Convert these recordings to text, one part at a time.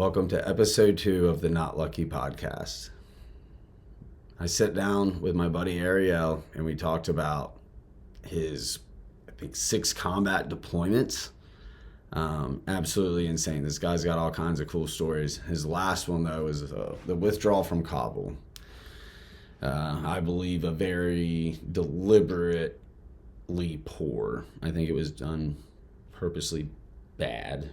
Welcome to episode 2 of the Not Lucky podcast. I sat down with my buddy Ariel and we talked about his, 6 combat deployments. Absolutely insane. This guy's got all kinds of cool stories. His last one, though, is the withdrawal from Kabul. I believe a very deliberately poor, I think it was done purposely bad,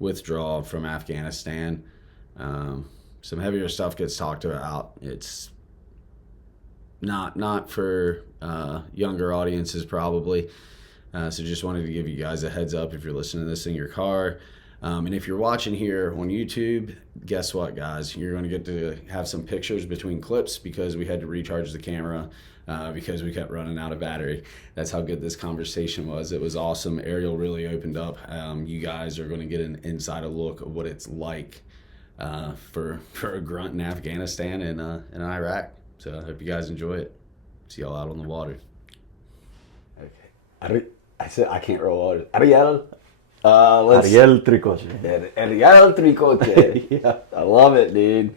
withdrawal from Afghanistan. Some heavier stuff gets talked about. It's not for younger audiences probably. So just wanted to give you guys a heads up if you're listening to this in your car. And if you're watching here on YouTube, guess what, guys? You're going to get to have some pictures between clips because we had to recharge the camera because we kept running out of battery. That's how good this conversation was. It was awesome. Ariel really opened up. You guys are going to get an inside look of what it's like for a grunt in Afghanistan and in Iraq. So I hope you guys enjoy it. See y'all out on the water. Okay. I said I can't roll water. Ariel. Ariel Tricoche. Ariel Tricoche. Yeah. I love it, dude.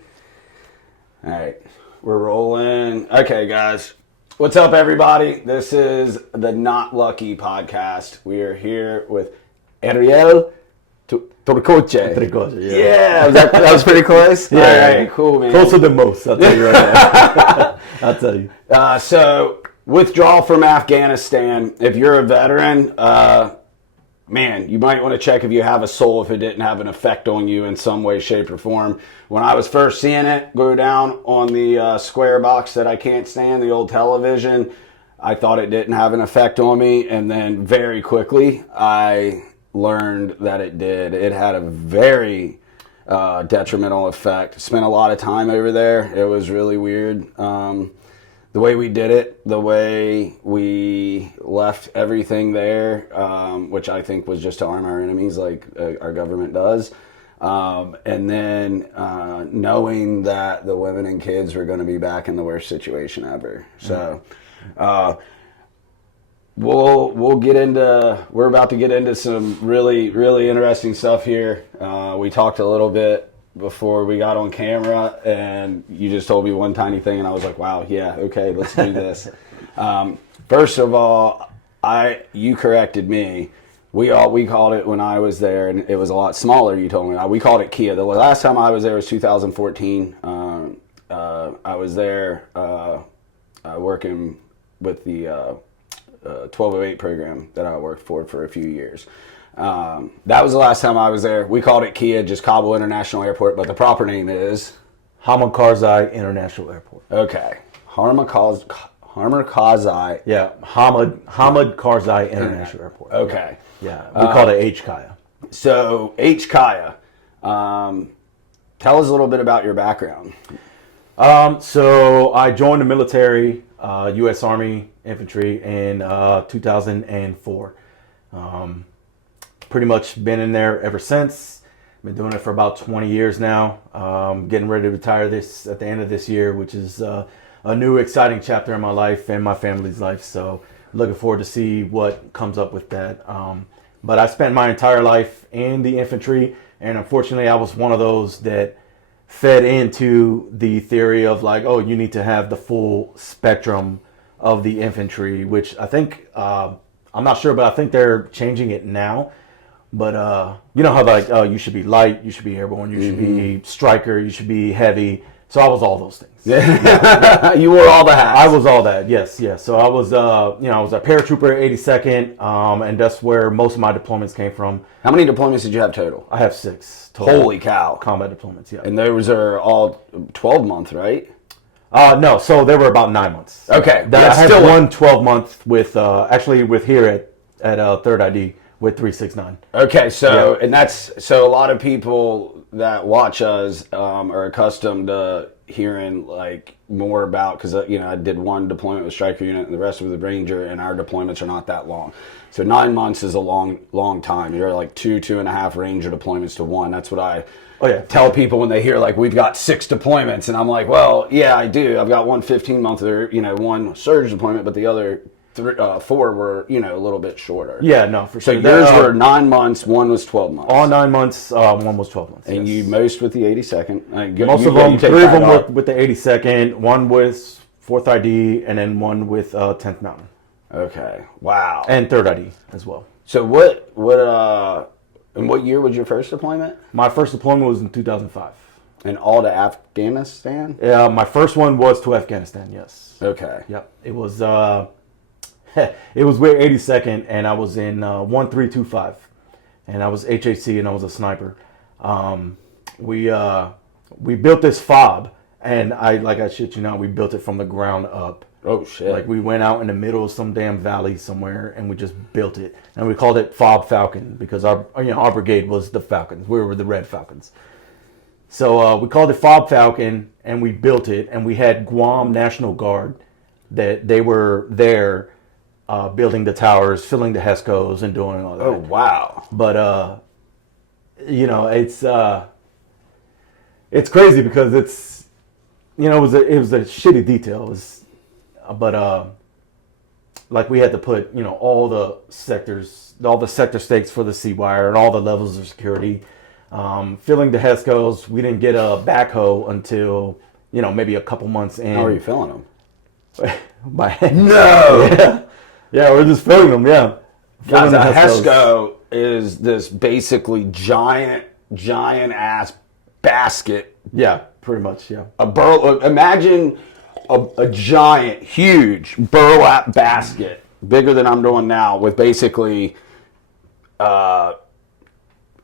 All right. We're rolling. Okay, guys. What's up, everybody? This is the Not Lucky podcast. We are here with Ariel Tricoche. Tricoche, yeah. That was pretty close? Yeah. All right, cool, man. Closer than most, I'll tell you right now. I'll tell you. So, withdrawal from Afghanistan. If you're a veteran, man, you might want to check if you have a soul if it didn't have an effect on you in some way, shape, or form. When I was first seeing it go down on the square box that I can't stand, the old television, I thought it didn't have an effect on me. And then very quickly, I learned that it did. It had a very detrimental effect. Spent a lot of time over there. It was really weird. The way we did it, the way we left everything there, which I think was just to arm our enemies like our government does. And then knowing that the women and kids were going to be back in the worst situation ever. So we're about to get into some really, really interesting stuff here. We talked a little bit before we got on camera, and you just told me one tiny thing, and I was like, wow, yeah, okay, let's do this. First of all, you corrected me. We called it when I was there, and it was a lot smaller, you told me. We called it Kia. The last time I was there was 2014. I was there working with the 1208 program that I worked for a few years. That was the last time I was there. We called it Kia, just Kabul International Airport, but the proper name is Hamid Karzai International Airport. Okay, Hamid Karzai. Yeah, Hamid Karzai International Airport. Okay, yeah, we call it HKIA. So HKIA, tell us a little bit about your background. So I joined the military, U.S. Army Infantry in 2004. Pretty much been in there ever since. Been doing it for about 20 years now. Getting ready to retire at the end of this year, which is a new exciting chapter in my life and my family's life. So looking forward to see what comes up with that. But I spent my entire life in the infantry, and unfortunately I was one of those that fed into the theory of like, oh, you need to have the full spectrum of the infantry, which I think, I'm not sure, but I think they're changing it now. But you know how like, oh, you should be light, you should be airborne, you should be striker, you should be heavy. So I was all those things. Yeah. You wore all the hats. I was all that. Yes. So I was, I was a paratrooper, 82nd, and that's where most of my deployments came from. How many deployments did you have total? I have 6 total. Holy cow! Combat deployments. Yeah. And those are all 12-month, right? No. So they were about 9 months. Okay. I had still one 12-month with here at 3rd ID. With 369. Okay, so yeah. And that's a lot of people that watch us are accustomed to hearing like more about, because I did one deployment with Striker Unit and the rest with the Ranger, and our deployments are not that long. So 9 months is a long time. You're like 2.5 Ranger deployments to one. That's what I tell people when they hear like we've got 6 deployments, and I'm like, well, yeah, I do. I've got one 15-month or one surge deployment, but the other 4 were, a little bit shorter. Yeah, no, for So sure. yours were 9 months, one was 12 months. all 9 months. One was 12 months. And yes. you most with the 82nd. Most of them, 3 of them were with the 82nd, one with 4th ID, and then one with 10th Mountain. Okay. Wow. And 3rd ID as well. So in what year was your first deployment? My first deployment was in 2005. And all to Afghanistan? Yeah, my first one was to Afghanistan, yes. Okay. Yep. It was it was with 82nd, and I was in 1325. And I was HAC, and I was a sniper. We built this fob, and I shit you not, we built it from the ground up. Oh, shit. Like, we went out in the middle of some damn valley somewhere, and we just built it. And we called it Fob Falcon, because our brigade was the Falcons. We were the Red Falcons. So we called it Fob Falcon, and we built it, and we had Guam National Guard that they were there building the towers, filling the HESCOs, and doing all that. Oh, wow. But, it's crazy because it's, it was a shitty detail. But we had to put, all the sector stakes for the C-wire and all the levels of security. Filling the HESCOs, we didn't get a backhoe until, maybe a couple months in. How are you filling them? By hand. No! Yeah, we're just filling them, yeah. Guys, Filling a the HESCOs. HESCO is this basically giant ass basket. Yeah, pretty much, yeah. Imagine a giant, huge burlap basket, bigger than I'm doing now, with basically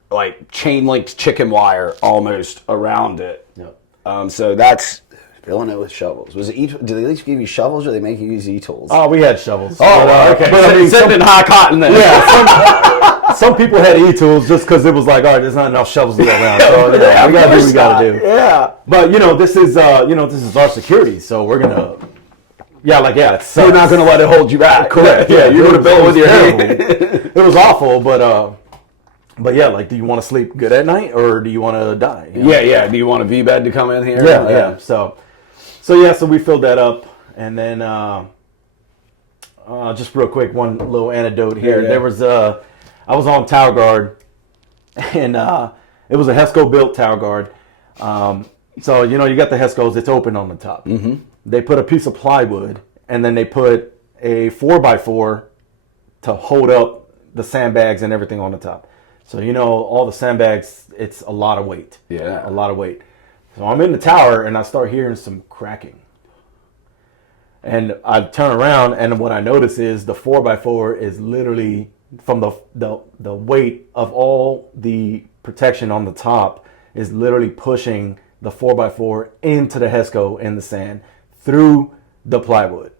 like chain linked chicken wire almost around it. Yep. So that's filling it with shovels. Was it? Did they at least give you shovels, or they make you use e-tools? Oh, we had shovels. Okay. But I mean, sitting in high cotton then. Yeah, some people had e-tools just because it was like, all right, there's not enough shovels to go around. So we gotta do what we gotta do. Yeah. But this is our security, so we're gonna. It's You're not gonna let it hold you back. Correct. Yeah, you're gonna build it with your hand. It was awful, but yeah, do you want to sleep good at night or do you want to die? Yeah. Do you want a V-bed to come in here? Yeah. So we filled that up, and then just real quick, one little anecdote here. Yeah. There was I was on tower guard, and it was a HESCO built tower guard. So you got the HESCOs; it's open on the top. Mm-hmm. They put a piece of plywood, and then they put a 4x4 to hold up the sandbags and everything on the top. So all the sandbags, it's a lot of weight. Yeah, a lot of weight. So I'm in the tower, and I start hearing some cracking. And I turn around, and what I notice is the 4x4 is literally, from the weight of all the protection on the top, is literally pushing the 4x4 into the HESCO in the sand through the plywood.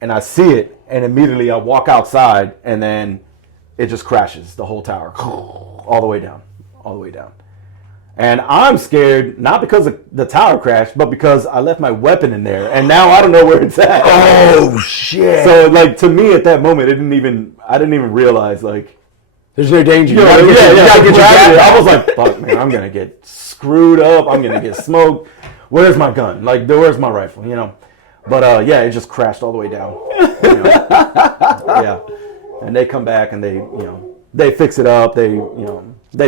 And I see it, and immediately I walk outside, and then it just crashes the whole tower all the way down. And I'm scared, not because the tower crashed, but because I left my weapon in there, and now I don't know where it's at. Oh shit! So to me at that moment, I didn't even realize there's no danger. You gotta get your jacket. I was like, fuck, man, I'm gonna get screwed up. I'm gonna get smoked. Where's my gun? Where's my rifle? But it just crashed all the way down. Yeah. And they come back and they fix it up. They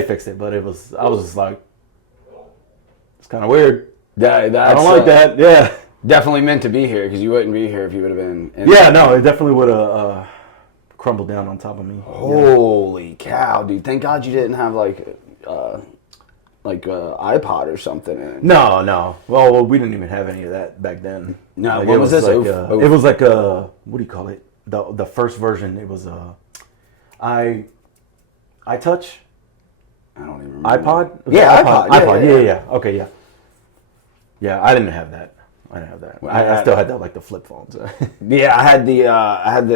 fixed it, but I was just like, it's kind of weird. I don't like that. Yeah. Definitely meant to be here, because you wouldn't be here if you would have been. Yeah, no, it definitely would have crumbled down on top of me. Holy cow, dude! Thank God you didn't have iPod or something in it. No. Well, we didn't even have any of that back then. No, what was this? It was like a, what do you call it? The first version, it was iTouch. I don't even remember. iPod? Yeah, iPod. Yeah. Okay, yeah. Yeah, I didn't have that. Well, I still had that, the flip phones. Yeah, I had the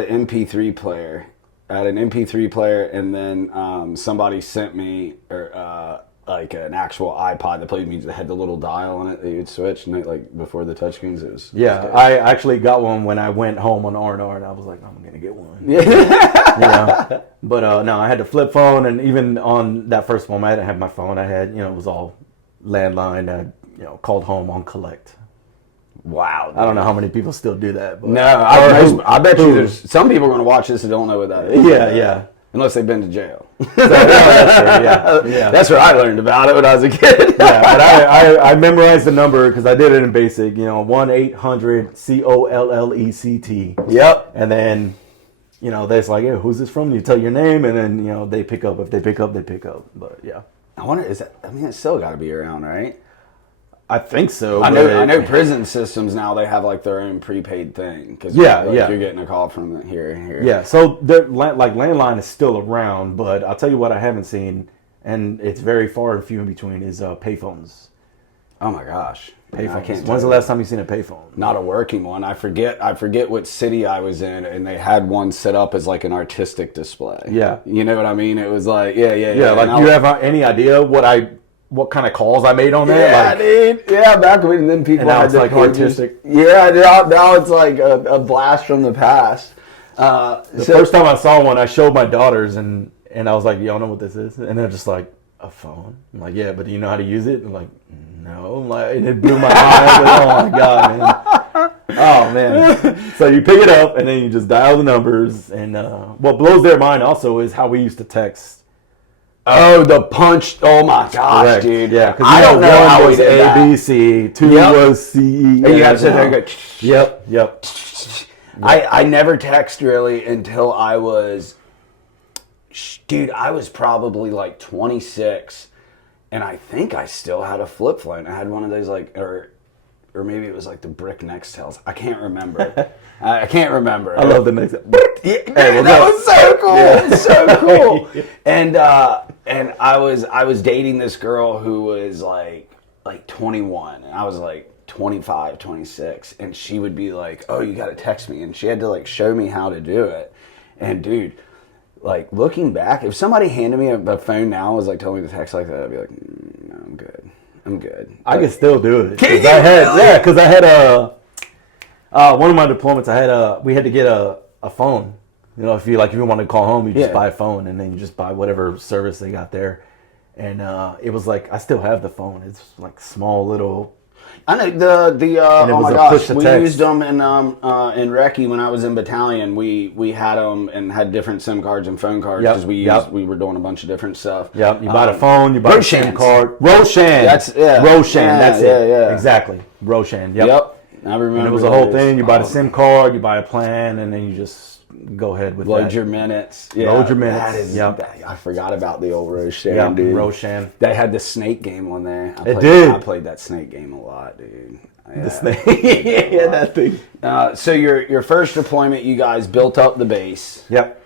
MP3 player. I had an MP3 player, and then somebody sent me an actual iPod that played music that had the little dial on it that you'd switch, and before the touchscreens, it was. Yeah, I actually got one when I went home on R&R, and I was like, I'm gonna get one. Yeah. But no, I had the flip phone, and even on that first one, I didn't have my phone. I had, it was all landline. I called home on collect. Wow. Dude. I don't know how many people still do that. But, No, I bet you there's some people are going to watch this and don't know what that is. Yeah. Unless they've been to jail. Yeah. That's where I learned about it when I was a kid. Yeah, but I memorized the number because I did it in basic. 1-800-COLLECT. Yep. And then, they're like, yeah, who's this from? You tell your name, and then they pick up. If they pick up, they pick up. But yeah. I wonder, it's still got to be around, right? I think so. I know prison systems now, they have like their own prepaid thing. Cause you're getting a call from here and here. Yeah, so landline is still around, but I'll tell you what I haven't seen, and it's very far and few in between, is payphones. Oh my gosh. Payphones. When's the last time you seen a payphone? Not a working one. I forget what city I was in, and they had one set up as like an artistic display. Yeah. You know what I mean? It was like, yeah. Yeah, like you have any idea what kind of calls I made on there? Yeah, dude. Yeah, back when then people had had like artistic. Yeah, now it's like a blast from the past. The first time I saw one, I showed my daughters, and I was like, y'all know what this is? And they're just like, a phone? I'm like, yeah, but do you know how to use it? I'm like, no. I'm like, and it blew my mind. Like, oh my God, man. Oh, man. So you pick it up, and then you just dial the numbers. And what blows their mind also is how we used to text. Oh, the punch. Oh, my gosh, Correct. dude. Yeah, because I don't know how one we was did A, that. B, C. 2 was C, E. And you got to sit there and go, Yep. I never text really until I was, dude, I was probably like 26, and I think I still had a flip phone. I had one of those or maybe it was like the brick Nextels. I can't remember. I can't remember. I love the Nextel. Yeah, that was so cool. Yeah. So cool. And I was dating this girl who was like 21, and I was like 25, 26, and she would be like, oh, you got to text me, and she had to like show me how to do it. And dude, like looking back, if somebody handed me a phone now and was like telling me to text like that, I'd be like, no, I'm good. I can still do it. Can you Because I had one of my deployments. We had to get a phone. If you want to call home, you just buy a phone, and then you just buy whatever service they got there. And it was like, I still have the phone. It's like small little. I know oh my gosh, we text. used them in Recce when I was in battalion. We had them and had different SIM cards and phone cards because we were doing a bunch of different stuff. Yep, you buy a phone, you buy a SIM card. Roshan. Roshan. That's it. Yeah. Exactly. Roshan. Yep. I remember. And it was a whole thing. You buy the SIM card, you buy a plan, and then you just go ahead with load your minutes. Yeah, load your minutes. I forgot about the old Roshan, dude. Roshan. They had the snake game on there. It did. I played that snake game a lot, dude. The snake. Yeah, that thing. So your first deployment, you guys built up the base. Yep.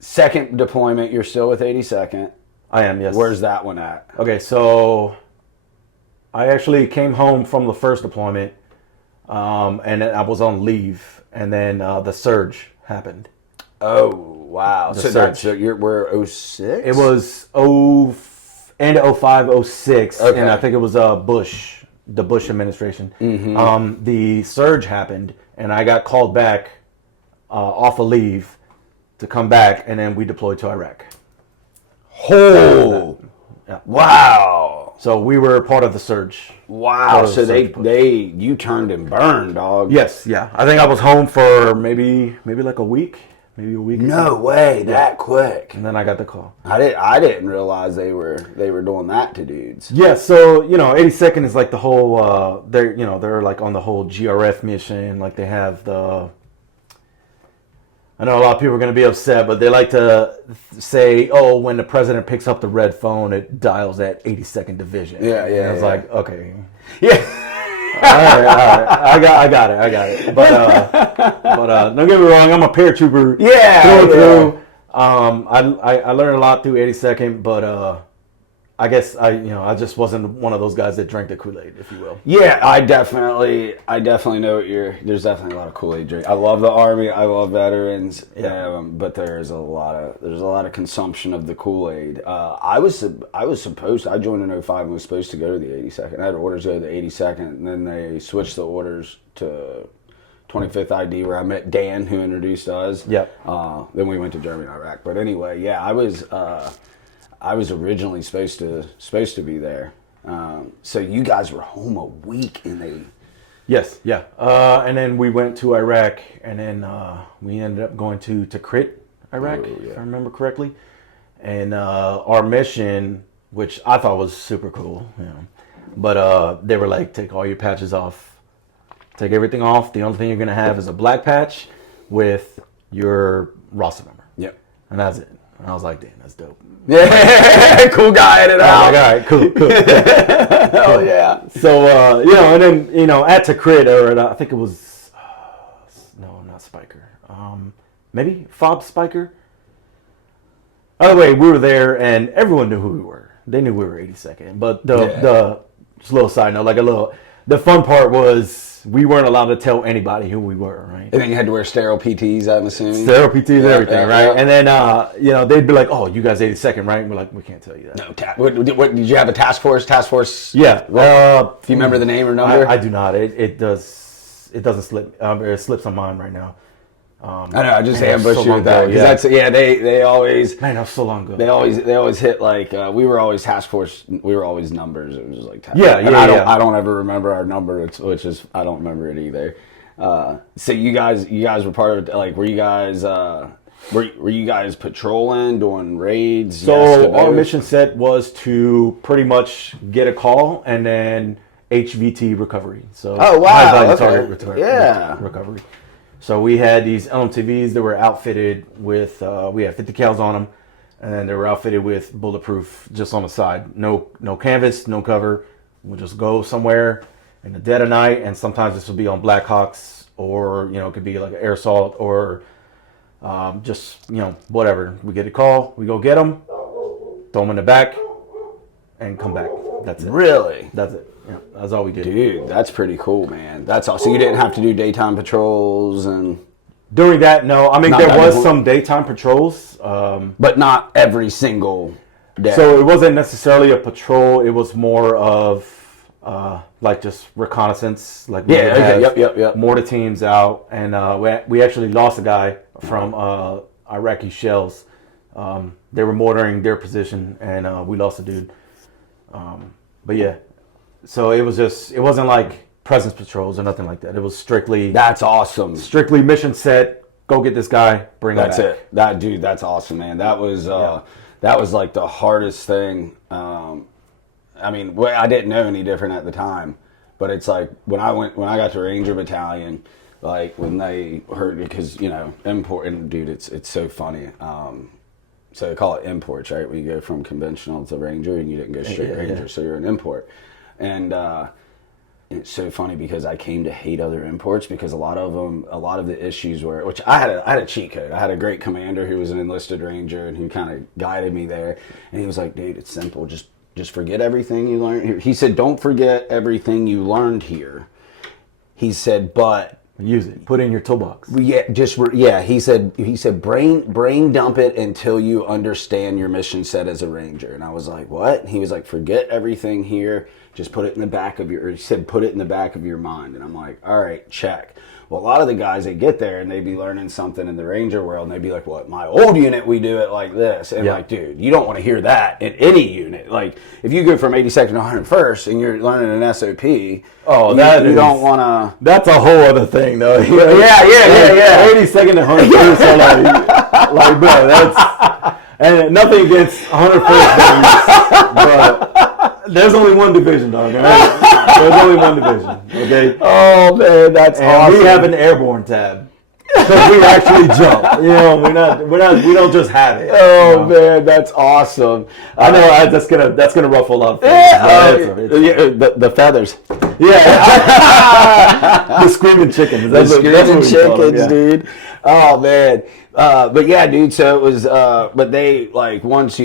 Second deployment, you're still with 82nd. I am, yes. Where's that one at? Okay, so I actually came home from the first deployment, and I was on leave, and then the surge happened. Oh, wow. We're 06? It was end of 05, 06, okay. And I think it was the Bush administration. Mm-hmm. The surge happened, and I got called back off of leave to come back, and then we deployed to Iraq. Oh, yeah. Wow. So we were part of the surge. Wow. So you turned and burned, dog. Yes, yeah. I think I was home for maybe like a week. Maybe a week. No way, that quick. And then I got the call. I didn't realize they were doing that to dudes. Yeah, so 82nd is like the whole they're like on the whole GRF mission, like they have the I know a lot of people are going to be upset, but they like to say, oh, when the president picks up the red phone, it dials at 82nd Division. Yeah. And I was like, okay. Yeah. all right. I got it. But don't get me wrong, I'm a paratrooper. Yeah. Through. I learned a lot through 82nd, but I guess I just wasn't one of those guys that drank the Kool-Aid, if you will. Yeah, I definitely know there's definitely a lot of Kool-Aid drink. I love the Army, I love veterans, but there's a lot of consumption of the Kool-Aid. I joined in 05 and was supposed to go to the 82nd. I had orders to go to the 82nd, and then they switched the orders to 25th ID, where I met Dan, who introduced us. Yep. Then we went to Germany and Iraq. But anyway, yeah, I was originally supposed to be there. So you guys were home a week and they... Yes, yeah. And then we went to Iraq, and then we ended up going to Tikrit, Iraq, if I remember correctly. And our mission, which I thought was super cool, but they were like, take all your patches off. Take everything off. The only thing you're going to have is a black patch with your roster number. Yep. And that's it. And I was like, damn, that's dope. Yeah, cool guy in it out. Like, all right, cool. Hell yeah. So, and then, at Tikrit, or I think it was, no, not Spiker. Maybe Fob Spiker. Either way, we were there, and everyone knew who we were. They knew we were 82nd. But the just a little side note, the fun part was we weren't allowed to tell anybody who we were, right? And then you had to wear sterile PTs, I'm assuming. Sterile PTs and everything, right? Yeah. And then, they'd be like, oh, you guys 82nd, right? And we're like, we can't tell you that. No, what did you have a task force? Yeah. Do you remember the name or number? I do not. It doesn't slip. It slips on mine right now. I know. I just ambushed you with that because they always. Man, that was so long ago. They always hit like we were always task force. We were always numbers. It was just like I don't ever remember our number, which is I don't remember it either. So you guys were part of like were you guys patrolling, doing raids? So our mission set was to pretty much get a call and then HVT recovery. So wow, high value okay. target recovery. So we had these LMTVs that were outfitted with, we had 50 cals on them, and then they were outfitted with bulletproof just on the side. No canvas, no cover. We'll just go somewhere in the dead of night, and sometimes this will be on Blackhawks, or, it could be like an air assault, or just, whatever. We get a call, we go get them, throw them in the back, and come back. That's it. Really? That's it. Yeah, that's all we did. Dude, that's pretty cool, man. That's all. So you didn't have to do daytime patrols and... During that, no. I mean, there was some daytime patrols. But not every single day. So it wasn't necessarily a patrol. It was more of like just reconnaissance. Like yep. Mortar teams out. And we actually lost a guy from Iraqi shells. They were mortaring their position, and we lost a dude. But yeah. So it wasn't like presence patrols or nothing like that. It was strictly... That's awesome. Strictly mission set, go get this guy, bring him back. That's it. That's awesome, man. That was like the hardest thing. I mean, I didn't know any different at the time, but it's like when I got to Ranger Battalion, like when they heard, because, import, and dude, it's so funny. So they call it imports, right? When you go from conventional to Ranger, and you didn't go straight Ranger, so you're an import. And it's so funny because I came to hate other imports because a lot of the issues were, which I had a cheat code. I had a great commander who was an enlisted Ranger and who kind of guided me there. And he was like, dude, it's simple. Just forget everything you learned here. He said, don't forget everything you learned here. He said, but use it. Put it in your toolbox. He said, brain dump it until you understand your mission set as a Ranger. And I was like, what? He was like, forget everything here. Just put it in the back of your. He said, put it in the back of your mind. And I'm like, all right, check. Well, a lot of the guys, they get there and they'd be learning something in the Ranger world, and they'd be like, well, at my old unit, we do it like this. And like, dude, you don't want to hear that in any unit. Like, if you go from 82nd to 101st and you're learning an SOP, you don't want to... That's a whole other thing, though. Yeah. 82nd to 101st, so like, bro, that's... And nothing against 101st, but there's only one division, dog, all right? There's only one division, okay? Oh, man, that's awesome. We have an airborne tab. So we actually jump. We don't just have it. Oh, man, that's awesome. I know that's gonna ruffle a lot of feathers. The feathers. Yeah. The screaming chickens. The screaming chickens, dude. Oh, man. But yeah, dude, so it was, but they, like, once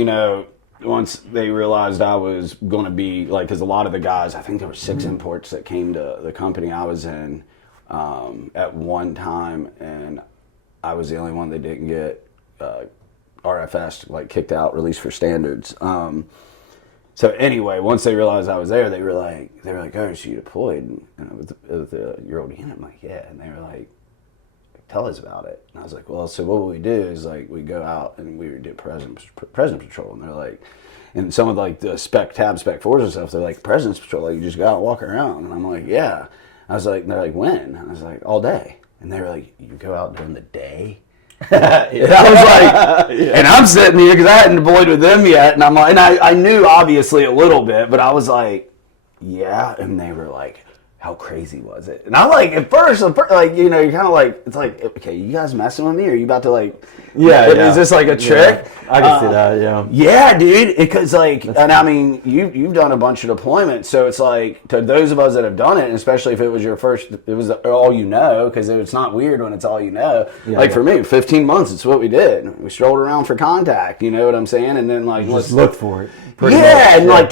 they realized I was going to be, like, because a lot of the guys, I think there were 6 imports that came to the company I was in at one time, and I was the only one that didn't get RFS, like, kicked out, released for standards. So anyway, once they realized I was there, they were like, oh, so you deployed with your old unit? I'm like, yeah. And they were like, tell us about it. And I was like, well, so what we do is, like, we go out and we do presence patrol. And they're like, And some of like the spec 4s and stuff, they're like, President's Patrol, like you just gotta walk around. And I'm like, yeah. I was like, they're like, when? I was like, all day. And they were like, you go out during the day? And I was like, and I'm sitting here because I hadn't deployed with them yet, and I'm like, and I knew obviously a little bit, but I was like, yeah. And they were like, how crazy was it? And I'm like, at first, like, you know, you're kind of like, it's like, okay, you guys messing with me? Or are you about to like, is this like a trick? Yeah, I can see that, yeah. Yeah, dude, because like, and I mean, you've done a bunch of deployments, so it's like, to those of us that have done it, and especially if it was your first, it was all you know, because it's not weird when it's all you know. Yeah, like for me, 15 months, it's what we did. We strolled around for contact, you know what I'm saying? And then like, just look for it. Like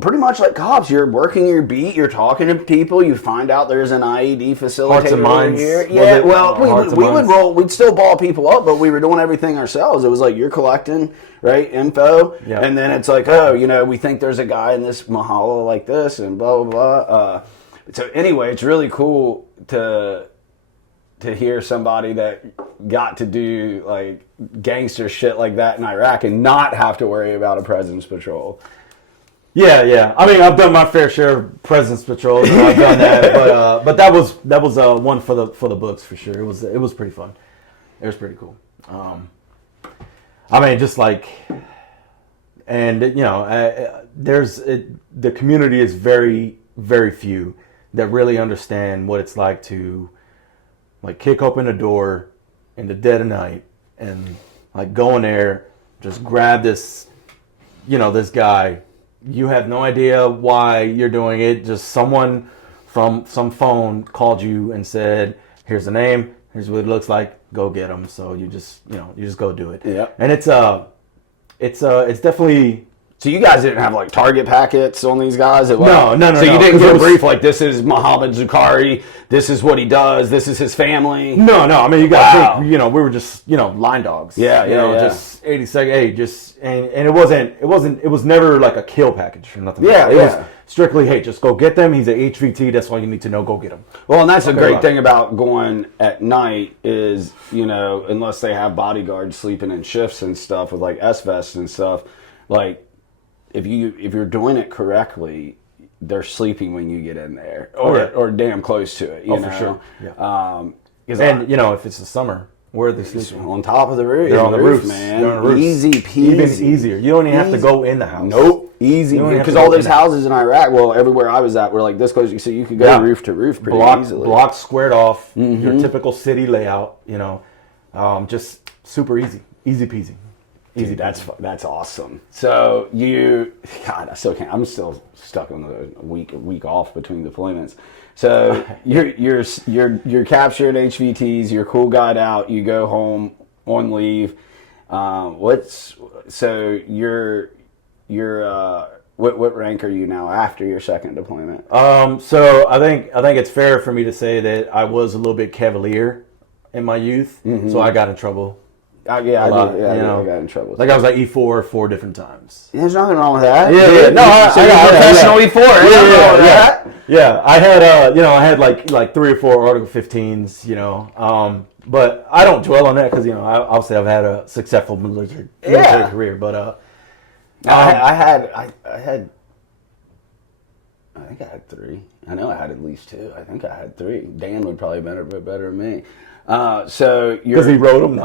pretty much like cops. You're working your beat. You're talking to people. You find out there's an IED facilitator over here. Yeah, we would roll. We'd still ball people up, but we were doing everything ourselves. It was like you're collecting info, and then it's like, oh, you know, we think there's a guy in this Mahalo like this, and blah blah blah. So anyway, it's really cool to hear somebody that got to do like gangster shit like that in Iraq and not have to worry about a President's Patrol. Yeah. I mean, I've done my fair share of President's Patrols. And I've done that, but that was one for the books for sure. It was pretty fun. It was pretty cool. I mean, just like, and you know, the community is very, very few that really understand what it's like to like kick open a door in the dead of night and like go in there, just grab this, you know, this guy. You have no idea why you're doing it. Just someone from some phone called you and said, here's the name, here's what it looks like, go get him. So you just go do it. Yeah. And it's definitely. So you guys didn't have like target packets on these guys? No. So you didn't get a brief like, this is Mohammed Zucari, this is what he does, this is his family? No. I mean, you got to think, you know, we were just, you know, line dogs. Yeah, just 80 seconds, hey, just, and it was never like a kill package or nothing. Yeah, It was strictly, hey, just go get them. He's an HVT, that's all you need to know, go get him. Well, and that's a great thing about going at night is, you know, unless they have bodyguards sleeping in shifts and stuff with like S-vests and stuff, like, if you're doing it correctly, they're sleeping when you get in there, or damn close to it. You know? For sure. Yeah. And you know, if it's the summer, where are they sleeping? On top of the roof. They're on the roofs, man. They're on the roofs. Easy peasy. Even easier. You don't even have to go in the house. Nope. Easy. Because all those houses in Iraq, well, everywhere I was at, were like this close. So you could go roof to roof pretty easily. Blocks squared off. Your typical city layout. You know, just super easy. Easy peasy. Dude, that's awesome. So God, I still can't. I'm still stuck on the week off between deployments. So you're captured HVTs. You're cool guyed out. You go home on leave. What rank are you now after your second deployment? So I think it's fair for me to say that I was a little bit cavalier in my youth, so I got in trouble. I got in trouble. Like I was like E4 4 different times. There's nothing wrong with that. Yeah. No, I professional E4. Yeah. I had like 3 or 4 Article 15s. You know, but I don't dwell on that because you know, obviously I've had a successful military career. But I think I had 3. I know I had at least 2. I think I had 3. Dan would probably be better than me. So because he wrote them.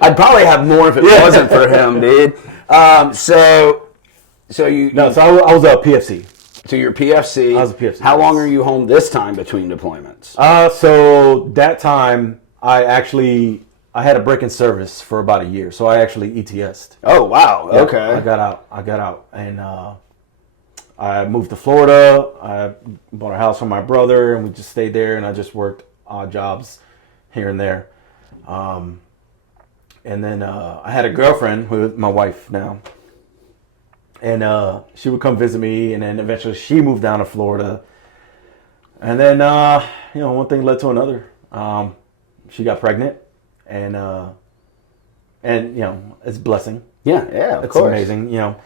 I'd probably have more if it wasn't for him, dude. So I was a PFC. So you're PFC. I was a PFC. How long are you home this time between deployments? So that time I had a break in service for about a year. So I actually ETS'd. Oh wow. Yeah, okay. I got out, and I moved to Florida. I bought a house from my brother, and we just stayed there. And I just worked odd jobs here and there. And then I had a girlfriend who is my wife now. And she would come visit me, and then eventually she moved down to Florida. And then, one thing led to another. She got pregnant, and it's a blessing. Yeah, of course. It's amazing,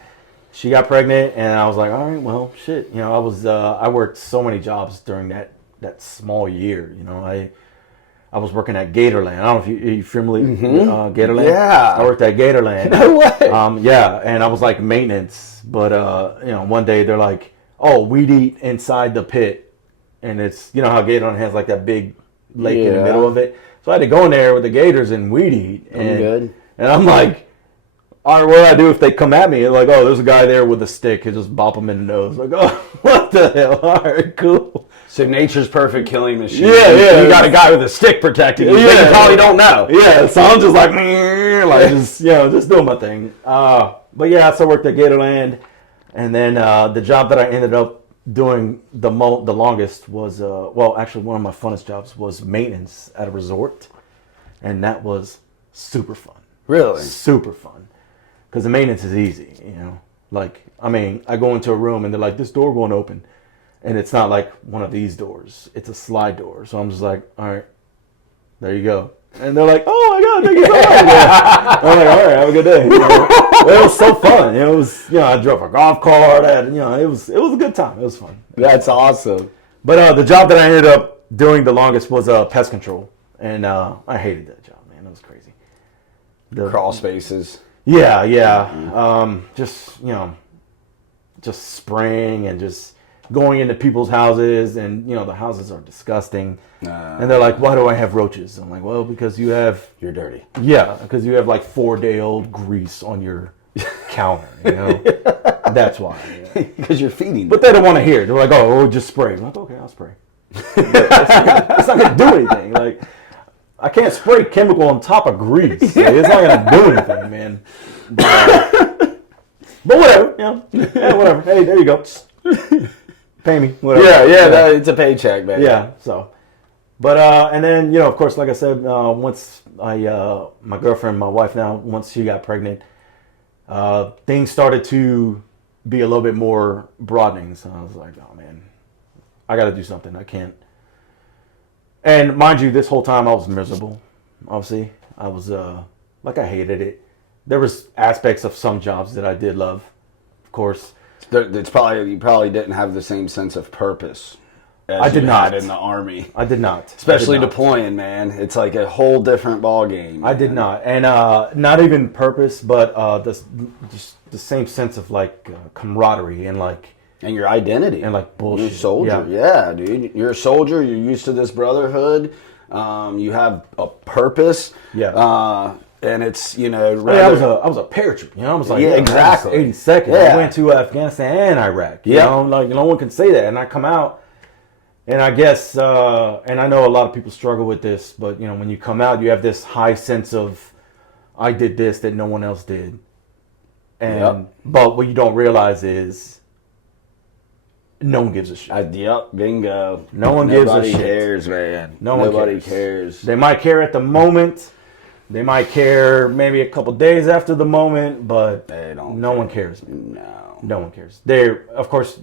She got pregnant, and I was like, all right, well, shit. I worked so many jobs during that small year. I was working at Gatorland. I don't know if you familiar with Gatorland. Yeah. I worked at Gatorland. No way. Yeah, and I was like maintenance. But one day they're like, "Oh, we'd eat inside the pit," and it's how Gatorland has like that big lake in the middle of it. So I had to go in there with the gators and weed eat. And I'm like, all right, what do I do if they come at me? And like, oh, there's a guy there with a stick. He just bop him in the nose. Like, oh, what the hell? All right, cool. So nature's perfect killing machine. Yeah. You got a guy with a stick protecting you. Yeah. You probably don't know. Yeah, so I'm just like just doing my thing. But yeah, so I worked at Gatorland. And then the job that I ended up doing the longest was, actually one of my funnest jobs was maintenance at a resort. And that was super fun. Really? Super fun. Because the maintenance is easy, Like, I go into a room and they're like, this door won't open. And it's not like one of these doors. It's a slide door. So I'm just like, all right, there you go. And they're like, oh my God, thank you so much. I'm like, all right, have a good day. It was so fun. It was, I drove a golf cart. It was a good time. It was fun. That's awesome. But the job that I ended up doing the longest was pest control. And I hated that job, man. It was crazy. Crawl spaces. Yeah. Just spraying and just going into people's houses, and the houses are disgusting. And they're like, why do I have roaches? I'm like, well, because you're dirty. Yeah, because you have like 4-day-old grease on your counter. That's why. Because you're feeding. But they don't want to hear it. They're like, oh, just spray. I'm like, okay, I'll spray. It's not gonna do anything. Like, I can't spray chemical on top of grease. It's not gonna do anything, man. But whatever, yeah, whatever. Hey, there you go. Pay me, whatever. Yeah. It's a paycheck, man. Yeah. So, but and then of course, like I said, once my girlfriend, my wife now, once she got pregnant, things started to be a little bit more broadening. So I was like, oh man, I got to do something. I can't. And mind you, this whole time I was miserable. Obviously, I was I hated it. There was aspects of some jobs that I did love, of course. You probably didn't have the same sense of purpose as I did you not had in the Army. I did not. Especially deploying, man. It's like a whole different ball game. I did not, and not even purpose, but just the same sense of like camaraderie and like. And your identity. And like bullshit. You're a soldier. Yeah, dude. You're a soldier. You're used to this brotherhood. You have a purpose. Yeah. And it's, I was a paratrooper. I was like, exactly. 82nd. Yeah. I went to Afghanistan and Iraq. Like no one can say that. And I come out, and I guess, and I know a lot of people struggle with this, but when you come out, you have this high sense of, I did this that no one else did. And but what you don't realize is, no one gives a shit. Bingo. No one gives a shit. Nobody cares, man. Nobody cares. They might care at the moment. They might care maybe a couple days after the moment, but no one cares. No one cares. They're, of course,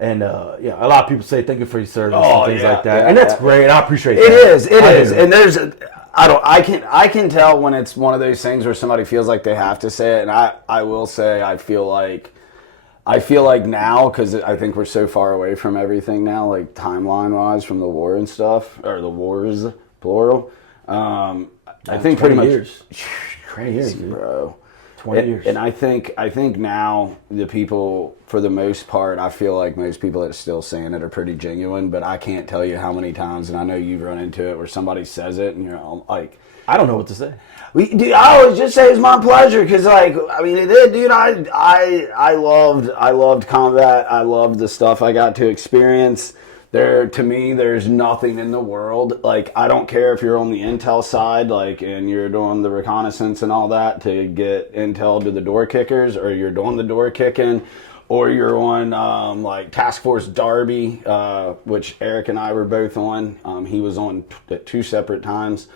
and a lot of people say thank you for your service and things like that, and that's great. I appreciate that. It is, and there's. I can tell when it's one of those things where somebody feels like they have to say it, and I will say I feel like now, because I think we're so far away from everything now, like timeline-wise, from the war and stuff, or the wars, plural. I think pretty much years. 20 years, bro. 20 years. And I think now the people, for the most part, I feel like most people that are still saying it are pretty genuine, but I can't tell you how many times, and I know you've run into it, where somebody says it, and you're like... I don't know what to say. Dude, I always just say it's my pleasure, because, it did, dude. I loved combat. I loved the stuff I got to experience. To me, there's nothing in the world. I don't care if you're on the intel side, and you're doing the reconnaissance and all that to get intel to the door kickers, or you're doing the door kicking, or you're on, Task Force Darby, which Eric and I were both on. He was on at 2 separate times.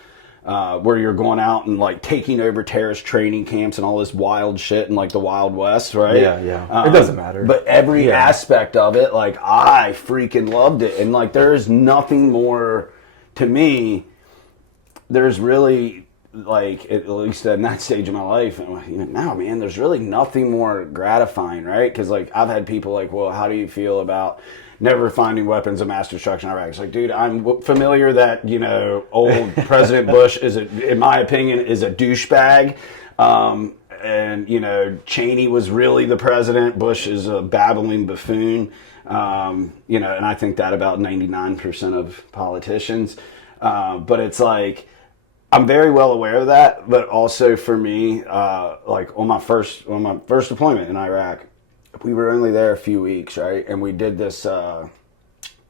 Where you're going out and taking over terrorist training camps and all this wild shit in the Wild West, right? Yeah. It doesn't matter. But every aspect of it, I freaking loved it. And there's nothing more, to me, there's really, at least at that stage of my life, and even now, man, there's really nothing more gratifying, right? Because I've had people well, how do you feel about never finding weapons of mass destruction in Iraq. It's like, dude, I'm familiar that, you know, old President Bush in my opinion, is a douchebag. And, you know, Cheney was really the president. Bush is a babbling buffoon. You know, and I think that about 99% of politicians. But it's like, I'm very well aware of that. But also for me, like on my first deployment in Iraq, we were only there a few weeks, right? And we did this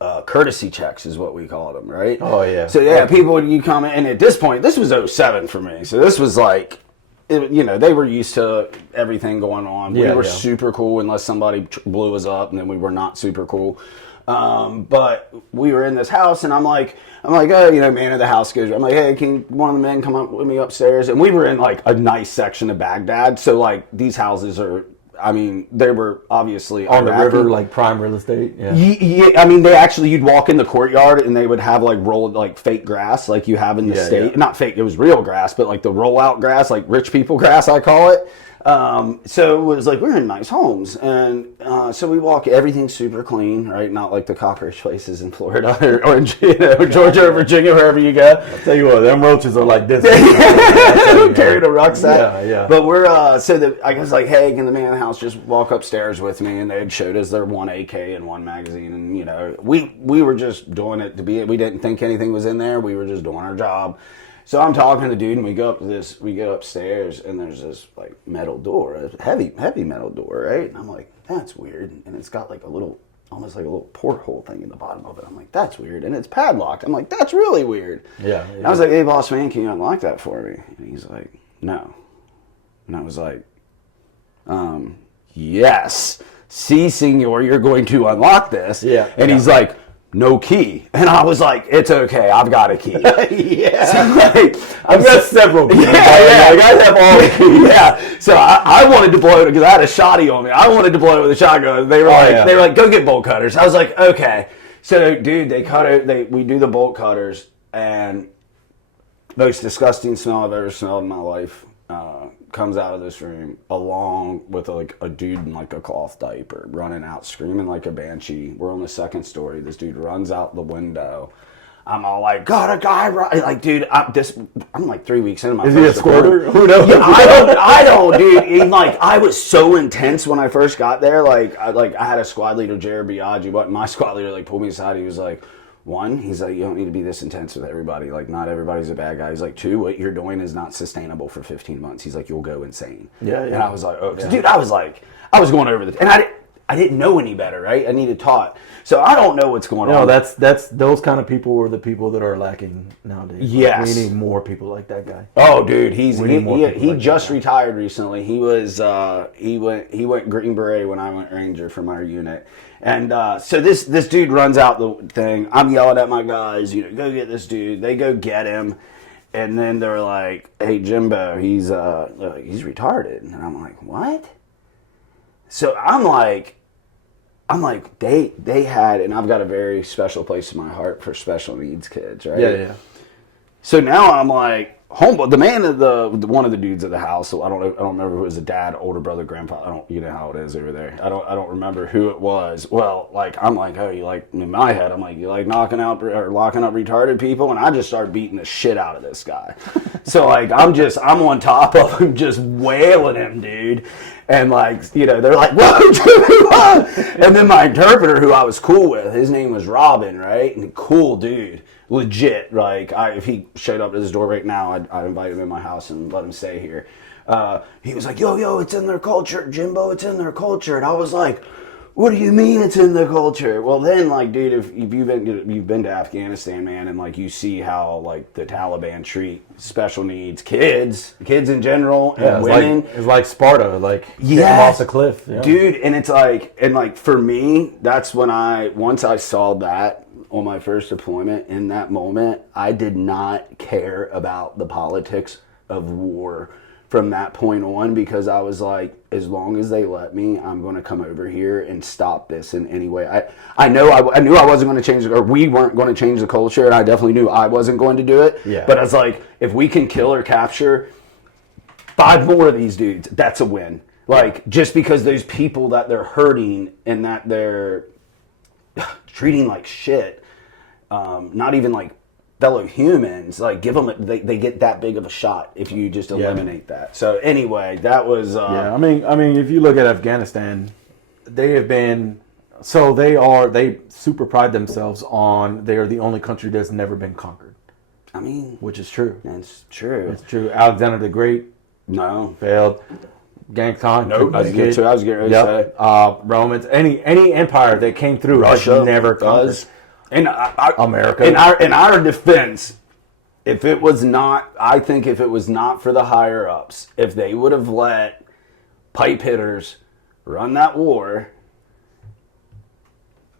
courtesy checks is what we called them, right? Oh, yeah. So, yeah, people, you come in, and at this point, this was '07 for me. So this was like, you know, they were used to everything going on. We were super cool unless somebody blew us up, and then we were not super cool. But we were in this house, and I'm like, oh, you know, man of the house goes, I'm like, hey, can one of the men come up with me upstairs? And we were in like a nice section of Baghdad. So like these houses are, I mean, they were obviously on the river, like prime real estate. Yeah. Yeah, I mean, you'd walk in the courtyard and they would have like fake grass, like you have in the state. Yeah. Not fake, it was real grass, but like the rollout grass, like rich people grass, I call it. So it was like, we're in nice homes. And so we walk, everything's super clean, right? Not like the cockroach places in Florida or you know, Georgia or Virginia, wherever you go. I'll tell you what, them roaches are like this. Carried a rucksack. Yeah. But we're, I was like, hey, can the man in the house just walk upstairs with me? And they had showed us their one AK and one magazine. And, you know, we were just doing it we didn't think anything was in there. We were just doing our job. So I'm talking to the dude, and we go upstairs, and there's this like metal door, a heavy metal door, right? And I'm like, that's weird. And it's got like almost like a little porthole thing in the bottom of it. I'm like, that's weird. And it's padlocked. I'm like, that's really weird. Yeah. And I was like, hey, boss man, can you unlock that for me? And he's like, no. And I was like, yes. Si, senor, you're going to unlock this. Yeah. And he's like, no key. And I was like, it's okay, I've got a key. Yeah. So, like, I've got several keys. Yeah. Like, I have all the keys. Yeah. So I wanted to blow it because I had a shotty on me. I wanted to blow it with a shotgun. They were like, go get bolt cutters. I was like, okay. So, dude, we do the bolt cutters, and most disgusting smell I've ever smelled in my life comes out of this room, along with a dude in like a cloth diaper running out screaming like a banshee. We're on the second story. This dude runs out the window. I'm all like, got a guy right. Like, dude, I'm like 3 weeks into my Is he a squirter? Who knows? Yeah, I don't, dude. And like, I was so intense when I first got there. Like, I had a squad leader, Jared Biaggi, but my squad leader like pulled me aside. He was like, one, he's like, you don't need to be this intense with everybody. Like, not everybody's a bad guy. He's like, two, what you're doing is not sustainable for 15 months. He's like, you'll go insane. Yeah. And I was like, oh, dude, I was going over and I didn't know any better, right? I needed taught. So I don't know what's going on. No, that's those kind of people are the people that are lacking nowadays. Yes. We need more people like that guy. Oh, dude, he like just retired recently. He was he went Green Beret when I went Ranger from our unit. And so this dude runs out the thing. I'm yelling at my guys, you know, go get this dude. They go get him, and then they're like, "Hey, Jimbo, he's retarded." And I'm like, "What?" So I'm like, they had, and I've got a very special place in my heart for special needs kids, right? Yeah. So now I'm like, the man of one of the dudes at the house. So I don't remember if it was a dad, older brother, grandpa. You know how it is over there. I don't remember who it was. Well, like I'm like, oh, you like in my head, I'm like, you like locking up retarded people, and I just start beating the shit out of this guy. So like I'm on top of him, just wailing him, dude. And like, you know, they're like, whoa, Jimmy, whoa. And then my interpreter, who I was cool with, his name was Robin, right? And cool dude. Legit, like if he showed up at his door right now, I'd invite him in my house and let him stay here. He was like, yo, it's in their culture, Jimbo, it's in their culture. And I was like, what do you mean it's in the culture? Well, then, like, dude, if you've been to Afghanistan, man, and like you see how like the Taliban treat special needs kids in general, and women, it's like Sparta, like kick them off the cliff, dude. And it's like, for me, that's when once I saw that on my first deployment, in that moment, I did not care about the politics of war from that point on, because I was like, as long as they let me, I'm going to come over here and stop this in any way. I knew I wasn't going to change it, or we weren't going to change the culture, and I definitely knew I wasn't going to do it. Yeah. But I was like, if we can kill or capture 5 more of these dudes, that's a win. Like, just because those people that they're hurting and that they're treating like shit, not even like fellow humans, like give them, they get that big of a shot if you just eliminate that. So anyway, that was... I mean, if you look at Afghanistan, they have been... So they super pride themselves on they are the only country that's never been conquered. I mean... Which is true. It's true. It's true. Alexander the Great... No. Failed. Genghis Khan. Nope. I was getting ready to say. Romans. Any empire that came through Russia has never conquered. And America. In our defense, if it was not, I think if it was not for the higher ups, if they would have let pipe hitters run that war,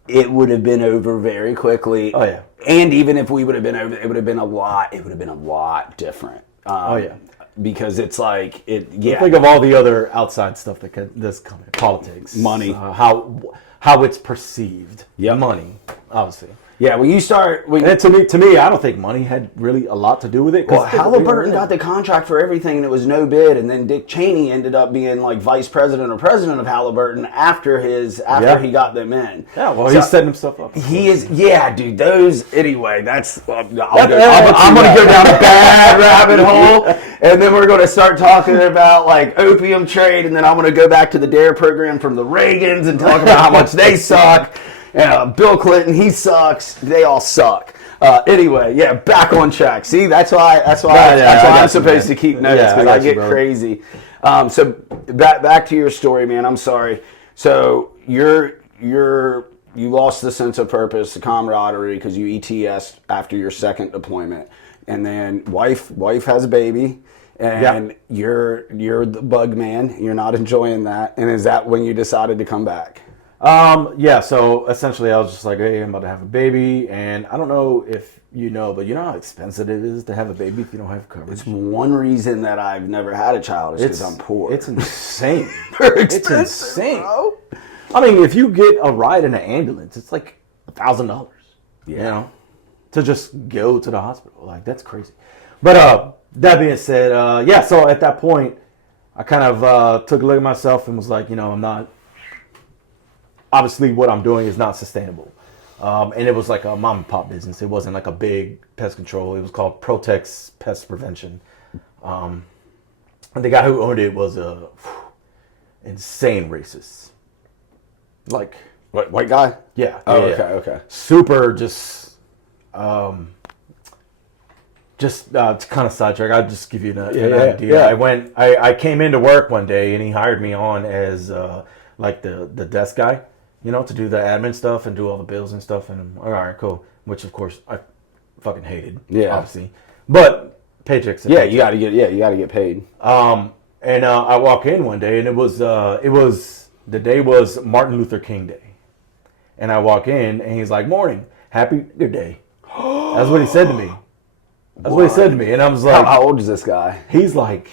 it would have been over very quickly. Oh yeah. And even if we would have been over, it would have been a lot different. Oh yeah. Because it's like it. Yeah. Think of all the other outside stuff that's coming. Politics, money, how it's perceived. Yeah. Money, obviously. Yeah, when you start... And to me, I don't think money had really a lot to do with it. Well, Halliburton got the contract for everything, and it was no bid. And then Dick Cheney ended up being like vice president or president of Halliburton after he got them in. Yeah, well, he's setting himself up. He is, yeah, dude. Those anyway. That's I'm going to go down a bad rabbit hole, and then we're going to start talking about like opium trade, and then I'm going to go back to the DARE program from the Reagans and talk about how much they suck. Bill Clinton, he sucks. They all suck. Anyway, yeah, back on track. See, that's why I'm supposed to keep notes because I get crazy. So back to your story, man. I'm sorry. So you lost the sense of purpose, the camaraderie, because you ETS'd after your second deployment, and then wife has a baby. And you're the bug man. You're not enjoying that. And is that when you decided to come back? So essentially I was just like, hey, I'm about to have a baby, and I don't know if you know, but you know how expensive it is to have a baby if you don't have coverage? It's one reason that I've never had a child is because I'm poor. It's insane. It's insane, bro. I mean, if you get a ride in an ambulance, it's like $1,000, you know, to just go to the hospital. Like, that's crazy. But that being said, so at that point, I kind of took a look at myself and was like, you know, I'm not... Obviously, what I'm doing is not sustainable. And it was like a mom and pop business. It wasn't like a big pest control. It was called Protex Pest Prevention. And the guy who owned it was a insane racist. Like... What, white guy? Yeah. Oh, yeah. Okay. Super just to kind of sidetrack, I'll just give you an idea. Yeah. I came into work one day and he hired me on as like the desk guy, you know, to do the admin stuff and do all the bills and stuff. And I'm all right, cool. Which of course I fucking hated. Yeah. Obviously, but paychecks. Yeah, you got to get paid. And I walk in one day and it was the day was Martin Luther King Day, and I walk in and he's like, "Morning, happy good day." That's what he said to me. What he said to me, and I was like, "How old is this guy?" He's like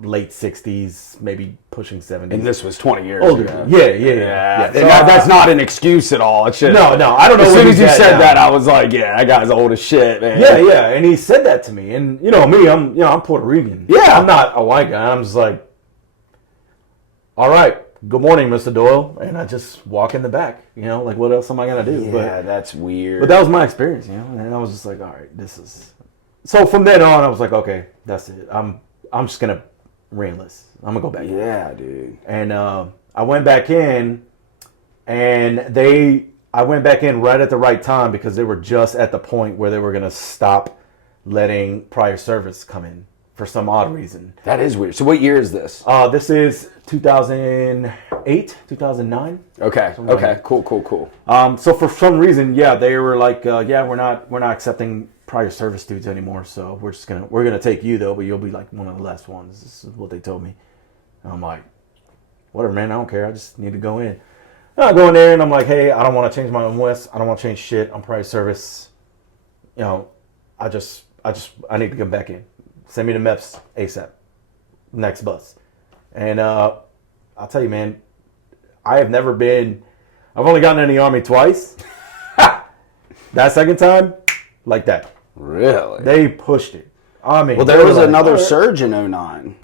late 60s, maybe pushing 70s. And this was 20 years older. ago. Yeah. So that's not an excuse at all. It's just, no, I don't know. As soon as you said that, I was like, "Yeah, that guy's old as shit, man." Yeah. And he said that to me, and you know me, I'm Puerto Rican. Yeah, I'm not a white guy. I'm just like, "All right, good morning, Mr. Doyle," and I just walk in the back. You know, like what else am I gonna do? Yeah, that's weird. But that was my experience, you know, and I was just like, all right, this is. So from then on, I was like, okay, that's it. I'm just gonna re-enlist. I'm gonna go back. Yeah, dude. And I went back in, and I went back in right at the right time because they were just at the point where they were gonna stop letting prior service come in for some odd reason. That is weird. So what year is this? This is 2008, 2009. Okay. Like Cool. So for some reason, they were like, we're not accepting prior service dudes anymore. So we're gonna take you though, but you'll be like one of the last ones. This is what they told me. And I'm like, whatever, man. I don't care. I just need to go in. And I go in there and I'm like, hey, I don't want to change my MOS. I don't want to change shit. I'm prior service. You know, I need to come back in. Send me the MEPS ASAP. Next bus. And I'll tell you, man, I've only gotten in the Army twice. That second time, like that. Really? They pushed it. I mean, well, there was another surge in 09.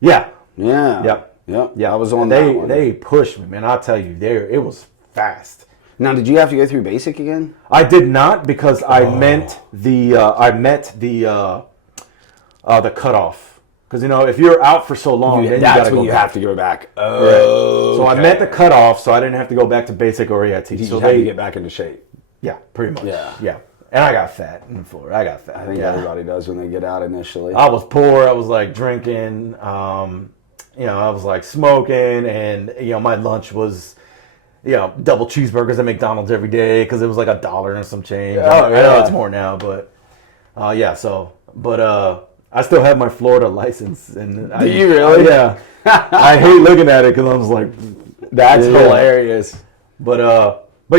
Yeah. Yeah. Yep. I was on that one. They pushed me, man. I'll tell you, it was fast. Now, did you have to go through basic again? I did not because I met the cutoff. Because if you're out for so long, then that's when you have to go back. Oh, right. So I met the cutoff, so I didn't have to go back to basic or AIT. You so had to get back into shape. Yeah, pretty much. Yeah. And I got fat in Florida. I got fat. I think everybody does when they get out initially. I was poor. I was like drinking. I was like smoking, and my lunch was, double cheeseburgers at McDonald's every day because it was like $1 and some change. I know it's more now, but I still have my Florida license. And Do you really? Yeah. I hate looking at it because I was like, that's hilarious. But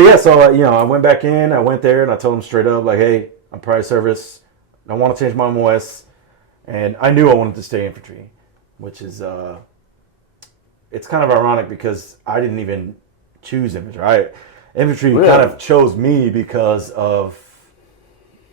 yeah, so I went back in. I went there and I told them straight up, like, hey, I'm prior service. I want to change my MOS, and I knew I wanted to stay infantry, which is it's kind of ironic because I didn't even choose infantry. Infantry kind of chose me because of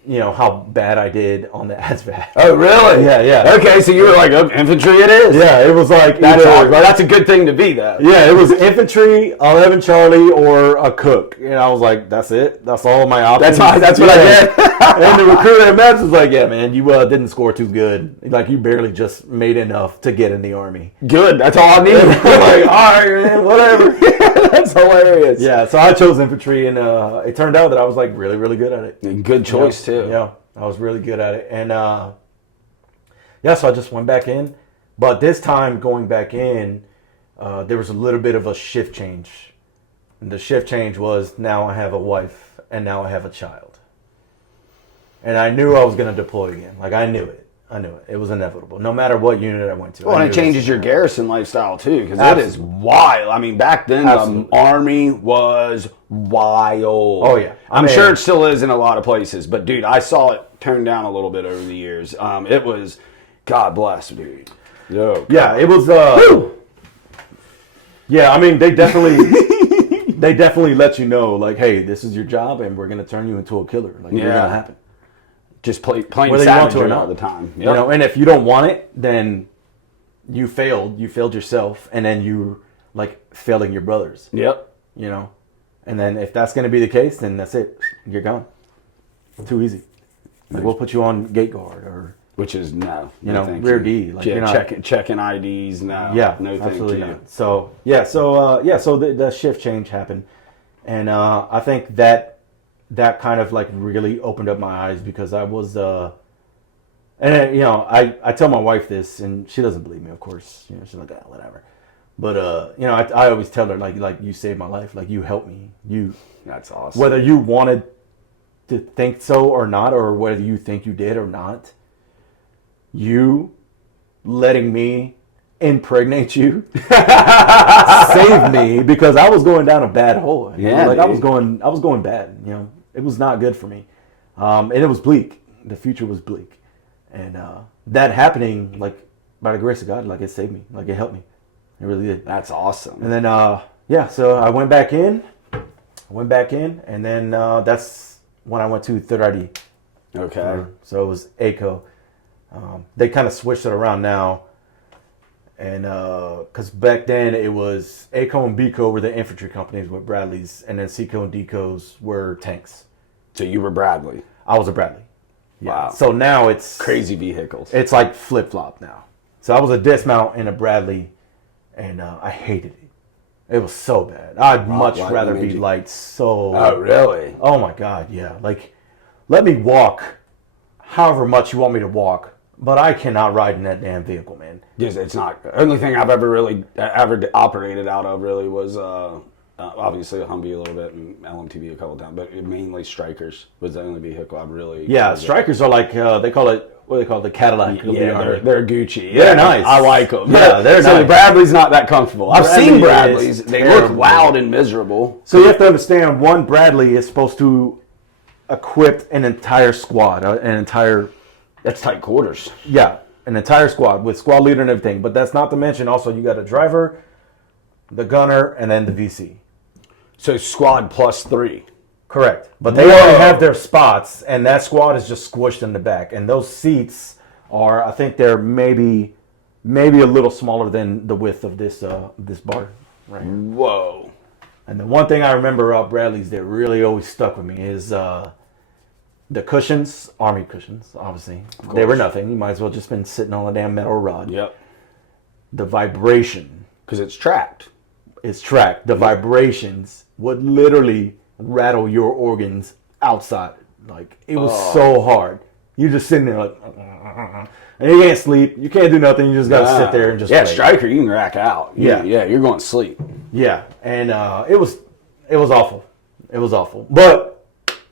how bad I did on the ASVAB. Oh, really? Yeah. Okay, so you were like, infantry it is. Yeah, it was like that's a good thing to be, though. Yeah, it was infantry, 11 Charlie, or a cook. And I was like, that's it. That's all my options. That's what I did. And the recruiter at Maps was like, yeah, man, you didn't score too good. Like, you barely just made enough to get in the Army. Good. That's all I needed. I'm like, all right, man, whatever. That's hilarious. Yeah, so I chose infantry, and it turned out that I was like really, really good at it. Good choice, too. Yeah, I was really good at it. And so I just went back in. But this time going back in, there was a little bit of a shift change. And the shift change was now I have a wife and now I have a child. And I knew I was going to deploy again. Like, I knew it. It was inevitable. No matter what unit I went to. Well, and it changes your garrison lifestyle, too, because it is wild. I mean, back then, the Army was wild. Oh, yeah. I'm sure it still is in a lot of places. But, dude, I saw it turn down a little bit over the years. It was, God bless, dude. Yo, yeah, it was, yeah, I mean, they definitely let you know, like, hey, this is your job, and we're going to turn you into a killer. Like, it's going to happen. Just playing whether savage you want to or not all the time. Yep. And if you don't want it, then you failed yourself, and then you like failing your brothers. Yep. And then if that's going to be the case, then that's it. You're gone. Too easy. Like, we'll put you on gate guard or which is rear D. Like, checking IDs. No. Yeah. No. Absolutely thank you. not. So So the shift change happened, and I think that kind of like really opened up my eyes because I was I tell my wife this and she doesn't believe me, of course. She's like, whatever. But I always tell her like you saved my life, like you helped me. That's awesome. Whether you wanted to think so or not, or whether you think you did or not, you letting me impregnate you saved me because I was going down a bad hole. Yeah, I was going bad. It was not good for me, and it was bleak. The future was bleak, and that happening, like by the grace of God, like it saved me, like it helped me. It really did. That's awesome. And then so I went back in, and then that's when I went to third ID. Okay. So it was ACO. They kind of switched it around now. And because back then it was ACO and BCO were the infantry companies with Bradleys, and then CCO and DCOs were tanks. So you were Bradley. I was a Bradley. Yeah. Wow. So now it's crazy vehicles. It's like flip flop now. So I was a dismount in a Bradley, and I hated it. It was so bad. I'd much rather be light. So. Oh really? Oh my God, yeah. Like, let me walk, however much you want me to walk. But I cannot ride in that damn vehicle, man. Yes, it's not. The only thing I've ever operated out of really was obviously a Humvee a little bit and LMTV a couple times, but mainly Strikers was the only vehicle I've really. Yeah, Strikers are like they call it the Cadillac. Yeah, they're Gucci. They're nice. I like them. Yeah, they're nice. So the Bradley's not that comfortable. I've seen Bradleys. They terrible. look loud and miserable. So you have to understand, one Bradley is supposed to equip an entire squad, That's tight quarters. Yeah, an entire squad with squad leader and everything. But that's not to mention also you got a driver, the gunner, and then the VC. So squad plus 3. Correct. But they already have their spots, and that squad is just squished in the back. And those seats are, I think they're maybe a little smaller than the width of this bar. Right. Whoa. And the one thing I remember about Bradley's that really always stuck with me is the cushions, Army cushions, obviously. They were nothing. You might as well just been sitting on a damn metal rod. Yep. The vibration. Because it's tracked. It's tracked. The vibrations would literally rattle your organs outside. Like, it was so hard. You're just sitting there like, and you can't sleep. You can't do nothing. You just got to sit there and just play. Striker, you can rack out. Yeah, you're going to sleep. Yeah, and it was awful. It was awful. But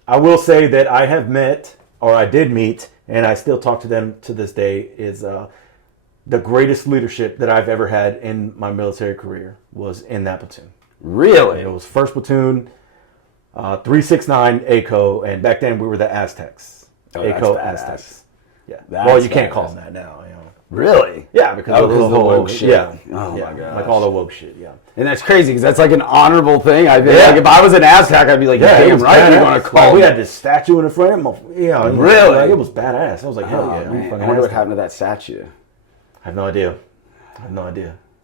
I will say that I have met, or I did meet, and I still talk to them to this day, is the greatest leadership that I've ever had in my military career was in that platoon. Really? It was 1st Platoon, 369 ACO, and back then we were the Aztecs. ACO Aztecs. Yeah. Well, you can't call them that now. You know. Really? Yeah, because of the woke shit. Yeah. Oh my god. Like all the woke shit. Yeah. And that's crazy because that's like an honorable thing. I think like if I was an Aztec, I'd be like, damn right, you're going to call. Like, we had this statue in the front. Yeah. Really? Like, it was badass. I was like, hell yeah. Man. I wonder what happened to that statue. I have no idea.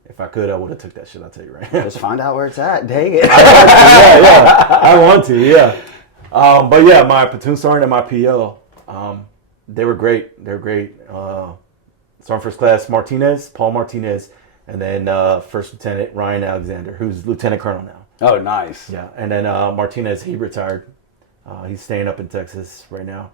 If I could, I would have took that shit. I'll tell you right now. Just find out where it's at. Dang it. I want to. Yeah. But yeah, my platoon sergeant and my PO, they were great. They're great. Sergeant First Class Paul Martinez, and then First Lieutenant Ryan Alexander, who's Lieutenant Colonel now. Oh, nice. Yeah, and then Martinez, he retired. He's staying up in Texas right now.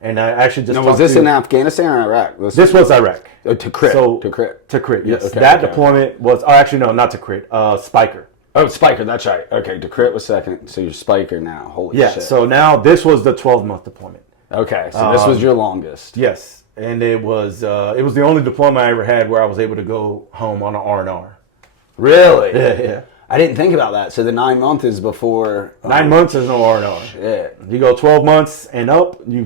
And I actually just was this in Afghanistan or Iraq? This was Iraq. To Crit. To Crit, yes. Okay, that deployment was, actually, no, not to Crit, Spiker. Oh, Spiker, that's right. Okay, to Crit was second, so you're Spiker now. Holy shit. Yeah, so now this was the 12-month deployment. Okay, so this was your longest. Yes, and it was the only deployment I ever had where I was able to go home on an R&R. Really? Yeah. I didn't think about that. So the 9 month is before 9 months is no R&R. Shit. You go 12 months and up, you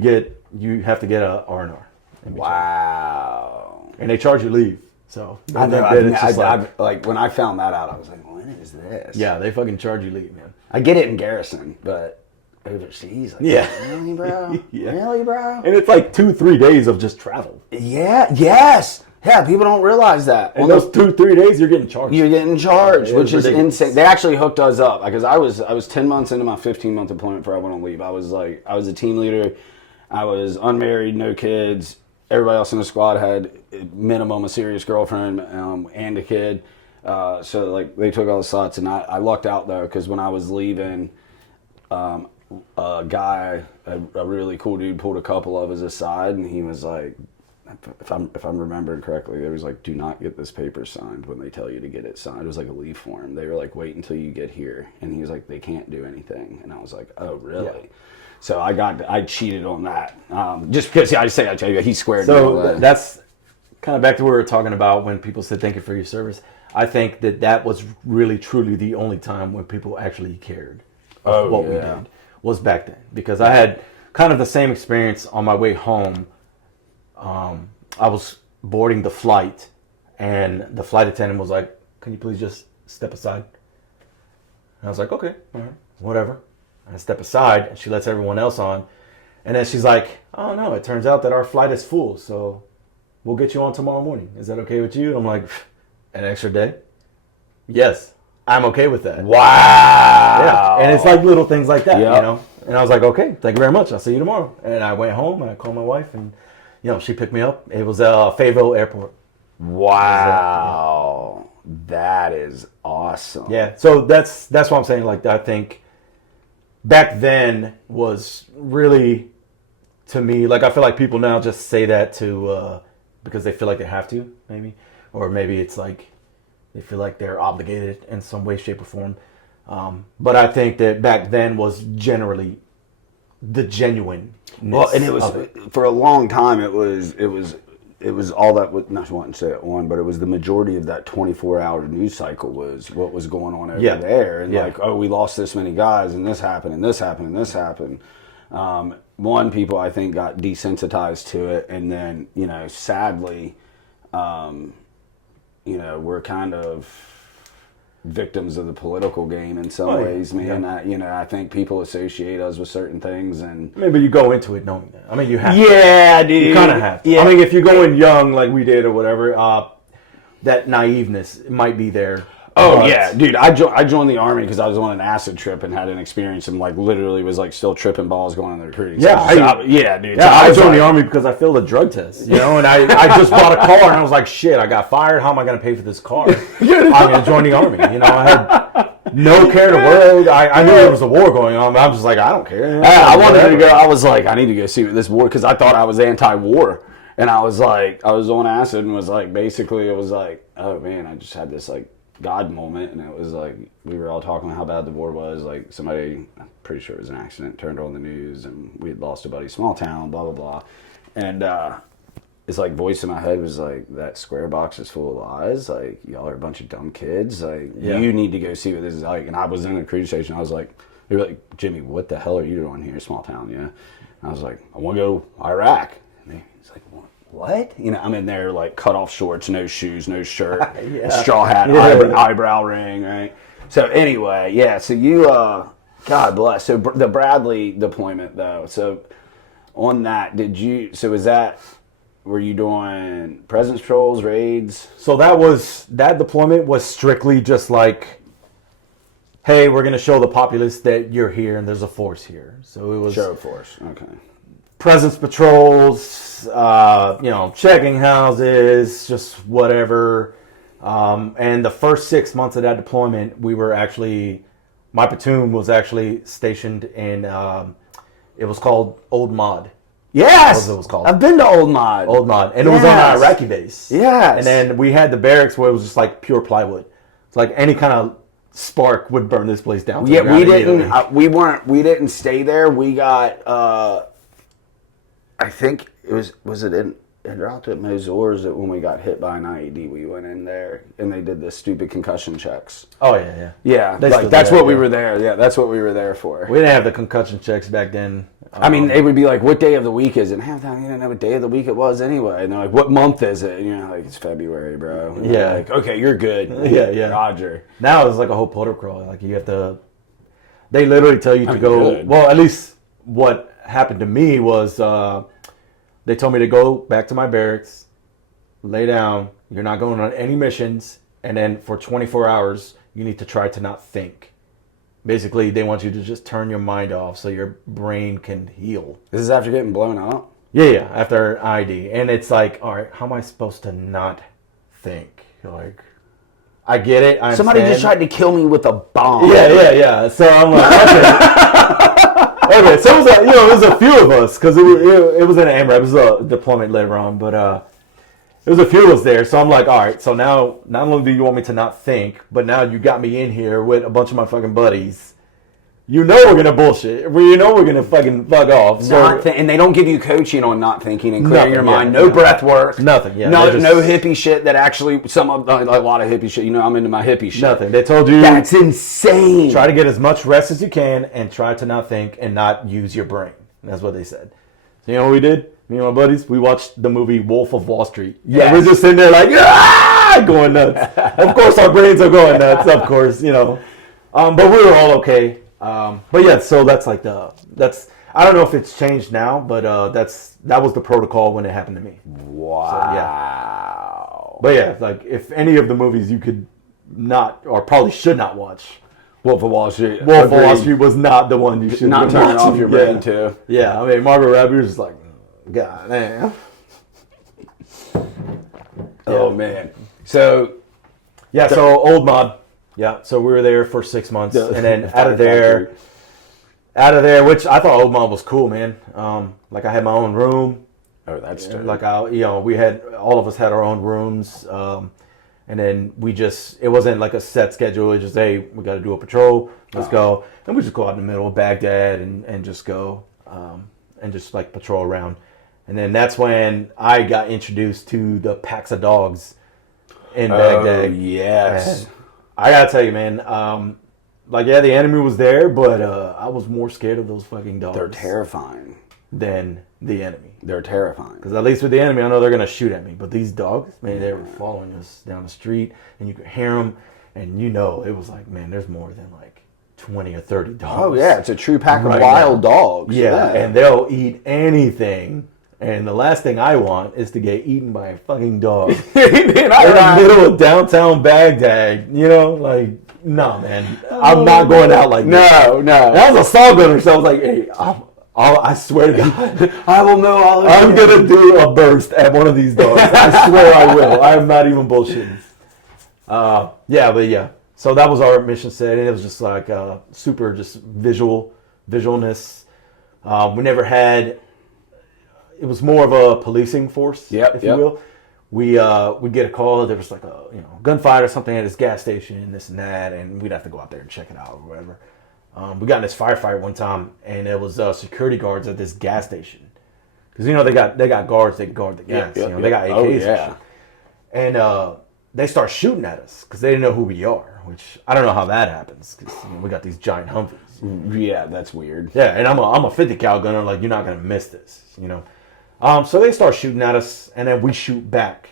have to get a R&R. Wow. And they charge you leave. So I know. Like when I found that out, I was like, "When is this?" Yeah, they fucking charge you leave, man. I get it in garrison, but overseas, like, really, bro? Yeah. Really, bro? And it's like 2-3 days of just travel. Yeah. Yes. Yeah, people don't realize that. And those 2-3 days, you're getting charged. You're getting charged, which is ridiculous. insane. They actually hooked us up because I was 10 months into my 15-month deployment before I went on leave. I was a team leader. I was unmarried, no kids. Everybody else in the squad had minimum a serious girlfriend and a kid. So like they took all the slots, and I lucked out though because when I was leaving, a guy, a really cool dude, pulled a couple of us aside, and he was like, if I'm remembering correctly, they was like, do not get this paper signed when they tell you to get it signed. It was like a leave form. They were like, wait until you get here, and he was like, they can't do anything, and I was like, oh really? Yeah. So I cheated on that just because I tell you he squared me away. That's kind of back to what we were talking about when people said thank you for your service. I think that was really truly the only time when people actually cared of what we did was back then, because I had kind of the same experience on my way home. I was boarding the flight, and the flight attendant was like, "Can you please just step aside?" And I was like, "Okay, all right, whatever." I step aside, and she lets everyone else on. And then she's like, "Oh, no, it turns out that our flight is full, so we'll get you on tomorrow morning. Is that okay with you?" And I'm like, "An extra day?" "Yes, I'm okay with that." Wow. Yeah. And it's like little things like that, you know? And I was like, "Okay, thank you very much. I'll see you tomorrow." And I went home, and I called my wife, and, she picked me up. It was Fayetteville Airport. Wow. That is awesome. Yeah, so that's what I'm saying. Like, I think back then was really, to me, like I feel like people now just say that to because they feel like they have to, maybe, or maybe it's like they feel like they're obligated in some way, shape, or form. But I think that back then was generally the genuine. Well, and it was for a long time. It was all that. Not wanting to say it one, but it was the majority of that 24-hour news cycle was what was going on over there, and like, oh, we lost this many guys, and this happened, and this happened, and this happened. People I think got desensitized to it, and then sadly, we're kind of victims of the political game in some ways, man. I think people associate us with certain things, and maybe you go into it knowing that. I mean, you have to. Yeah, dude. You kind of have to. Yeah. I mean, if you go in young like we did or whatever, that naiveness might be there. Oh But- yeah, dude! I joined the Army because I was on an acid trip and had an experience and like literally was like still tripping balls going on the recruiting. Yeah, dude. Yeah, I joined the Army because I failed a drug test, you know, and I just bought a car and I was like, shit, I got fired. How am I going to pay for this car? I'm going to join the Army. You know, I had no care in the world. I knew there was a war going on, but I'm just like, I don't care. You know, I wanted whatever. to go. I was like, I need to go see what this war because I thought I was anti-war, and I was like, I was on acid and was like, basically, it was like, oh man, I just had this like God moment, and it was like we were all talking about how bad the war was. Like somebody, I'm pretty sure it was an accident, turned on the news, and we had lost a buddy, small town, blah blah blah, and it's like voice in my head was like that square box is full of lies. Like y'all are a bunch of dumb kids. Like you need to go see what this is like. And I was in a recruiting station. I was like, they were like, Jimmy, what the hell are you doing here, small town? Yeah, and I was like, I want to go Iraq. And he's like, what? You know, I'm in there like cut off shorts, no shoes, no shirt, straw hat, eyebrow ring, right? So anyway, yeah. So you, God bless. So the Bradley deployment though. So on that, were you doing presence patrols, raids? So that deployment was strictly just like, hey, we're going to show the populace that you're here and there's a force here. So it was Show force. Okay. presence patrols, checking houses, just whatever. And the first 6 months of that deployment, my platoon was actually stationed in, it was called Old Mod. Yes! What was it called? I've been to Old Mod. And it was on an Iraqi base. Yes. And then we had the barracks where it was just like pure plywood. It's like any kind of spark would burn this place down. Yeah, we didn't stay there. We got, I think was it in out at Mozores that when we got hit by an IED, we went in there and they did the stupid concussion checks. Oh, yeah. Yeah, that's what we were there. Yeah, that's what we were there for. We didn't have the concussion checks back then. I mean, it would be like, what day of the week is it? And half the time you didn't know what day of the week it was anyway. And they're like, what month is it? And you're like, it's February, bro. And yeah. Like, okay, you're good. Yeah. Roger. Now it's like a whole protocol. Like you have to, they literally tell you to go, good. well, at least what happened to me was they told me to go back to my barracks, lay down, you're not going on any missions, and then for 24 hours, you need to try to not think. Basically, they want you to just turn your mind off so your brain can heal. This is after getting blown up? Yeah, after ID. And it's like, all right, how am I supposed to not think? Like, I get it. I Somebody understand. just tried to kill me with a bomb. Yeah. So I'm like, okay. Okay, so it was it was a few of us because it was in AMRAP. It was a deployment later on, but it was a few of us there. So I'm like, all right. So now, not only do you want me to not think, but now you got me in here with a bunch of my fucking buddies. You know we're gonna bullshit. You know we're gonna fucking fuck off. So, And they don't give you coaching on not thinking and clearing your mind. Yeah, no breath work. Nothing. Yeah. No hippie shit that actually a lot of hippie shit. You know, I'm into my hippie shit. Nothing. They told you That's insane. try to get as much rest as you can and try to not think and not use your brain. That's what they said. So you know what we did? Me and my buddies, we watched the movie Wolf of Wall Street. Yeah, we're just sitting there like, going nuts. Of course, our brains are going nuts. Of course, but we were all okay. But yeah, so that's like I don't know if it's changed now, but that was the protocol when it happened to me. Wow. So, yeah. But yeah, like if any of the movies you could not or probably should not watch, Wolf of Wall Street. Wolf of Wall Street was not the one you should not be turn it off watching. your brain too. Yeah, I mean Margaret Robbie was just like, God damn. Oh man. So so Old Mod. Yeah, so we were there for 6 months, and then out of there, which I thought Old Mod was cool, man. Like I had my own room. Oh, that's true. Like we had all of us had our own rooms, and then it wasn't like a set schedule. It just hey, we got to do a patrol. Let's go, and we just go out in the middle of Baghdad and just go and just like patrol around. And then that's when I got introduced to the packs of dogs in Baghdad. Oh, yes. And I gotta tell you, man. The enemy was there, but I was more scared of those fucking dogs. They're terrifying. Than the enemy. They're terrifying. Because at least with the enemy, I know they're gonna shoot at me. But these dogs, man, they were following us down the street, and you could hear them, and it was like, man, there's more than like 20 or 30 dogs. Oh yeah, it's a true pack of wild dogs. Yeah, and they'll eat anything. And the last thing I want is to get eaten by a fucking dog Dude, in the middle of downtown Baghdad. You know, like, no, man. I'm not going out like this. No. That was a assault gunner, so I was like, hey, I swear to God, I will know all of I'm going to do a burst at one of these dogs. I swear I will. I'm not even bullshitting. Yeah. So that was our mission set, and it was just like super just visualness. We never had, it was more of a policing force, if you will. We'd get a call, there was like a gunfight or something at this gas station, this and that, and we'd have to go out there and check it out or whatever. We got in this firefight one time, and it was security guards at this gas station. Because, they got guards that guard the gas. They got AKs and shit. And they start shooting at us because they didn't know who we are, which I don't know how that happens because we got these giant Humvees. Yeah, that's weird. Yeah, and I'm a 50 cal gunner. Like, you're not gonna miss this, So they start shooting at us, and then we shoot back.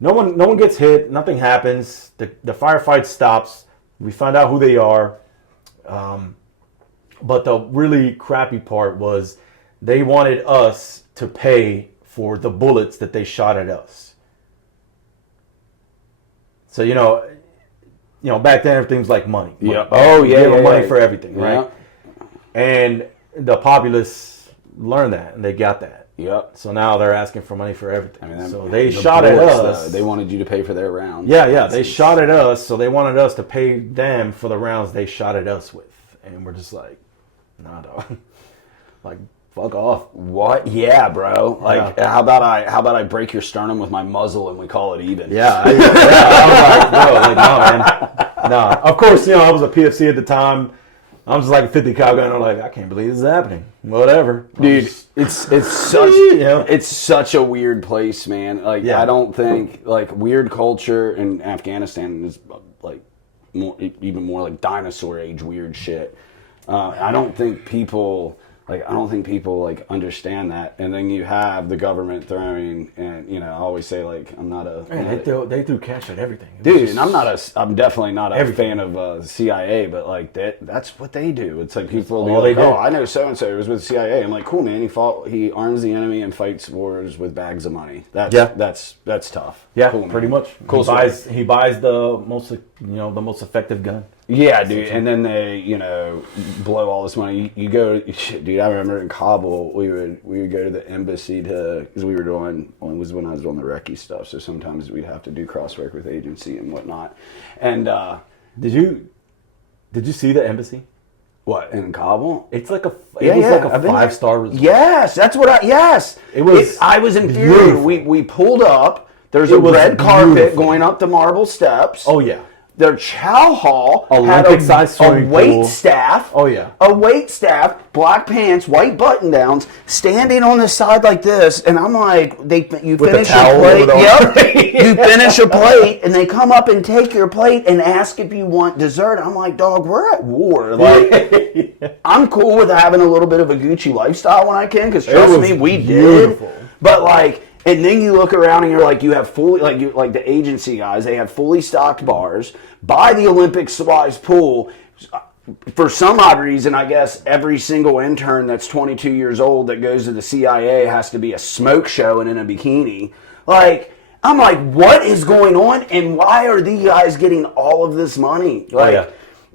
No one gets hit. Nothing happens. The firefight stops. We find out who they are. But the really crappy part was they wanted us to pay for the bullets that they shot at us. So, back then everything was like money. Yeah. Oh, yeah. They gave money for everything, right? Yeah. And the populace learned that, and they got that. Yep. So now they're asking for money for everything. I mean, so they shot at us. They wanted you to pay for their rounds. Yeah. They shot at us, so they wanted us to pay them for the rounds they shot at us with. And we're just like, nah, dog. Like, fuck off. What? Yeah, bro. Like, how about I break your sternum with my muzzle and we call it even? Yeah. I was like, bro, no, man. Nah. Of course, I was a PFC at the time. I'm just like a 50 cal gunner. Like, I can't believe this is happening. Whatever, dude. It's such it's such a weird place, man. Like, I don't think like weird culture in Afghanistan is like even more like dinosaur age weird shit. I don't think people understand that. And then you have the government throwing, and I always say, like, I'm not a... Man, they threw cash at everything. Dude, and I'm definitely not a fan of CIA, but, like, that's what they do. It's like people will be like, oh, I know so-and-so was with CIA. I'm like, cool, man, he arms the enemy and fights wars with bags of money. That's tough. Yeah, cool, pretty much. Cool. He buys the most effective gun. Yeah, dude, and then they, blow all this money. You go, dude. I remember in Kabul, we would go to the embassy because we were doing. Well, it was when I was doing the recce stuff, so sometimes we'd have to do crosswork with agency and whatnot. And did you see the embassy? What, in Kabul? It's like a 5-star resort. Yes, that's what Yes, it was. I was infuriated. We pulled up. There's a red carpet going up the marble steps. Oh yeah. Their chow hall had a wait staff. Oh yeah, a wait staff, black pants, white button downs, standing on the side like this, and I'm like, you finish your plate. Yep, you finish a plate, and they come up and take your plate and ask if you want dessert. I'm like, dog, we're at war. Like, I'm cool with having a little bit of a Gucci lifestyle when I can, because trust me, we did. But like. And then you look around and you're like, you have fully, like the agency guys, they have fully stocked bars by the Olympic-sized pool. For some odd reason, I guess every single intern that's 22 years old that goes to the CIA has to be a smoke show and in a bikini. Like, I'm like, what is going on? And why are these guys getting all of this money? Like,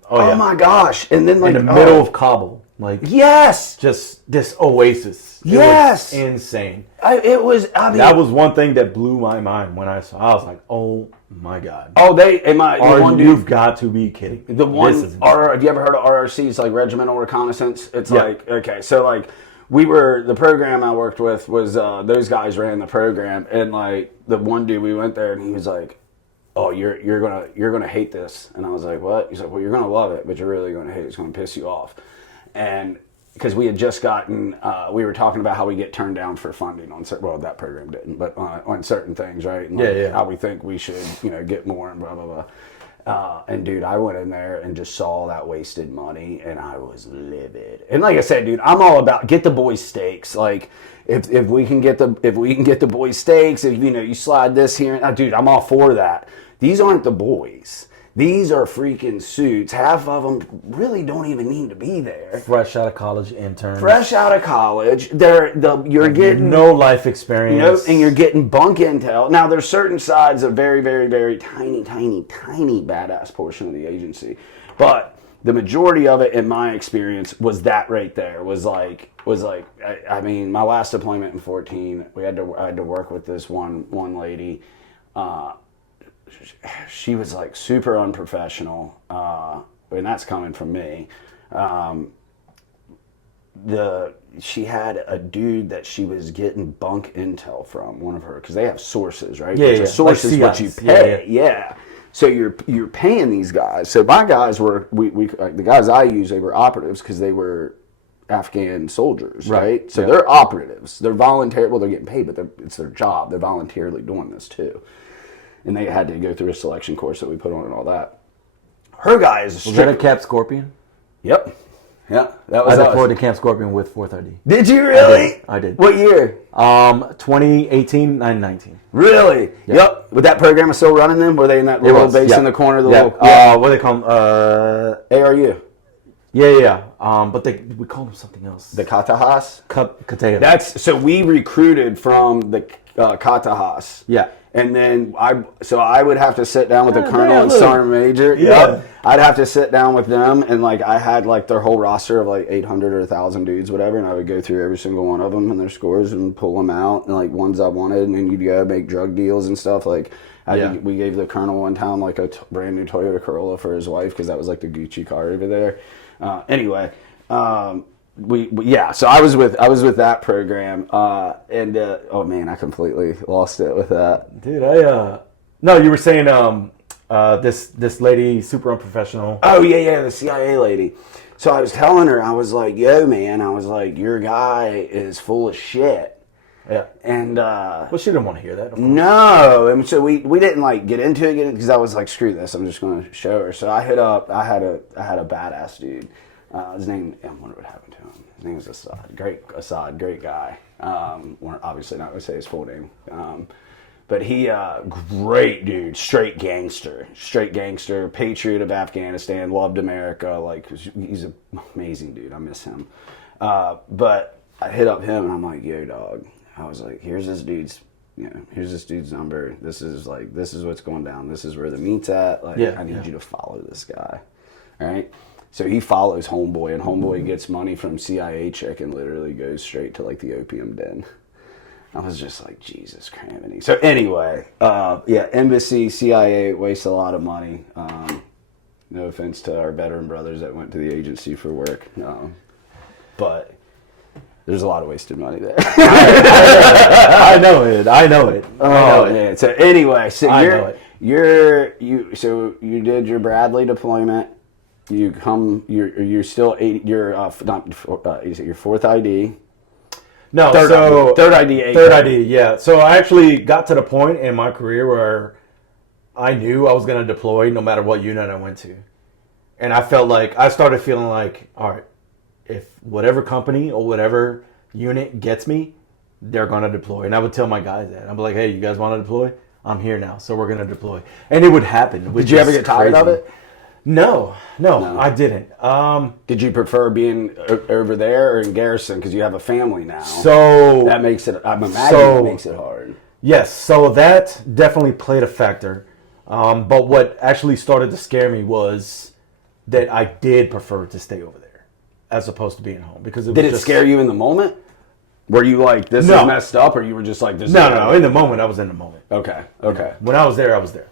oh my gosh. And then like in the middle of Kabul. Like, yes, just this oasis. It was insane. That was one thing that blew my mind when I saw. I was like, oh my god. Oh, you've got to be kidding. The one, have you ever heard of RRC? It's like Regimental Reconnaissance. It's like, okay, so like the program I worked with was those guys ran the program, and like the one dude we went there and he was like, oh, you're gonna hate this, and I was like, what? He's like, well, you're gonna love it, but you're really gonna hate it. It's gonna piss you off. And because we had just gotten, we were talking about how we get turned down for funding on certain, that program didn't, but on certain things, right? And how we think we should, get more and blah, blah, blah. And dude, I went in there and just saw that wasted money, and I was livid. And like I said, dude, I'm all about get the boys steaks. Like if we can get the boys steaks, if you slide this here, dude, I'm all for that. These aren't the boys. These are freaking suits. Half of them really don't even need to be there. Fresh out of college interns. Fresh out of college, you're getting no life experience, and you're getting bunk intel. Now, there's certain sides of very, very, very tiny, tiny, tiny badass portion of the agency, but the majority of it, in my experience, was that right there. Was like. I mean, my last deployment in 14, I had to work with this one lady. She was like super unprofessional, and that's coming from me. She had a dude that she was getting bunk intel from, one of her, because they have sources, right? Yeah, a source like is what you pay. Yeah. So you're paying these guys. So my guys were the guys I used, they were operatives because they were Afghan soldiers, right? So they're operatives. They're voluntary. Well, they're getting paid, but it's their job. They're voluntarily doing this too. And they had to go through a selection course that we put on and all that. Her guy is Was that at Camp Scorpion? Yep. Yeah, that was I deployed to Camp Scorpion with 4th ID. Did you really? I did. What year? 2018, 19. Really? Yep. But that program is still running them? Were they in that little base in the corner of the little... what do they call them? ARU. Yeah. But we called them something else. The Katahas? Katehas. So we recruited from the Katahas. Yeah. And then I would have to sit down with the colonel and look. sergeant major. Yeah. Yep. I'd have to sit down with them, and like I had like their whole roster of like 800 or 1,000 dudes, whatever, and I would go through every single one of them and their scores and pull them out, and like ones I wanted, and then you'd go make drug deals and stuff. Like we gave the colonel one time like a brand new Toyota Corolla for his wife because that was like the Gucci car over there. Anyway. So I was with that program, and oh man, I completely lost it with that. Dude, no, you were saying this lady super unprofessional. Oh yeah, the CIA lady. So I was telling her, I was like, yo man, I was like, your guy is full of shit. Yeah. And well, she didn't want to hear that. No, and so we didn't like get into it because I was like, screw this, I'm just going to show her. So I hit up. I had a badass dude. His name, I wonder what happened to him. His name was Assad, great guy. We're obviously not going to say his full name. But he, great dude, straight gangster, patriot of Afghanistan, loved America. Like, he's an amazing dude. I miss him. But I hit up him and I'm like, yo, dog. I was like, here's this dude's number. This is what's going down. This is where the meet's at. Like, I need you to follow this guy. All right. So he follows Homeboy, and Homeboy gets money from CIA chick and literally goes straight to like the opium den. I was just like, Jesus cramming. So anyway, embassy, CIA wastes a lot of money. No offense to our veteran brothers that went to the agency for work, but there's a lot of wasted money there. I know it. Oh man. So anyway, so you did your Bradley deployment. You're still your 4th ID. No, third ID. Third ID, yeah. So I actually got to the point in my career where I knew I was going to deploy no matter what unit I went to. And I started feeling like, all right, if whatever company or whatever unit gets me, they're going to deploy. And I would tell my guys that. I'd be like, hey, you guys want to deploy? I'm here now, so we're going to deploy. And it would happen. Did you ever get tired of it? No, I didn't. Did you prefer being over there or in garrison because you have a family now? So that makes it. I'm imagining it makes it hard. Yes, so that definitely played a factor. But what actually started to scare me was that I did prefer to stay over there as opposed to being home because did it scare you in the moment? Were you like, this is messed up, or you were just like, this? No. In the moment, I was in the moment. Okay. When I was there, I was there.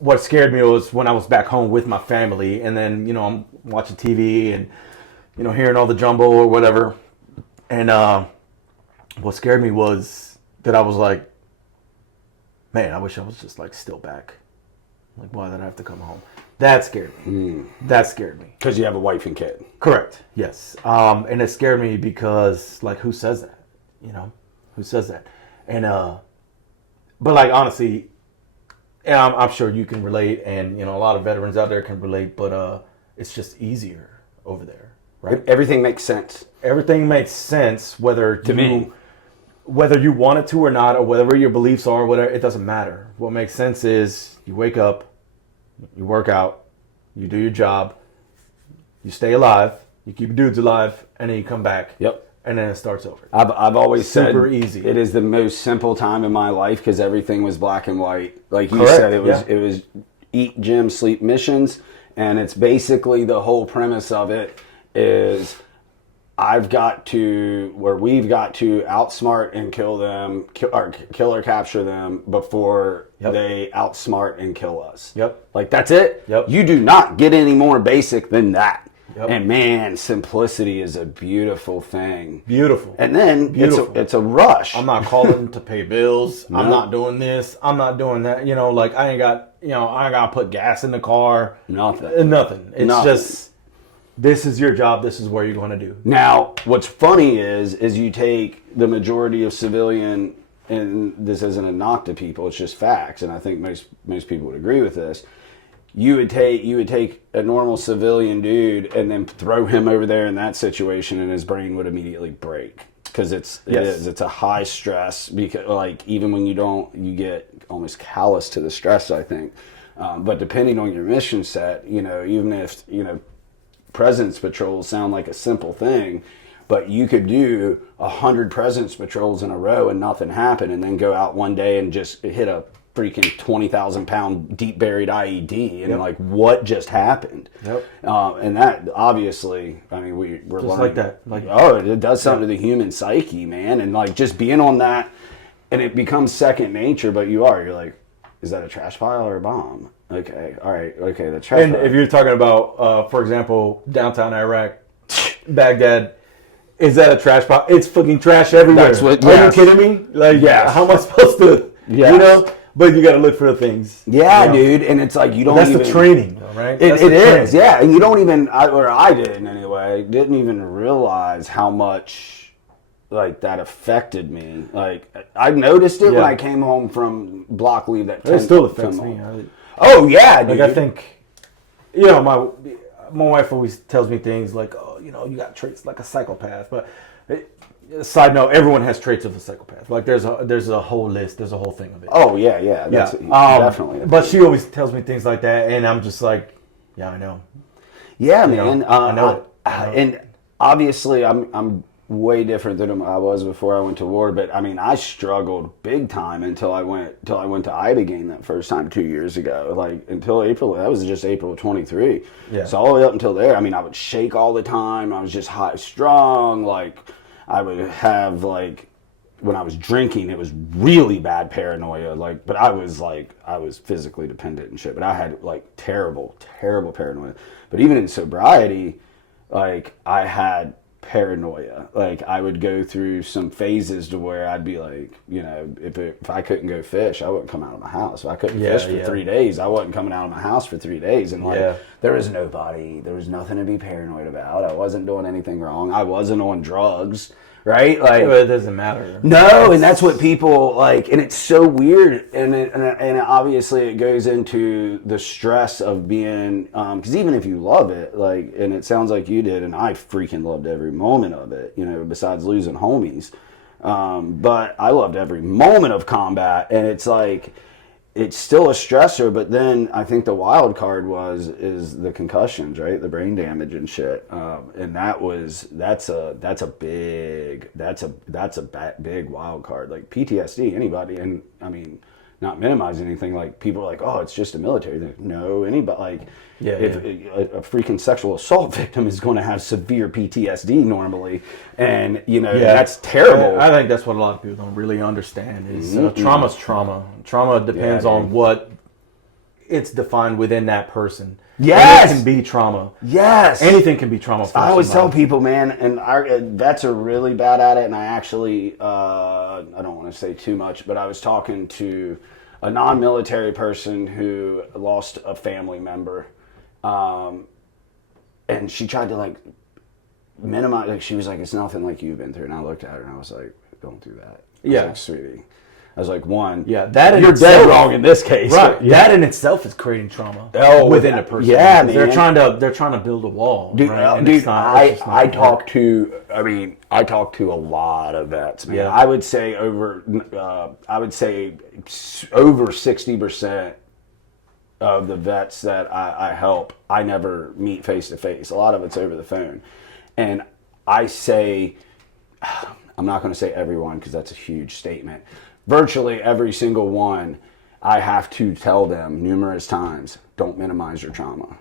What scared me was when I was back home with my family, and then I'm watching TV and hearing all the jumbo or whatever, and what scared me was that I was like, man, I wish I was just like still back. Like, why did I have to come home? That scared me. That scared me. Because you have a wife and kid. Correct. Yes. And it scared me because, like, who says that? Who says that? And but like honestly. And I'm sure you can relate, and a lot of veterans out there can relate, but it's just easier over there, right? Everything makes sense. Everything makes sense, whether you want it to or not, or whatever your beliefs are, whatever, it doesn't matter. What makes sense is you wake up, you work out, you do your job, you stay alive, you keep dudes alive, and then you come back. Yep. And then it starts over. I've always said super easy. It is the most simple time in my life because everything was black and white. Like you Correct, said, it was yeah. it was eat, gym, sleep, missions, and it's basically the whole premise of it is we've got to outsmart and kill them, kill or capture them before Yep. they outsmart and kill us. Yep. Like that's it. Yep. You do not get any more basic than that. Yep. And man, simplicity is a beautiful thing. Beautiful. And then Beautiful. it's a rush. I'm not calling to pay bills. No. I'm not doing this. I'm not doing that. You know, like I ain't got to put gas in the car. Nothing. Nothing. It's Nothing. just, this is your job. This is what you're going to do. Now, what's funny is you take the majority of civilian, and this isn't a knock to people, it's just facts, and I think most people would agree with this. You would take a normal civilian dude and then throw him over there in that situation, and his brain would immediately break because it's a high stress. Because like even when you get almost callous to the stress, I think. But depending on your mission set, even if presence patrols sound like a simple thing, but you could do 100 presence patrols in a row and nothing happen, and then go out one day and just hit a freaking 20,000-pound deep buried IED, and like what just happened? Yep. And that obviously, I mean, we're Just learning, like that. Like, it does something to the human psyche, man, and like just being on that, and it becomes second nature. But you're like, is that a trash pile or a bomb? Okay, all right, okay, the trash. and pile. if you're talking about, for example, downtown Iraq, Baghdad, is that a trash pile? It's fucking trash everywhere. That's what- Are yes. you kidding me? Like, Yes. how am I supposed to? Yes. But you got to look for the things. Yeah, dude, and it's like you don't. That's even, the training, though, right? It That's the is, training. yeah, and you don't even, I didn't anyway, didn't even realize how much like that affected me. Like I noticed it when Yeah. I came home from block leave. It still affects me. Oh yeah, dude. Like I think, my wife always tells me things like, oh, you got traits like a psychopath. But side note, everyone has traits of a psychopath. Like there's a whole list, there's a whole thing of it. Oh yeah, that's definitely. But she always tells me things like that, and I'm just like, yeah, I know. Yeah, You know, man. I know it. And obviously, I'm way different than I was before I went to war. But I mean, I struggled big time until I went to Ibogaine that first time 2 years ago. Like until April, that was just April of 23. Yeah. So all the way up until there, I mean, I would shake all the time. I was just high strung. Like I would have like when I was drinking, it was really bad paranoia. Like, but I was physically dependent and shit. But I had like terrible paranoia. But even in sobriety, like I had paranoia. Like I would go through some phases to where I'd be like, if I couldn't go fish, I wouldn't come out of my house. If I couldn't fish for 3 days, I wasn't coming out of my house for 3 days. And like there was nothing to be paranoid about. I wasn't doing anything wrong. I wasn't on drugs. Right? Like It doesn't matter. no, and that's what people like, and it's so weird, and obviously it goes into the stress of being, because even if you love it, like, and it sounds like you did, and I freaking loved every moment of it, besides losing homies, but I loved every moment of combat, and it's like, it's still a stressor, but then I think the wild card is the concussions, right? The brain damage and shit, and that's a big wild card. Like PTSD, anybody, and I mean, not minimizing anything. Like people are like, oh, it's just a military thing. No, anybody like. A freaking sexual assault victim is going to have severe PTSD normally, and that's terrible. I think that's what a lot of people don't really understand is trauma's trauma. Trauma depends on what it's defined within that person. Yes, and it can be trauma. Yes, anything can be trauma. For I always tell somebody. people, man, and our vets are really bad at it. And I actually, I don't want to say too much, but I was talking to a non-military person who lost a family member. And she tried to like minimize, like she was like, it's nothing like you've been through. And I looked at her and I was like, don't do that. I was like, sweetie. I was like, one, that you're dead wrong in this case. Right. That in itself is creating trauma within a person. Yeah, man. They're trying to build a wall. Dude, right? dude I talk to a lot of vets, man. Yeah. I would say over 60% of the vets that I help, I never meet face to face. A lot of it's over the phone. And I say, I'm not going to say everyone because that's a huge statement. Virtually every single one, I have to tell them numerous times, don't minimize your trauma.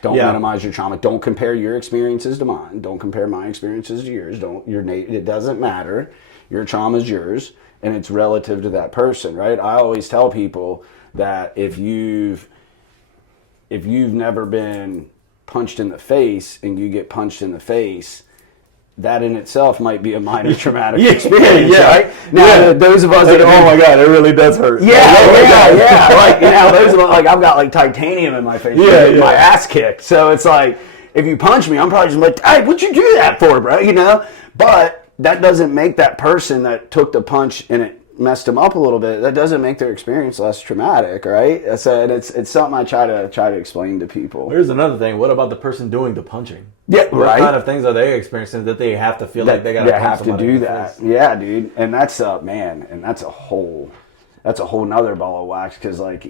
Don't minimize your trauma. Don't compare your experiences to mine. Don't compare my experiences to yours. It doesn't matter. Your trauma is yours, and it's relative to that person, right? I always tell people that if you've never been punched in the face and you get punched in the face, that in itself might be a minor traumatic experience, right? Now, those of us that oh my God, it really does hurt. Yeah. Like, those of us, like, I've got like titanium in my face, my ass kicked. So it's like, if you punch me, I'm probably just like, hey, what'd you do that for, bro? But that doesn't make that person that took the punch and it messed them up a little bit. That doesn't make their experience less traumatic, right? So it's something I try to explain to people. Here's another thing. What about the person doing the punching? Yeah, what kind of things are they experiencing that they have to feel like they got to do that? Yeah, dude, and that's and that's a whole nother ball of wax because, like,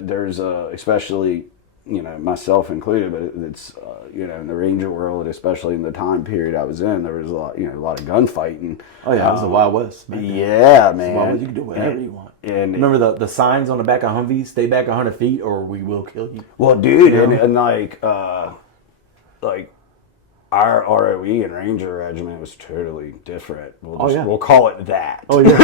there's especially myself included, but it's in the Ranger world, especially in the time period I was in, there was a lot of gunfighting. Oh yeah, it was the Wild West. Man. Yeah, man. You can do whatever you want. And remember the signs on the back of Humvees: "Stay back 100 feet, or we will kill you." Well, dude, and like our ROE and Ranger regiment was totally different. We'll call it that. Oh yeah.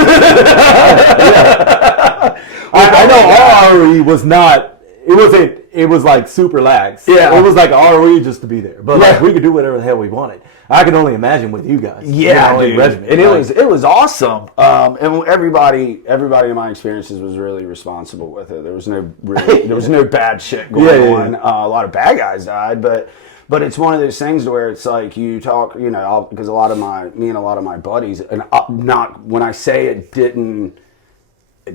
I know our ROE was not. It wasn't. It was like super lax. Yeah. It was like ROE just to be there. But like we could do whatever the hell we wanted. I can only imagine with you guys. Yeah, dude. And it was awesome. And everybody in my experiences was really responsible with it. There was no bad shit going on. A lot of bad guys died, but it's one of those things where it's like you talk, because me and a lot of my buddies, and not when I say it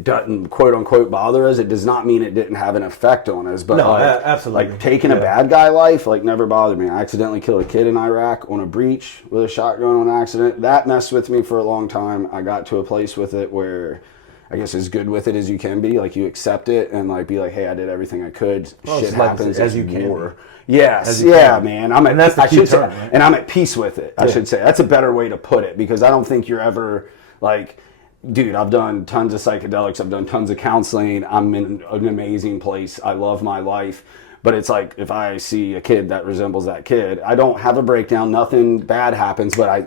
doesn't quote unquote bother us, it does not mean it didn't have an effect on us. But absolutely, like taking a bad guy life, like, never bothered me. I accidentally killed a kid in Iraq on a breach with a shotgun on accident. That messed with me for a long time. I got to a place with it where I guess as good with it as you can be. Like, you accept it and like be like, hey, I did everything I could. Shit happens as you can. Yes, man. And I'm at peace with it. I should say that's a better way to put it, because I don't think you're ever like, dude, I've done tons of psychedelics. I've done tons of counseling. I'm in an amazing place. I love my life. But it's like, if I see a kid that resembles that kid, I don't have a breakdown. Nothing bad happens, but I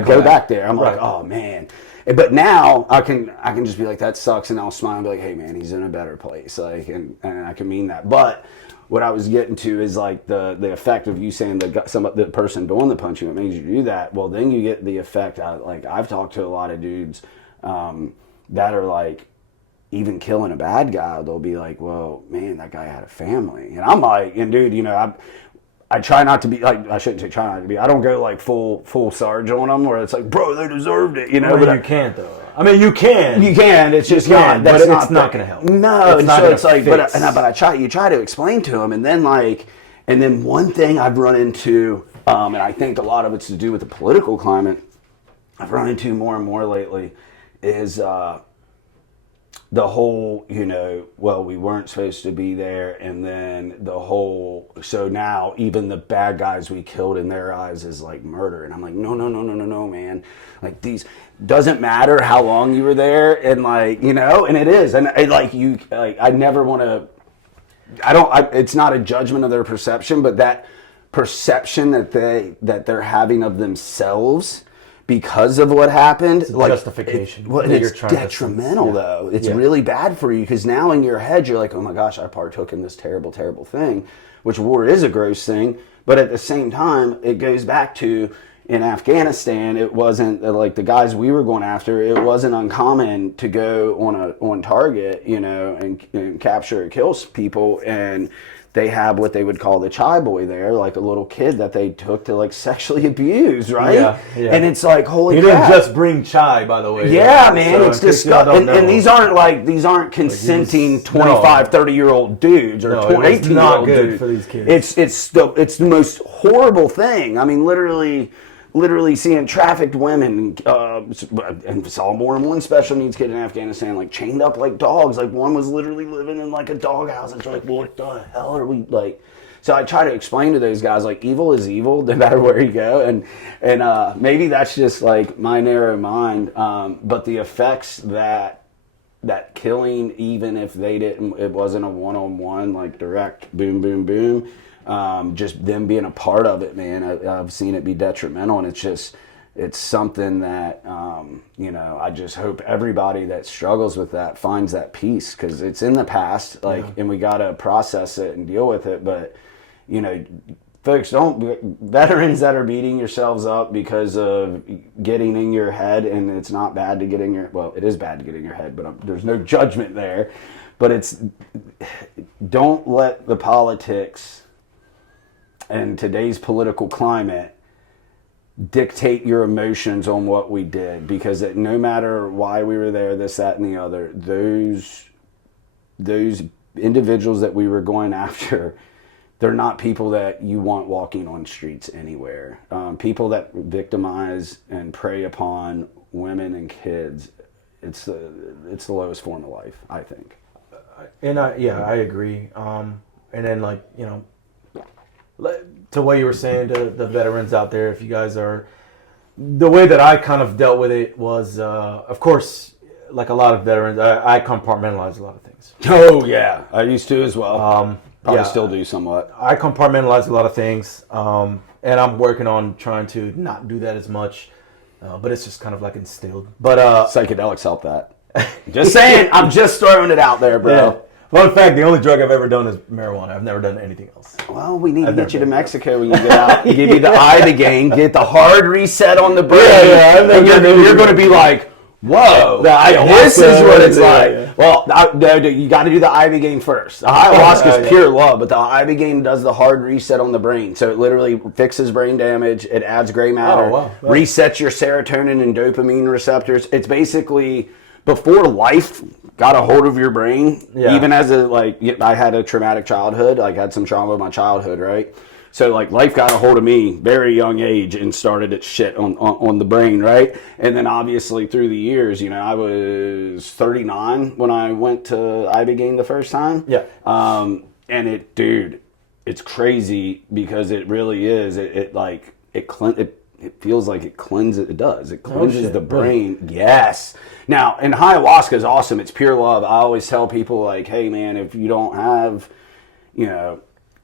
go back there. I'm like, oh, man. But now I can just be like, that sucks, and I'll smile and be like, hey, man, he's in a better place. Like, and I can mean that. But what I was getting to is like the effect of you saying the person doing the punching, what made you do that. Well, then you get the effect. I've talked to a lot of dudes that are like, even killing a bad guy, they'll be like, well, man, that guy had a family. And I'm like, and dude, I try not to be like, I shouldn't say try not to be, I don't go like full Sarge on them where it's like, bro, they deserved it, But you can't though. I mean, you can. It's just not. But it's not going to help. No, and so it's like, but you try to explain to them, and then one thing I've run into, and I think a lot of it's to do with the political climate, I've run into more and more lately, is the whole, well, we weren't supposed to be there, and then the whole, so now even the bad guys we killed in their eyes is like murder. And I'm like, no, man. Like, these, doesn't matter how long you were there, and like, and it is. And I never want to, it's not a judgment of their perception, but that perception that they're having of themselves because of what happened, it's like justification. It's detrimental, though. It's really bad for you, because now in your head you're like, oh my gosh, I partook in this terrible, terrible thing, which war is a gross thing. But at the same time, it goes back to, in Afghanistan, it wasn't like the guys we were going after. It wasn't uncommon to go on target, and capture or kill people, and they have what they would call the chai boy there, like a little kid that they took to like sexually abuse, right? Yeah. And it's like, holy crap. He didn't just bring chai, by the way. Yeah, man, it's disgusting. And these aren't consenting 25, 30-year-old dudes or 18-year-old dudes. Not good for these kids. It's the most horrible thing. I mean, literally, literally seeing trafficked women, and saw more than one special needs kid in Afghanistan, like chained up like dogs. Like one was literally living in like a doghouse. It's like, what the hell are we like? So I try to explain to those guys, like, evil is evil no matter where you go. And maybe that's just like my narrow mind. But the effects that killing, even if it wasn't a one-on-one, like direct boom, boom, boom, just them being a part of it, man, I've seen it be detrimental. And it's something that, I just hope everybody that struggles with that finds that peace, because it's in the past, and we got to process it and deal with it. But, folks, veterans that are beating yourselves up because of getting in your head, and it's not bad to get in it is bad to get in your head, but there's no judgment there. But don't let the politics and today's political climate dictate your emotions on what we did, because no matter why we were there, this, that, and the other, those individuals that we were going after, they're not people that you want walking on streets anywhere. People that victimize and prey upon women and kids, it's the lowest form of life, I think. And I agree. And then, to what you were saying to the veterans out there, if you guys are, the way that I kind of dealt with it was, of course, like a lot of veterans, I compartmentalize a lot of things. Oh yeah, I used to as well. Probably still do somewhat. I compartmentalize a lot of things, and I'm working on trying to not do that as much, but it's just kind of like instilled. But psychedelics help that. Just saying, I'm just throwing it out there, bro. Yeah. Fun fact, the only drug I've ever done is marijuana. I've never done anything else. Well, we need to get you to Mexico when you get out. Give you the Ibogaine, get the hard reset on the brain. And you're going to be like, whoa, this is what it's like. Yeah. Well, no, you got to do the Ibogaine first. The ayahuasca is pure love, but the Ibogaine does the hard reset on the brain. So it literally fixes brain damage. It adds gray matter, resets your serotonin and dopamine receptors. It's basically, before life got a hold of your brain, even as I had a traumatic childhood, I had some trauma in my childhood, right? So life got a hold of me very young age and started its shit on the brain, right? And then obviously through the years, I was 39 when I went to Ibogaine the first time. Yeah. And it's crazy because it really is. It feels like it cleanses. It does. It cleanses the brain. Really? Yes. Now, and ayahuasca is awesome. It's pure love. I always tell people, like, hey man, if you don't have,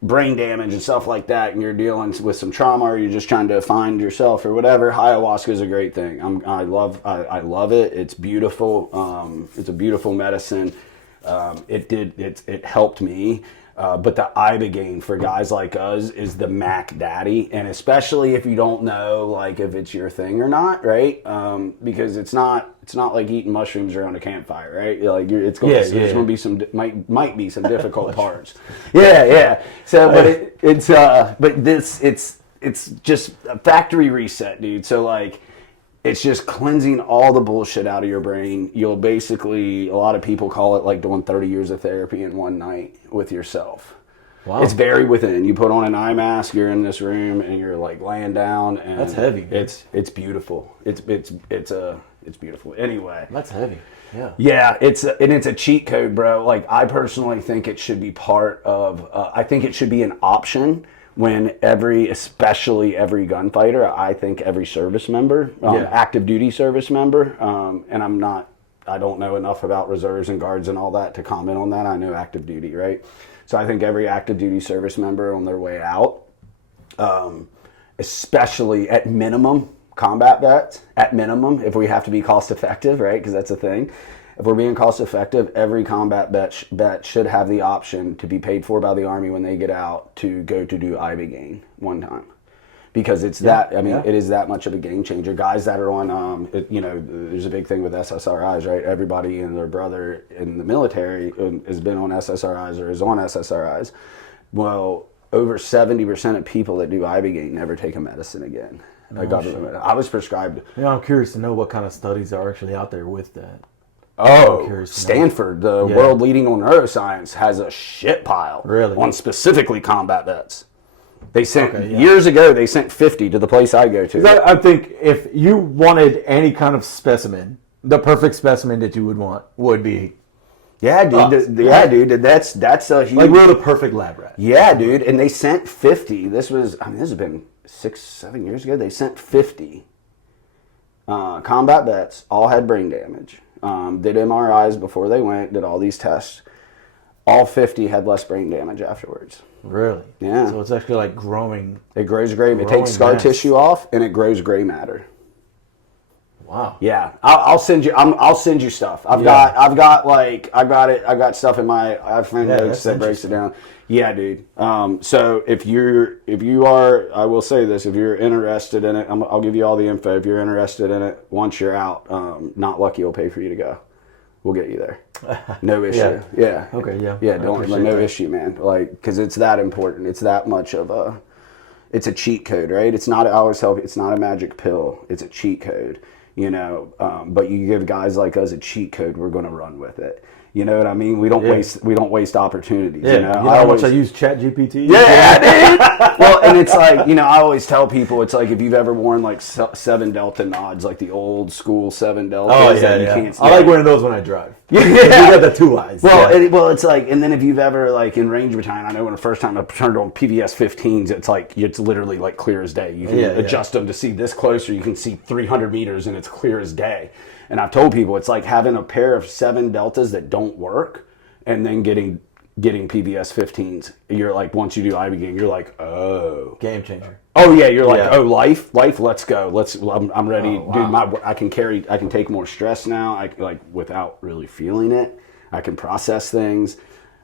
brain damage and stuff like that, and you're dealing with some trauma, or you're just trying to find yourself or whatever, ayahuasca is a great thing. I love it. It's beautiful. It's a beautiful medicine. It helped me. But the Ibogaine for guys like us is the Mac Daddy, and especially if you don't know if it's your thing or not, right? Because it's not like eating mushrooms around a campfire, right? There's going to be some might be some difficult parts. Yeah. So, but it's just a factory reset, dude. So it's just cleansing all the bullshit out of your brain. You'll basically, a lot of people call it like doing 30 years of therapy in one night with yourself. Wow. It's very within. You put on an eye mask, you're in this room, and you're laying down. And that's heavy. Man. It's beautiful. It's beautiful. Anyway. That's heavy. Yeah. Yeah, it's a cheat code, bro. I personally think it should be part of, I think it should be an option when especially every gunfighter, I think every service member, active duty service member, and I don't know enough about reserves and guards and all that to comment on that. I know active duty, right? So I think every active duty service member on their way out, especially at minimum, combat vets, at minimum, if we have to be cost effective, right? Because that's a thing. If we're being cost effective, every combat vet should have the option to be paid for by the Army when they get out to go to do Ibogaine one time. Because it is that much of a game changer. Guys that are on, there's a big thing with SSRIs, right? Everybody and their brother in the military has been on SSRIs or is on SSRIs. Well, over 70% of people that do Ibogaine never take a medicine again. I was prescribed. I'm curious to know what kind of studies are actually out there with that. Oh, Stanford, the world leading on neuroscience, has a shit pile on specifically combat vets. They sent years ago. They sent 50 to the place I go to. I think if you wanted any kind of specimen, the perfect specimen that you would want would be. Yeah, dude. Dude. That's a huge. Like we're the perfect lab rat. Yeah, dude. And they sent 50. This has been 6-7 years ago. They sent 50 combat vets. All had brain damage. Did MRIs before they went. Did all these tests. All 50 had less brain damage afterwards. Really? Yeah. So it's actually like growing. It grows gray. It takes scar tissue off, and it grows gray matter. Wow. Yeah, I'll send you. I'll send you stuff. I've got stuff in my. I have notes that breaks it down. Yeah, dude. So if you are, I will say this: if you're interested in it, I'll give you all the info. If you're interested in it, once you're out, Not Lucky will pay for you to go. We'll get you there. No issue. Yeah. Okay. Yeah. Yeah. No issue, man. Like, because it's that important. It's that much of a. It's a cheat code, right? It's not. I always tell you, it's not a magic pill. It's a cheat code. You know, but you give guys like us a cheat code, we're going to run with it. You know what I mean? We don't waste opportunities. Yeah. You know, how much I use ChatGPT? Yeah, dude. Well, and it's like, I always tell people, it's like if you've ever worn like 7 Delta nods, like the old school 7 Deltas. Oh yeah, that you can't see. I like wearing those when I drive. Yeah, you got the 2 eyes. Well, it's like, and then if you've ever like in Ranger Battalion, I know when the first time I turned on PVS 15s, it's like it's literally like clear as day. You can adjust them to see this close, or you can see 300 meters, and it's clear as day. And I've told people it's like having a pair of 7 Deltas that don't work, and then getting PVS 15s. You're like, once you do IBGAN, you're like, oh, game changer. Oh yeah, you're like, oh, life, let's go. I'm ready, dude. I can take more stress now. I like without really feeling it. I can process things,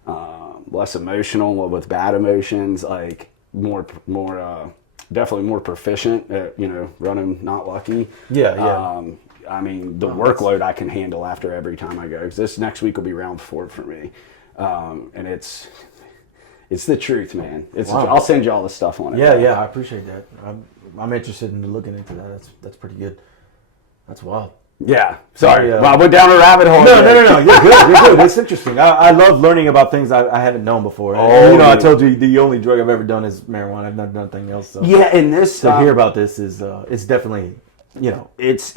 less emotional with bad emotions. Like more, definitely more proficient at running Not Lucky. Yeah. I mean, the workload I can handle after every time I go. Because this next week will be round 4 for me, and it's the truth, man. I'll send you all the stuff on it. Yeah, I appreciate that. I'm interested in looking into that. That's pretty good. That's wild. Yeah. Sorry. Well, I went down a rabbit hole. No. You're good. You're good. It's interesting. I love learning about things I haven't known before. I told you the only drug I've ever done is marijuana. I've not done anything else. So. Yeah, and this to hear about this is it's definitely it's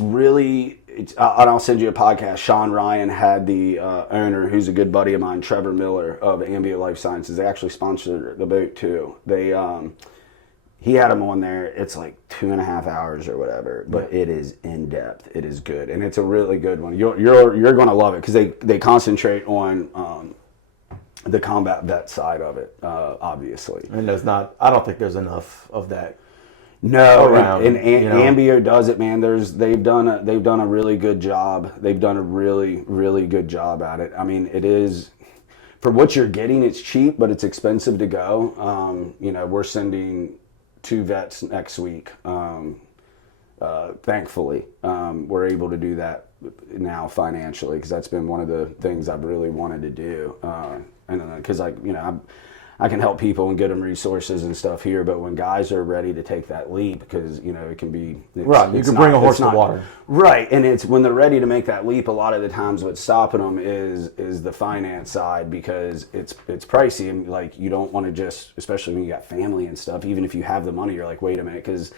really. And I'll send you a podcast. Sean Ryan had the owner, who's a good buddy of mine, Trevor Miller of Ambio Life Sciences. They actually sponsored the boat too. He had him on there. It's like 2.5 hours or whatever, but it is in depth. It is good, and it's a really good one. You're going to love it because they concentrate on the combat vet side of it, obviously. And I don't think there's enough of that. No, and Ambio does it, man. They've done a really good job. They've done a really, really good job at it. I mean, it is for what you're getting. It's cheap, but it's expensive to go. We're sending 2 vets next week. Thankfully, we're able to do that now financially because that's been one of the things I've really wanted to do. And because I can help people and get them resources and stuff here, but when guys are ready to take that leap, because it can be right, you can bring a horse to water, right? And it's when they're ready to make that leap. A lot of the times, what's stopping them is the finance side because it's pricey, and like you don't want to just, especially when you got family and stuff. Even if you have the money, you're like, wait a minute, because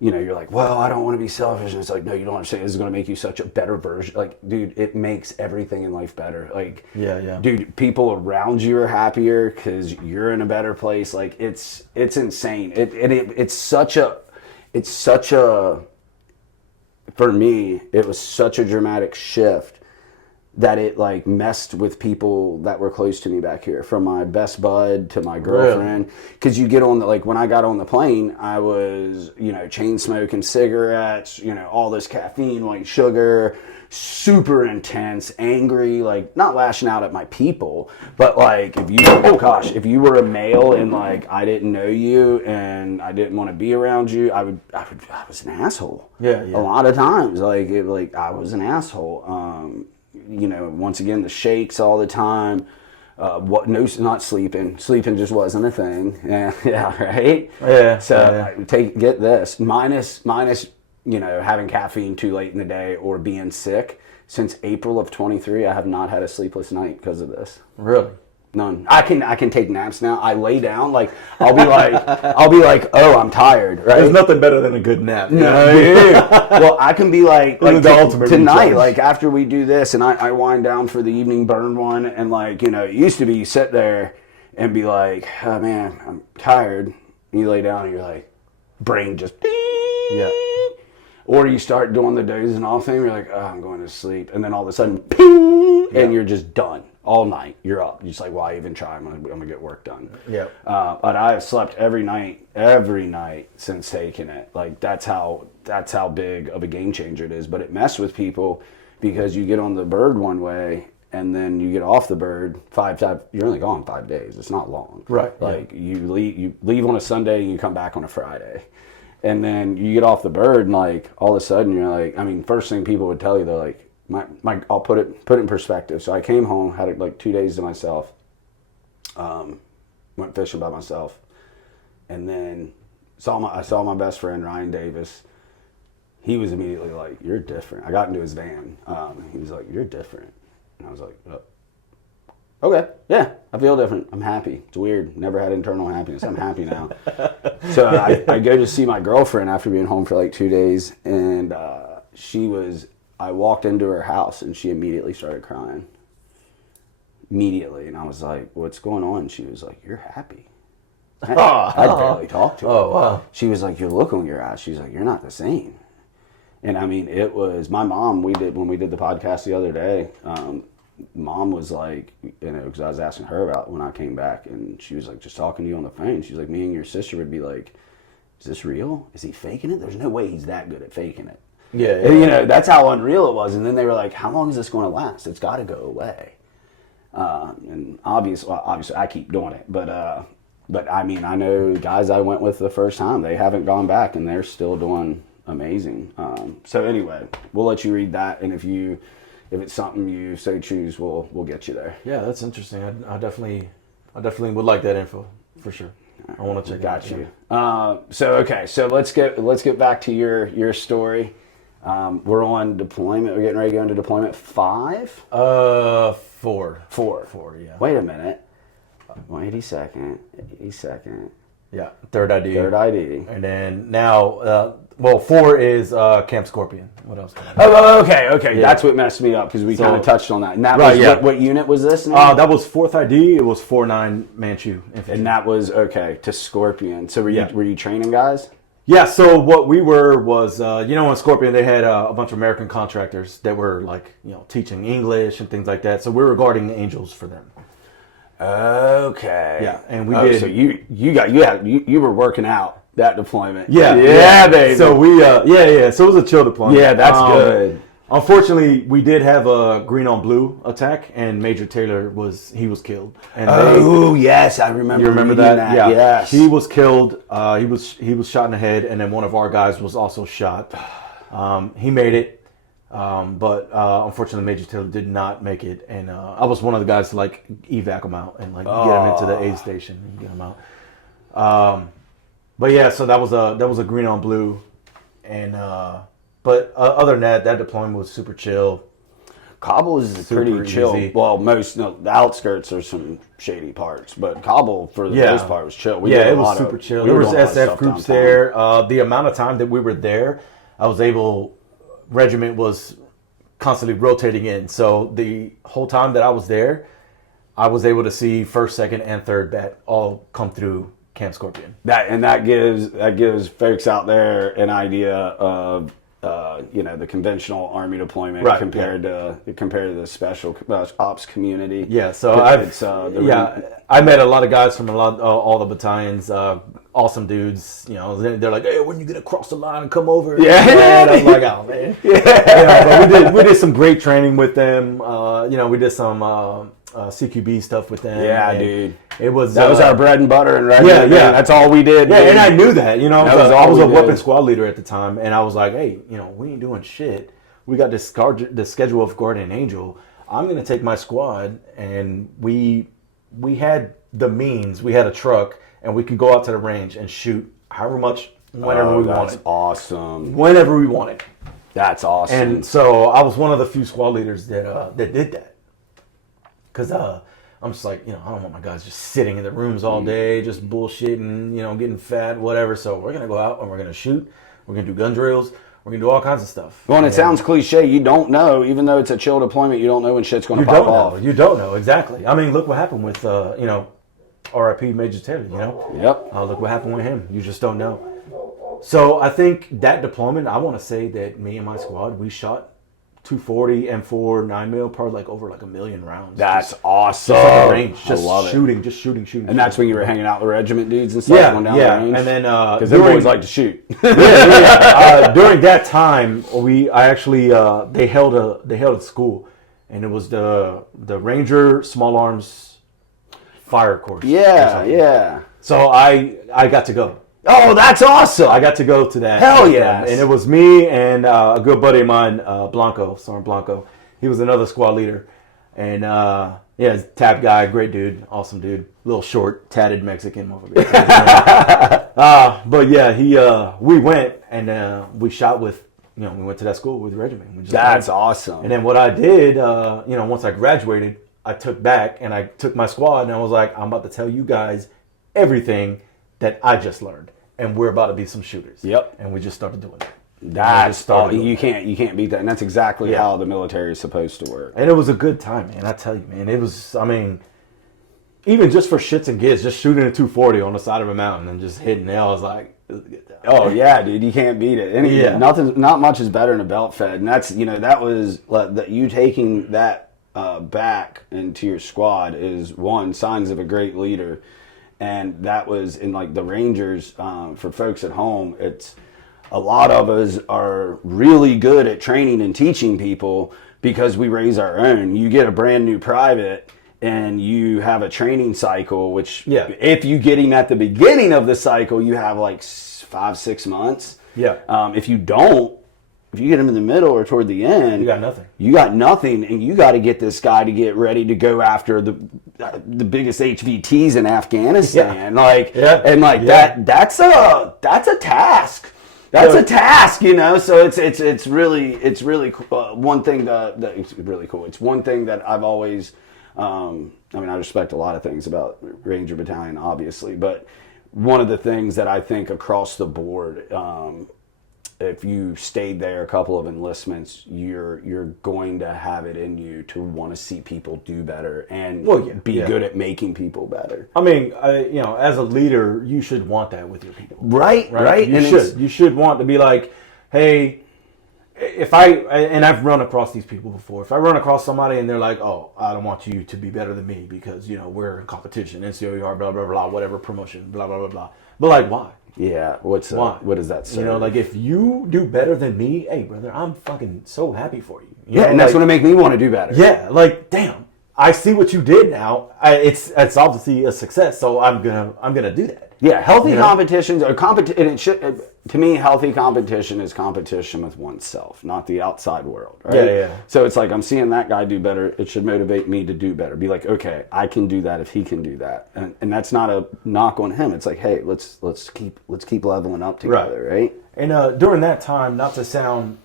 you're like, well, I don't want to be selfish. And it's like, no, you don't understand. This is going to make you such a better version. Like, dude, it makes everything in life better. Like, yeah. Dude, people around you are happier because you're in a better place. Like, it's insane. It's such a, for me, it was such a dramatic shift that it like messed with people that were close to me back here, from my best bud to my girlfriend. Because you get on when I got on the plane, I was, chain smoking cigarettes, all this caffeine, white sugar, super intense, angry, like not lashing out at my people, but like if you were a male and like I didn't know you and I didn't want to be around you, I was an asshole. Yeah. A lot of times, I was an asshole. Once again, the shakes all the time. Not sleeping. Sleeping just wasn't a thing. Yeah, right? Yeah. So get this. Minus having caffeine too late in the day or being sick. Since April of 23, I have not had a sleepless night because of this. Really? None. I can take naps now. I lay down, like I'll be like, oh, I'm tired, right? There's nothing better than a good nap. No, dude. Well, I can be like the ultimate tonight, recharge. like after we do this, and I wind down for the evening burn one, and like, it used to be you sit there and be like, oh man, I'm tired. And you lay down and you're like, brain just Yeah. Or you start doing the dozing off thing, you're like, oh, I'm going to sleep. And then all of a sudden, ping, and you're just done. All night, you're up. You're just like, why even try? I'm gonna get work done. Yeah. But I have slept every night since taking it. Like that's how big of a game changer it is. But it messed with people because you get on the bird one way and then you get off the bird you're only gone 5 days. It's not long. Right. Like you leave on a Sunday and you come back on a Friday. And then you get off the bird and like all of a sudden you're like, I mean, first thing people would tell you, they're like, I'll put it in perspective. So I came home, had like 2 days to myself, went fishing by myself, and then I saw my best friend Ryan Davis. He was immediately like, "You're different." I got into his van. He was like, "You're different," and I was like, "Oh, okay, yeah, I feel different. I'm happy. It's weird. Never had internal happiness. I'm happy now." So I go to see my girlfriend after being home for like 2 days, and I walked into her house and she immediately started crying. Immediately. And I was like, what's going on? She was like, you're happy. I barely talked to her. Oh, wow. She was like, you look on your eyes. She's like, you're not the same. And I mean, it was my mom. When we did the podcast the other day, mom was like, because I was asking her about when I came back, and she was like, just talking to you on the phone. She's like, me and your sister would be like, is this real? Is he faking it? There's no way he's that good at faking it. Yeah. And, that's how unreal it was. And then they were like, how long is this going to last? It's got to go away. And obviously I keep doing it. But I mean, I know guys I went with the first time, they haven't gone back and they're still doing amazing. So anyway, we'll let you read that. And if it's something you so choose, we'll get you there. Yeah, that's interesting. I definitely would like that info for sure. I want to check Got it you. out. So let's get back to your story. We're on deployment. We're getting ready to go into deployment 5? 4. 4, yeah. Wait a minute. 82nd. Yeah, third ID. And then now, 4 is Camp Scorpion. What else? Oh, okay. Yeah. That's what messed me up because we kind of touched on that. And that Right, was yeah. what unit was this now? That was 4th ID. It was 4-9 Manchu infantry. And that was, to Scorpion. So were you training guys? Yeah, so what we were was, in Scorpion, they had a bunch of American contractors that were like, teaching English and things like that. So we were guarding the angels for them. Okay. Yeah, and we did. So you were working out that deployment. Yeah, baby. So we, so it was a chill deployment. Yeah, that's good. Unfortunately, we did have a green on blue attack, and Major Taylor was killed. And yes, I remember. You remember that? Yeah. Yes. He was killed. He was shot in the head, and then one of our guys was also shot. He made it, but unfortunately, Major Taylor did not make it. And I was one of the guys to like evac him out and like get him into the aid station and get him out. But yeah, so that was a green on blue, and. But other than that deployment was super chill. Kabul is pretty chill. Easy. Well, the outskirts are some shady parts, but Kabul for the most part was chill. It was super chill. There was SF groups there. The amount of time that we were there, regiment was constantly rotating in. So the whole time that I was there, I was able to see 1st, 2nd, and 3rd bat all come through Camp Scorpion. That gives folks out there an idea of the conventional army deployment compared to the special ops community. Yeah, so I met a lot of guys from all the battalions. Awesome dudes. They're like, hey, when you gonna cross the line and come over? Yeah, and I was like, oh man. Yeah. But we did some great training with them. We did some CQB stuff with them. Yeah, dude. It was that was our bread and butter and right. Yeah. That's all we did. Yeah, dude. and I knew that. I was a did. weapons squad leader at the time, and I was like, hey, we ain't doing shit. We got this the schedule of Guardian Angel. I'm gonna take my squad, and we had the means. We had a truck, and we could go out to the range and shoot however much, whenever we wanted. That's awesome. Whenever we wanted. That's awesome. And so I was one of the few squad leaders that did that. Because I'm just like, I don't want my guys just sitting in the rooms all day, just bullshitting, getting fat, whatever. So we're going to go out and we're going to shoot. We're going to do gun drills. We're going to do all kinds of stuff. Well, and it sounds cliche. You don't know, even though it's a chill deployment, you don't know when shit's going to pop off. You don't know, exactly. I mean, look what happened with, RIP Major Taylor, Yep. Look what happened with him. You just don't know. So I think that deployment, I want to say that me and my squad, we shot 240 M4 9mm, probably like over like 1 million rounds. That's awesome. Just like a range, I love shooting, it. just shooting. And that's when you were hanging out with regiment dudes and stuff, going down the range? And then because them boys like to shoot. During that time, they held a school, and it was the Ranger Small Arms Fire Course. Yeah. So I got to go. Oh, that's awesome. I got to go to that. Hell yes. And it was me and a good buddy of mine, Sergeant Blanco. He was another squad leader. And tap guy, great dude, awesome dude. Little short, tatted Mexican motherfucker. But yeah, we went and we shot with, we went to that school with the regiment. That's awesome. And then what I did, once I graduated, I took back and I took my squad and I was like, I'm about to tell you guys everything that I just learned, and we're about to be some shooters. Yep. And we just started doing it. You can't beat that, and that's exactly how the military is supposed to work. And it was a good time, man. I tell you, man, it was. I mean, even just for shits and gigs, just shooting a 240 on the side of a mountain and just hitting it, I was like, it was a good time. Oh yeah, dude, you can't beat it. Not much is better than a belt fed, and that's that was you taking that back into your squad is one signs of a great leader. And that was in like the Rangers, for folks at home, it's a lot of us are really good at training and teaching people because we raise our own. You get a brand new private and you have a training cycle, which if you get him at the beginning of the cycle, you have like 5-6 months. Yeah. If you get him in the middle or toward the end, you got nothing. You got nothing, and you got to get this guy to get ready to go after the biggest HVTs in Afghanistan. That's a task. That's a task, So it's really one thing that's really cool. It's one thing that I've always. I respect a lot of things about Ranger Battalion, obviously, but one of the things that I think across the board. If you stayed there a couple of enlistments, you're going to have it in you to want to see people do better and be good at making people better. I mean, as a leader, you should want that with your people. Right. You should want to be like, hey, I've run across these people before. If I run across somebody and they're like, oh, I don't want you to be better than me because, we're in competition, NCOER, blah, blah, blah, whatever, promotion, blah, blah, blah, blah. But like, why? Yeah, what does that say? If you do better than me, hey brother, I'm fucking so happy for you. And that's gonna make me want to do better. Yeah, damn, I see what you did now. It's obviously a success, so I'm gonna do that. Yeah, healthy competitions are to me, healthy competition is competition with oneself, not the outside world. Right? Yeah. So it's like I'm seeing that guy do better. It should motivate me to do better. Be like, okay, I can do that if he can do that, and that's not a knock on him. It's like, hey, let's keep leveling up together, right? And during that time, not to sound,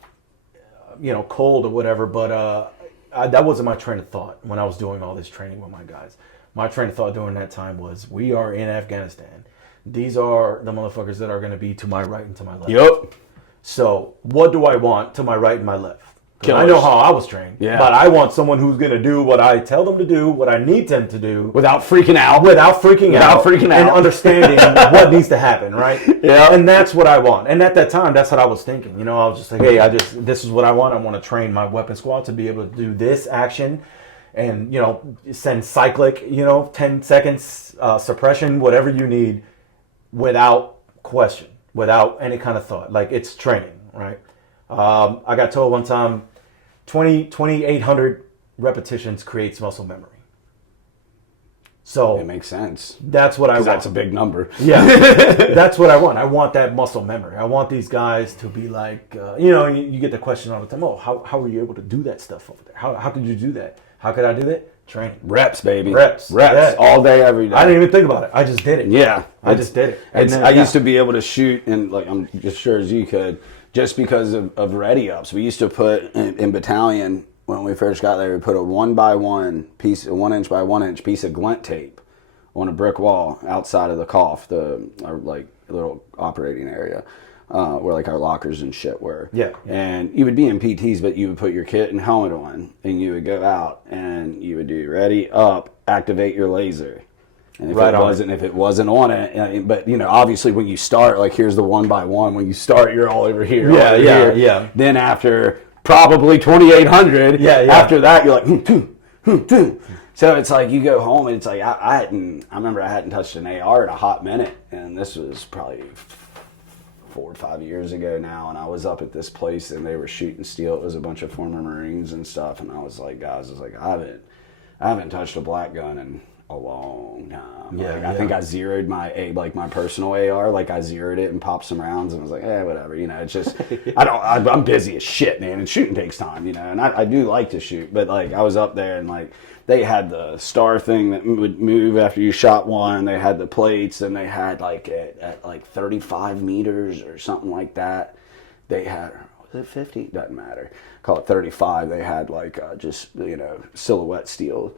cold or whatever, but that wasn't my train of thought when I was doing all this training with my guys. My train of thought during that time was, we are in Afghanistan. These are the motherfuckers that are going to be to my right and to my left. Yep. So what do I want to my right and my left? I know how I was trained. Yeah. But I want someone who's going to do what I tell them to do, what I need them to do. Without freaking out. And understanding what needs to happen, right? Yeah. And that's what I want. And at that time, that's what I was thinking. I was just like, hey, this is what I want. I want to train my weapon squad to be able to do this action. And, send cyclic, 10 seconds suppression, whatever you need. Without question, without any kind of thought. Like, it's training, right? I got told one time, 2,800 repetitions creates muscle memory. So it makes sense. That's what I want. That's a big number. Yeah, that's what I want. I want that muscle memory. I want these guys to be like, you get the question all the time, oh, how were you able to do that stuff over there? How could you do that? How could I do that? Training. Reps, baby. Reps. Yeah. All day, every day. I didn't even think about it. I just did it. Yeah. I just did it. I used to be able to shoot, and I'm just sure as you could, just because of ready ups. We used to put in battalion, when we first got there, we put a 1 inch by 1 inch piece of glint tape on a brick wall outside of the cough, our like little operating area, where like our lockers and shit were. Yeah. And you would be in PTs, but you would put your kit and helmet on, and you would go out and you would do ready, up, activate your laser. And if it wasn't on it, but you know, obviously when you start, like here's the 1 by 1. When you start, you're all over here. Yeah. Then after probably 2,800, after that you're like, so it's like you go home and it's like I remember I hadn't touched an AR in a hot minute, and this was probably 4 or 5 years ago now, and I was up at this place and they were shooting steel. It was a bunch of former Marines and stuff, and I was like, guys, I haven't touched a black gun in a long time. I think I zeroed my personal AR, like I zeroed it and popped some rounds and was like, whatever, you know, it's just, I'm busy as shit, man, and shooting takes time, you know, and I do like to shoot, but like I was up there and like, they had the star thing that would move after you shot one, they had the plates, and they had like at like 35 meters or something like that, they had, was it 50? Doesn't matter. Call it 35. They had like just, you know, silhouette steel.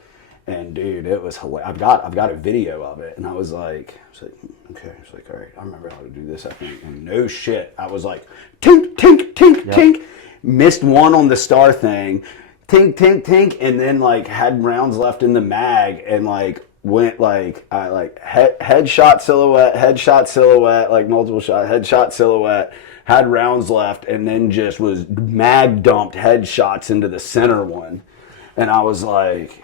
And dude, it was hilarious. I've got a video of it, and I was like, okay. I was like, all right, I remember how to do this, I think. And no shit, I was like, tink, tink, tink, tink. Missed one on the star thing, tink, tink, tink, and then like had rounds left in the mag, and like went like I like headshot silhouette, like multiple shot, headshot silhouette. Had rounds left, and then just was mag dumped headshots into the center one, and I was like,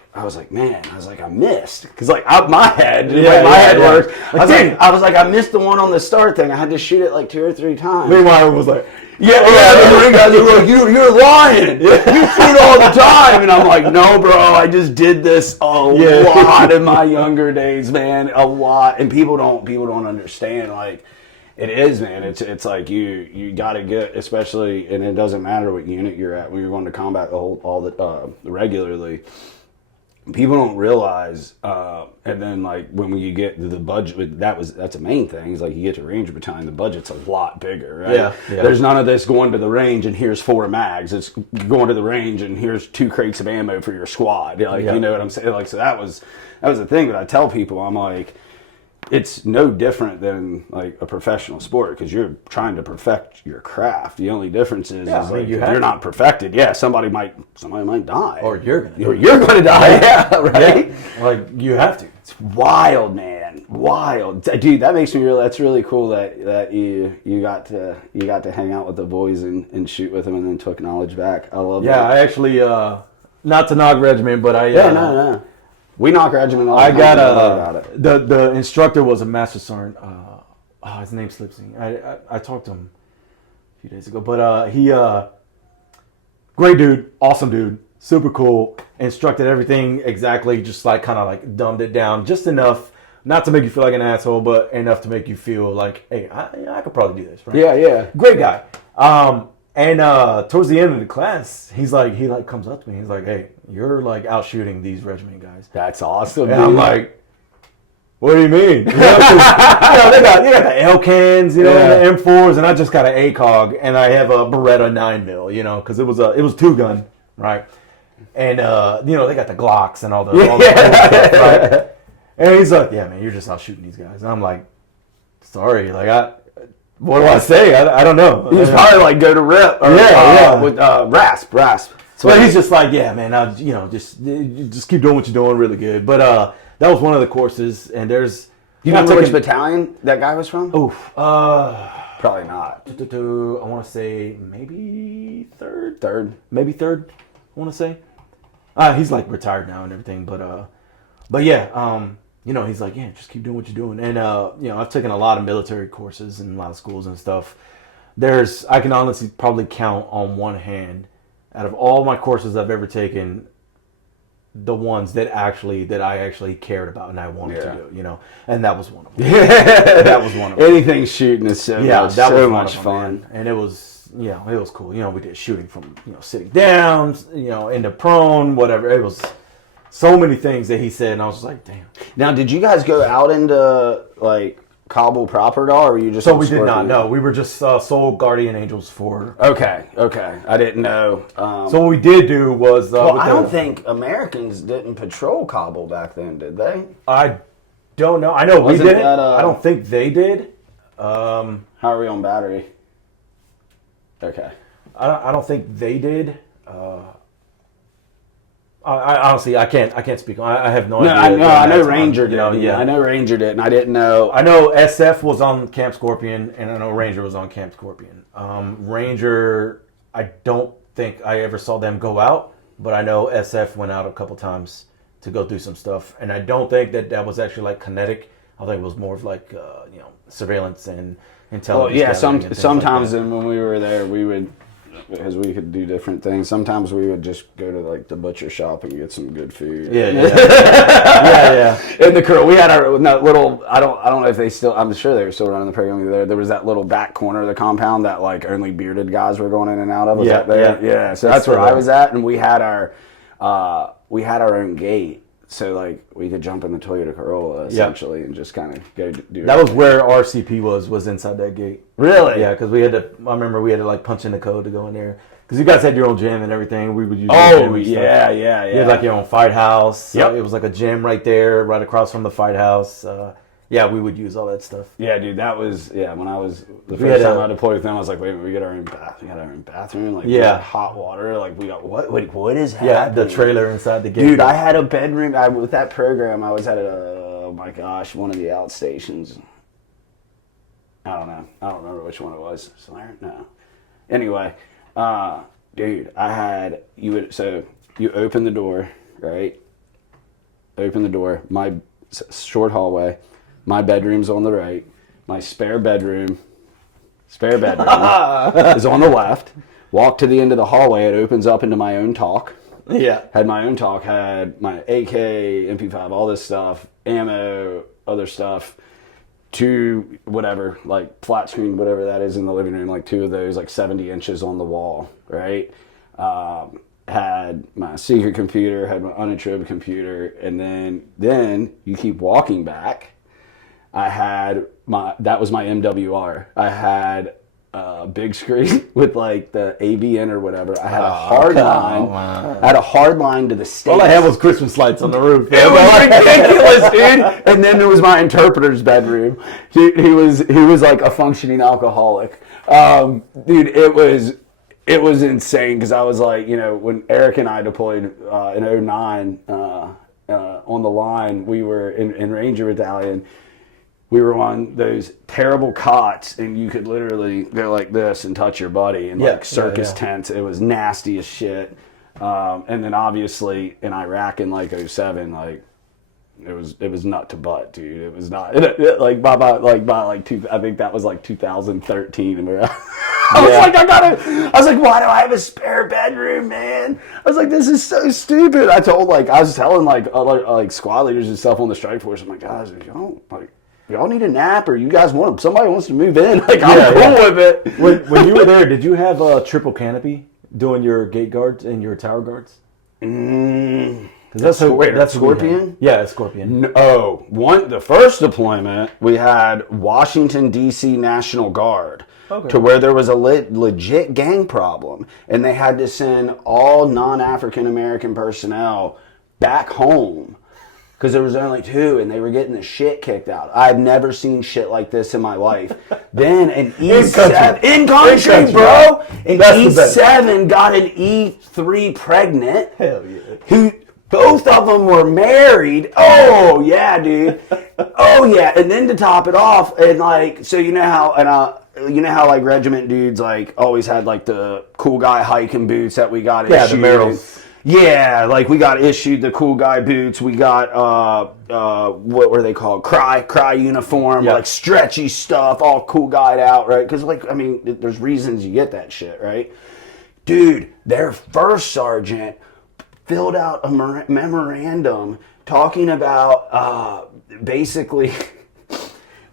man, I missed. Because, like, out my head, my head works. I was like, I missed the one on the start thing. I had to shoot it, like, 2 or 3 times. Meanwhile, it was like, the Marine guys were like, you're lying. You shoot all the time. And I'm like, no, bro, I just did this a lot in my younger days, man. A lot. And people don't understand, like, it is, man. It's like you got to get, especially, and it doesn't matter what unit you're at when you're going to combat regularly. People don't realize, and then like when you get to the budget, that's a main thing. Is like you get to Ranger Battalion, the budget's a lot bigger, right? Yeah. There's none of this going to the range and here's 4 mags. It's going to the range and here's 2 crates of ammo for your squad. Like you know what I'm saying? Like so that was the thing that I tell people. I'm like, it's no different than like a professional sport because you're trying to perfect your craft. The only difference is like, you're not perfected. Yeah, somebody might die, or you're gonna die. Yeah, right. Yeah. Like you have to. It's wild, man. Wild, dude. That makes me real. That's really cool that you got to hang out with the boys and shoot with them and then took knowledge back. I love that. Yeah, I actually not to knock regiment, but I no. We knock regiment all the time. I got the instructor was a master sergeant. His name slips me. I talked to him a few days ago, but he great dude, awesome dude, super cool. Instructed everything exactly, just like kind of like dumbed it down just enough, not to make you feel like an asshole, but enough to make you feel like, hey, I could probably do this, right? Yeah. Great guy. And towards the end of the class, he comes up to me. He's like, "Hey, you're like out shooting these regiment guys." That's awesome. And I'm like, "What do you mean?" They got the L cans, and the M4s, and I just got an ACOG, and I have a Beretta 9mm, because it was 2-gun, right? And they got the Glocks and all the cool stuff, right? And he's like, "Yeah, man, you're just out shooting these guys." And I'm like, "Sorry, like what do I say? I don't know." He was probably like, go to RIP. Or, with RASP. But he's just like, yeah, man, just keep doing what you're doing really good. But that was one of the courses, and there's... You know which battalion that guy was from? Probably not. I want to say maybe third. Maybe third, I want to say. He's like retired now and everything, but yeah, he's like, yeah, just keep doing what you're doing. And, I've taken a lot of military courses in a lot of schools and stuff. I can honestly probably count on one hand, out of all my courses I've ever taken, the ones that I actually cared about and I wanted to do, and that was one of them. That was one of them. Anything shooting is so much fun. Man. And it was, it was cool. We did shooting from, sitting down, into prone, whatever. It was... so many things that he said, and I was just like, damn. Now, did you guys go out into, like, Kabul proper at all, or were you just? So we did not. No, we were just sole guardian angels for. Okay. I didn't know. So what we did do was. I don't think Americans didn't patrol Kabul back then, did they? I don't know. I know we did. I don't think they did. How are we on battery? Okay. I don't think they did. I honestly, I can't speak. I have no idea. I know Ranger did. I know Ranger did, and I didn't know. I know SF was on Camp Scorpion, and I know Ranger was on Camp Scorpion. Ranger, I don't think I ever saw them go out, but I know SF went out a couple times to go do some stuff, and I don't think that was actually like kinetic. I think it was more of like surveillance and intelligence. Well, yeah. Sometimes when we were there, we would. Because we could do different things. Sometimes we would just go to like the butcher shop and get some good food. Yeah. In the crew, we had our little. I don't know if they still. I'm sure they were still running the program there. There was that little back corner of the compound that like only bearded guys were going in and out of. Was that there? Yeah. So that's where I was at, and we had our own gate. So like we could jump in the Toyota Corolla essentially and just kind of go do. That was where RCP was inside that gate. Really? Yeah, because I remember we had to like punch in the code to go in there. Because you guys had your own gym and everything. We would use. Oh yeah. You had like your own fight house. Yep. It was like a gym right there, right across from the fight house. Yeah, we would use all that stuff. Yeah, dude, that was when I was the first time I deployed with them. I was like, wait, we got our own bath. We got our own bathroom. Like, we got hot water. Like, we got what? Wait, what is happening? Yeah, the trailer inside the gate. Dude, I had a bedroom. With that program, I was at one of the outstations. I don't know. I don't remember which one it was. No. Anyway, dude, you open the door, right? Open the door. My short hallway. My bedroom's on the right. My spare bedroom is on the left. Walk to the end of the hallway. It opens up into my own talk. Yeah. Had my own talk. Had my AK, MP5, all this stuff, ammo, other stuff. Two, whatever, like flat screen, whatever that is in the living room, like two of those, like 70 inches on the wall, right? Had my secret computer, had my uninterrupted computer, and then you keep walking back. That was my MWR. I had a big screen with like the AVN or whatever. I had a hard line. Wow. I had a hard line to the States. All I had was Christmas lights on the roof. It was ridiculous, dude. And then there was my interpreter's bedroom. He was like a functioning alcoholic. Dude, it was insane because I was like, when Eric and I deployed in 2009 on the line, we were in Ranger Battalion. We were on those terrible cots, and you could literally go like this and touch your buddy, and like circus tents. It was nasty as shit. And then obviously in Iraq in like 2007, like it was nut to butt, dude. It was not I think that was like 2013. And I was like, why do I have a spare bedroom, man? I was like, this is so stupid. I was telling squad leaders and stuff on the strike force. I'm like, guys, y'all need a nap, or you guys somebody wants to move in. Like, I'm cool with it. When you were there, did you have a triple canopy doing your gate guards and your tower guards? That's Scorpion? Yeah, it's Scorpion. No. The first deployment, we had Washington, D.C. National Guard. Okay. To where there was a legit gang problem, and they had to send all non-African American personnel back home because there was only two, and they were getting the shit kicked out. I've never seen shit like this in my life. Then an E7 in country, bro. An E7 got an E3 pregnant. Hell yeah. Who both of them were married. Oh yeah, dude. Oh yeah. And then to top it off, and like, so you know how like regiment dudes like always had like the cool guy hiking boots that we got issued. Yeah, the Merrills. Yeah, like we got issued the cool guy boots. We got what were they called? Cry uniform, like stretchy stuff, all cool guyed out, right? Because like, I mean, there's reasons you get that shit, right? Dude, their first sergeant filled out a memorandum talking about basically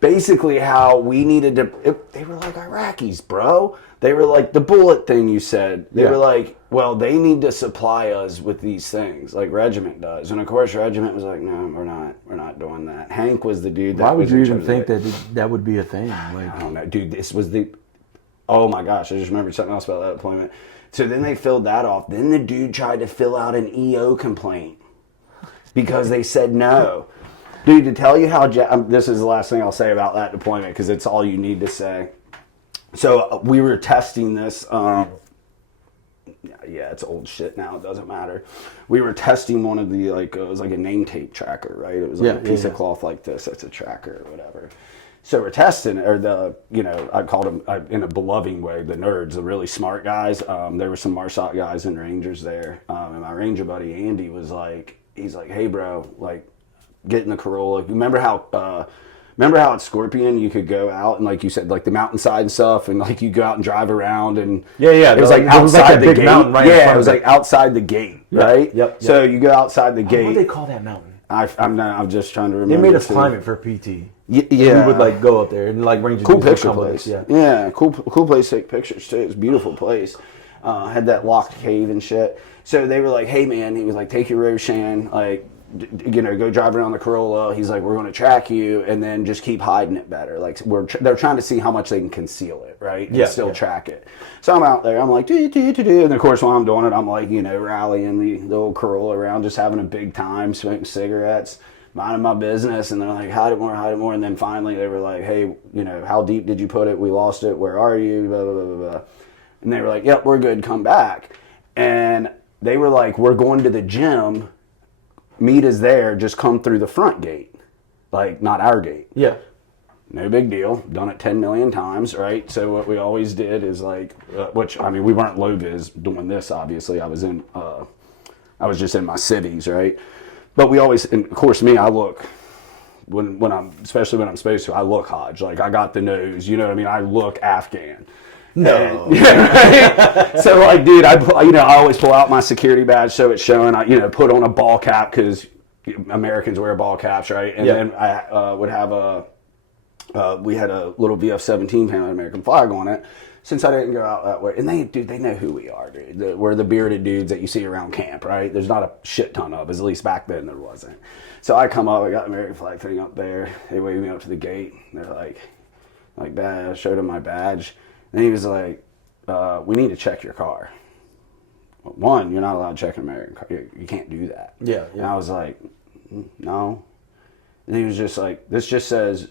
basically how we needed to. They were like Iraqis, bro. They were like the bullet thing you said. They were like, well, they need to supply us with these things like Regiment does. And of course, Regiment was like, no, we're not doing that. Hank was the dude. Why would you even think that would be a thing? Like, I don't know, dude. This was the. Oh my gosh, I just remembered something else about that deployment. So then they filled that off. Then the dude tried to fill out an EO complaint because they said no. Dude, to tell you how, this is the last thing I'll say about that deployment because it's all you need to say. So we were testing this. Yeah, it's old shit now. It doesn't matter. We were testing one of the, like, it was like a name tape tracker, right? It was like a piece of cloth like this. It's a tracker or whatever. So we're testing, or I called them, in a beloved way, the nerds, the really smart guys. There were some MARSOC guys and Rangers there. And my Ranger buddy, Andy, was like, he's like, hey, bro, like, get in the Corolla. Remember how at Scorpion you could go out and, like you said, like the mountainside and stuff, and like you go out and drive around and it was like outside the gate. It was like outside the gate, right? Yep. So you go outside the gate. What do they call that mountain? I'm just trying to remember. They made us climb it for PT. Yeah, we would like go up there and like Rangers. Cool picture place. Yeah, cool place to take pictures too. It's a beautiful place. Had that locked cave and shit. So they were like, hey man, he was like, take your Roshan, like, go drive around the Corolla. He's like, we're going to track you and then just keep hiding it better. Like they're trying to see how much they can conceal it, right? And still track it. So I'm out there. I'm like, do. And of course, while I'm doing it, I'm like, rallying the old Corolla around, just having a big time, smoking cigarettes, minding my business. And they're like, hide it more. And then finally they were like, hey, how deep did you put it? We lost it. Where are you? Blah, blah, blah, blah. And they were like, yep, we're good. Come back. And they were like, we're going to the gym. Meet us there, just come through the front gate, like not our gate. Yeah. No big deal. Done it 10 million times, right? So what we always did is like, which, I mean, we weren't low vis doing this, obviously. I was just in my civvies, right? But we always, and of course me, I look, especially when I'm supposed to, I look Hodge. Like I got the nose, you know what I mean? I look Afghan. No. Right? So like, dude, I always pull out my security badge so it's showing. I put on a ball cap because Americans wear ball caps, right? And then I would have we had a little VF-17 Pan American flag on it. Since I didn't go out that way, and they know who we are, dude. We're the bearded dudes that you see around camp, right? There's not a shit ton of us, at least back then there wasn't. So I come up, I got the American flag thing up there. They wave me up to the gate. They're like that. I showed them my badge. And he was like, we need to check your car. Well, one, you're not allowed to check an American car. You can't do that. Yeah. And I was like, no. And he was just like, this says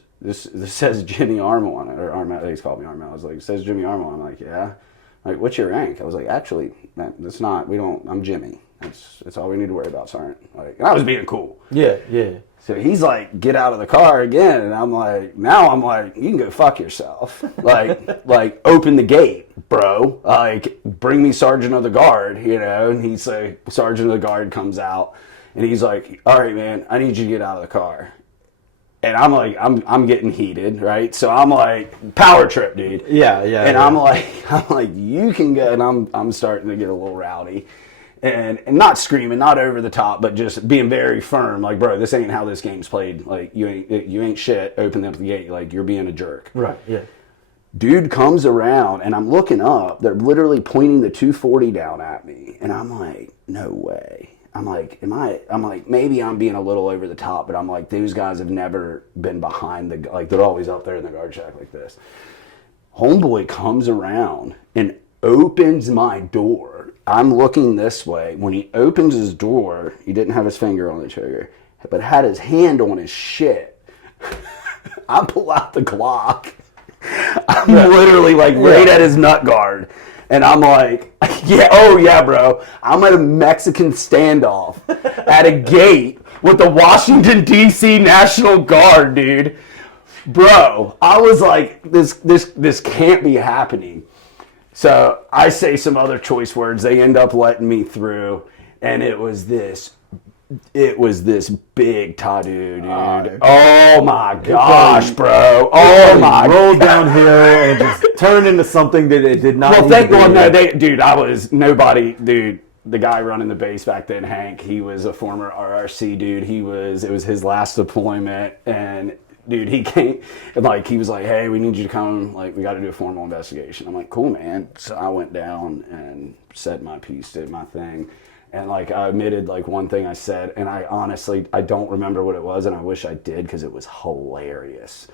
Jimmy Armo on it. Or Armo, he's called me Armo. I was like, it says Jimmy Armo. I'm like, yeah. Like, what's your rank? I was like, actually, that's not, I'm Jimmy. That's all we need to worry about, Sergeant. Like, and I was being cool. Yeah. So he's like, get out of the car again. And I'm like, you can go fuck yourself. like open the gate, bro. Like, bring me Sergeant of the Guard, And he's like, Sergeant of the Guard comes out. And he's like, all right, man, I need you to get out of the car. And I'm like, I'm getting heated, right? So I'm like, power trip, dude. Yeah. And I'm like, you can go. And I'm starting to get a little rowdy. And not screaming, not over the top, but just being very firm. Like, bro, this ain't how this game's played. Like, you ain't shit. Open up the gate. Like, you're being a jerk. Right. Yeah. Dude comes around, and I'm looking up. They're literally pointing the 240 down at me, and I'm like, no way. I'm like, maybe I'm being a little over the top, but I'm like, those guys have never been behind they're always up there in the guard shack like this. Homeboy comes around and opens my door. I'm looking this way. When he opens his door, he didn't have his finger on the trigger, but had his hand on his shit. I pull out the Glock. I'm literally right at his nut guard. And I'm like, yeah, bro. I'm at a Mexican standoff at a gate with the Washington, D.C. National Guard, dude. Bro, I was like, this can't be happening. So I say some other choice words. They end up letting me through, and it was this big tattoo, dude. Oh my gosh, bro. Oh my. Rolled downhill and just turned into something that it did not. Well, thank God, no, dude. The guy running the base back then, Hank, he was a former RRC dude. It was his last deployment, and dude, he came and like he was like, hey, we need you to come. Like, we got to do a formal investigation. I'm like, cool, man. So I went down and said my piece, did my thing. And like I admitted like one thing I said, and I honestly I don't remember what it was, and I wish I did because it was hilarious.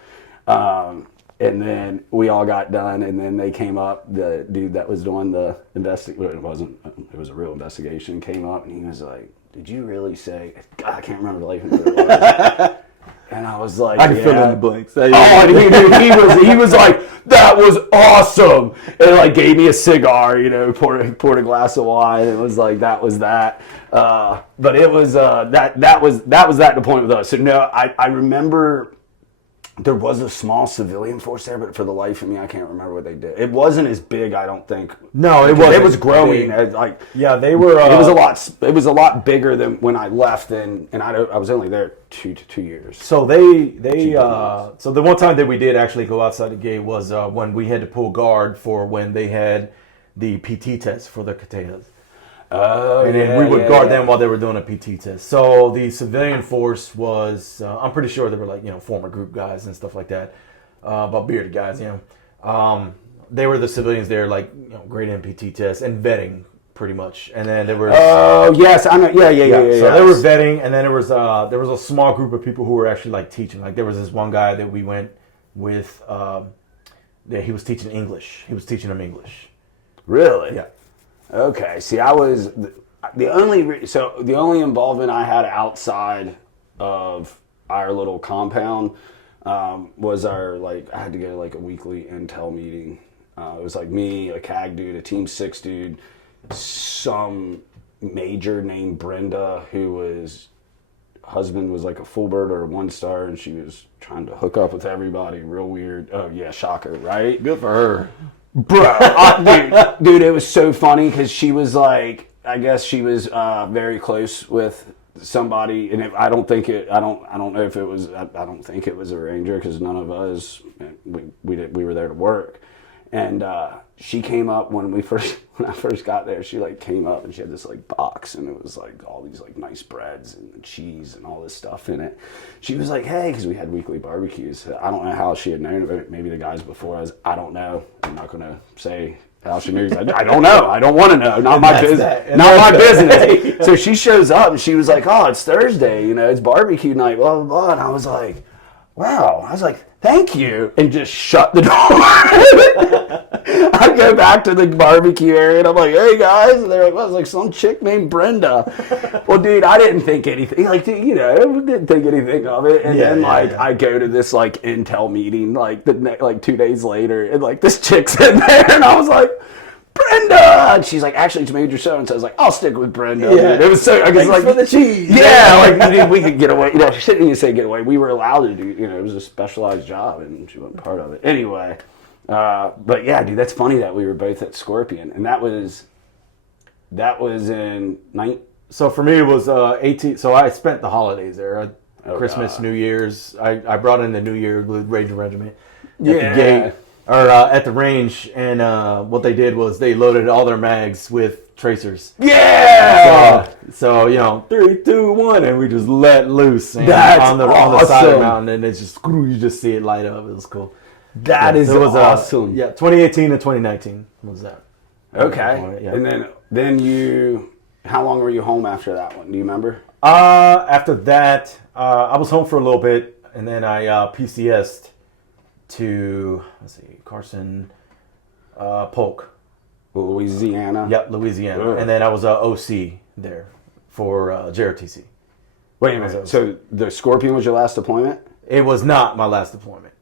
And then we all got done, and then they came up. The dude that was doing the it was a real investigation. Came up and he was like, "Did you really say?" God, I can't remember the life of what it was. And I was like, I can fill in the blanks. Oh, he was like, that was awesome, and like gave me a cigar, poured a glass of wine. It was like that was that, but it was that was that the point with us. So no, I remember there was a small civilian force there, but for the life of me, I can't remember what they did. It wasn't as big, I don't think. No, it wasn't. It was growing. They were. It was a lot bigger than when I left, and I was only there 2 years. So so the one time that we did actually go outside the gate was when we had to pull guard for when they had the PT test for the Kateas. Oh, and then we would guard them while they were doing a PT test. So the civilian force was, I'm pretty sure they were like, former group guys and stuff like that, but bearded guys, they were the civilians there, like, great PT tests and vetting pretty much. And then there was... Oh, yes, I know, yeah. So they were vetting, and then there was a small group of people who were actually like teaching. Like there was this one guy that we went with, he was teaching English. He was teaching them English. Really? Yeah. Okay. See, I was the only involvement I had outside of our little compound was I had to go to like a weekly intel meeting. It was like me, a CAG dude, a Team 6 dude, some major named Brenda husband was like a full bird or a 1-star, and she was trying to hook up with everybody. Real weird. Oh yeah, shocker, right? Good for her. Bro, dude, it was so funny because she was like, I guess she was very close with somebody, and I don't think it was a ranger because none of us we were there to work, and she came up when I first got there. She like came up and she had this like box, and it was like all these like nice breads and cheese and all this stuff in it. She was like, hey, because we had weekly barbecues. I don't know how she had known about it. Maybe the guys before us. I don't know. I'm not gonna say how she knew. I don't know. I don't want to know. Not my business. Not my business. So she shows up and she was like, oh, it's Thursday. It's barbecue night. Blah blah blah. And I was like, wow. I was like, thank you, and just shut the door. I go back to the barbecue area, and I'm like, hey, guys. And they're like, well, it's like some chick named Brenda. Well, dude, I didn't think anything. Like, dude, didn't think anything of it. And then, I go to this, like, intel meeting, like, 2 days later, and, like, this chick's in there, and I was like, Brenda! And she's like, actually, it's Major So-and-so. I was like, I'll stick with Brenda. Yeah. Dude. It was so, I guess, like, for the cheese. Yeah, like, we could get away. She didn't even say get away. We were allowed to do, it was a specialized job, and she wasn't part of it. Anyway, but yeah, dude, that's funny that we were both at Scorpion, and that was in So for me, it was 18. So I spent the holidays there. Christmas, New Year's. I brought in the New Year with Ranger Regiment at the gate. Or at the range, and what they did was they loaded all their mags with tracers. Yeah. So 3, 2, 1, and we just let loose. And That's on the awesome. side of the mountain, and it's just you just see it light up. It was cool. That is awesome. 2018 to 2019 was that. Okay. Yeah. And then how long were you home after that one? Do you remember? After that, I was home for a little bit, and then I PCS'd to Carson, Polk, Louisiana. Yep, Louisiana, and then I was OC there for JRTC. Wait a minute. So the Scorpion was your last deployment? It was not my last deployment.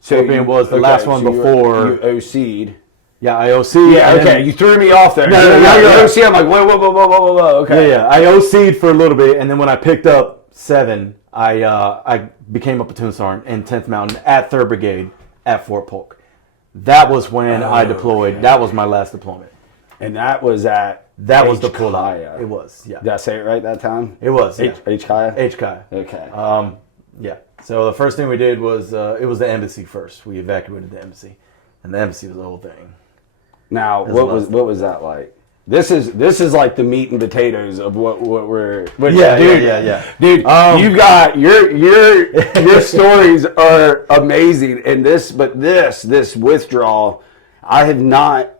So Scorpion was the last one before. You OC'd. Yeah, I OC'd. Yeah, okay. You threw me off there. No, now you're OC. I'm like, whoa. Okay. Yeah. I OC'd for a little bit, and then when I picked up 7, I became a platoon sergeant in 10th Mountain at 3rd Brigade at Fort Polk. That was when I deployed. Okay. That was my last deployment. And that was at was the pull-out. It was, yeah. Did I say it right that time? It was, yeah. HKIA? HKIA. Okay. Yeah. So the first thing we did was, it was the embassy first. We evacuated the embassy. And the embassy was the whole thing. Now, what was that like? This is like the meat and potatoes of what we're. But Yeah. Dude, you got your stories are amazing, and this withdrawal, I have not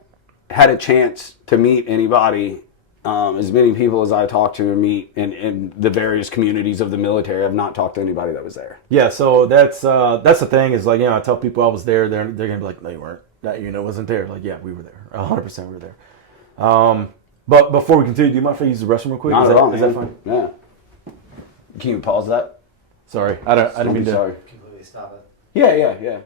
had a chance to meet anybody, as many people as I talked to and meet in the various communities of the military. I've not talked to anybody that was there. Yeah, so that's the thing is like, I tell people I was there, they're gonna be like, no, you weren't. That unit wasn't there. Like, yeah, we were there. 100% we were there. But before we continue, do you mind if I use the restroom real quick? Not at all, is man. that fine? Yeah. Can you pause that? Sorry, I didn't mean to. Sorry. Completely stop it. Yeah.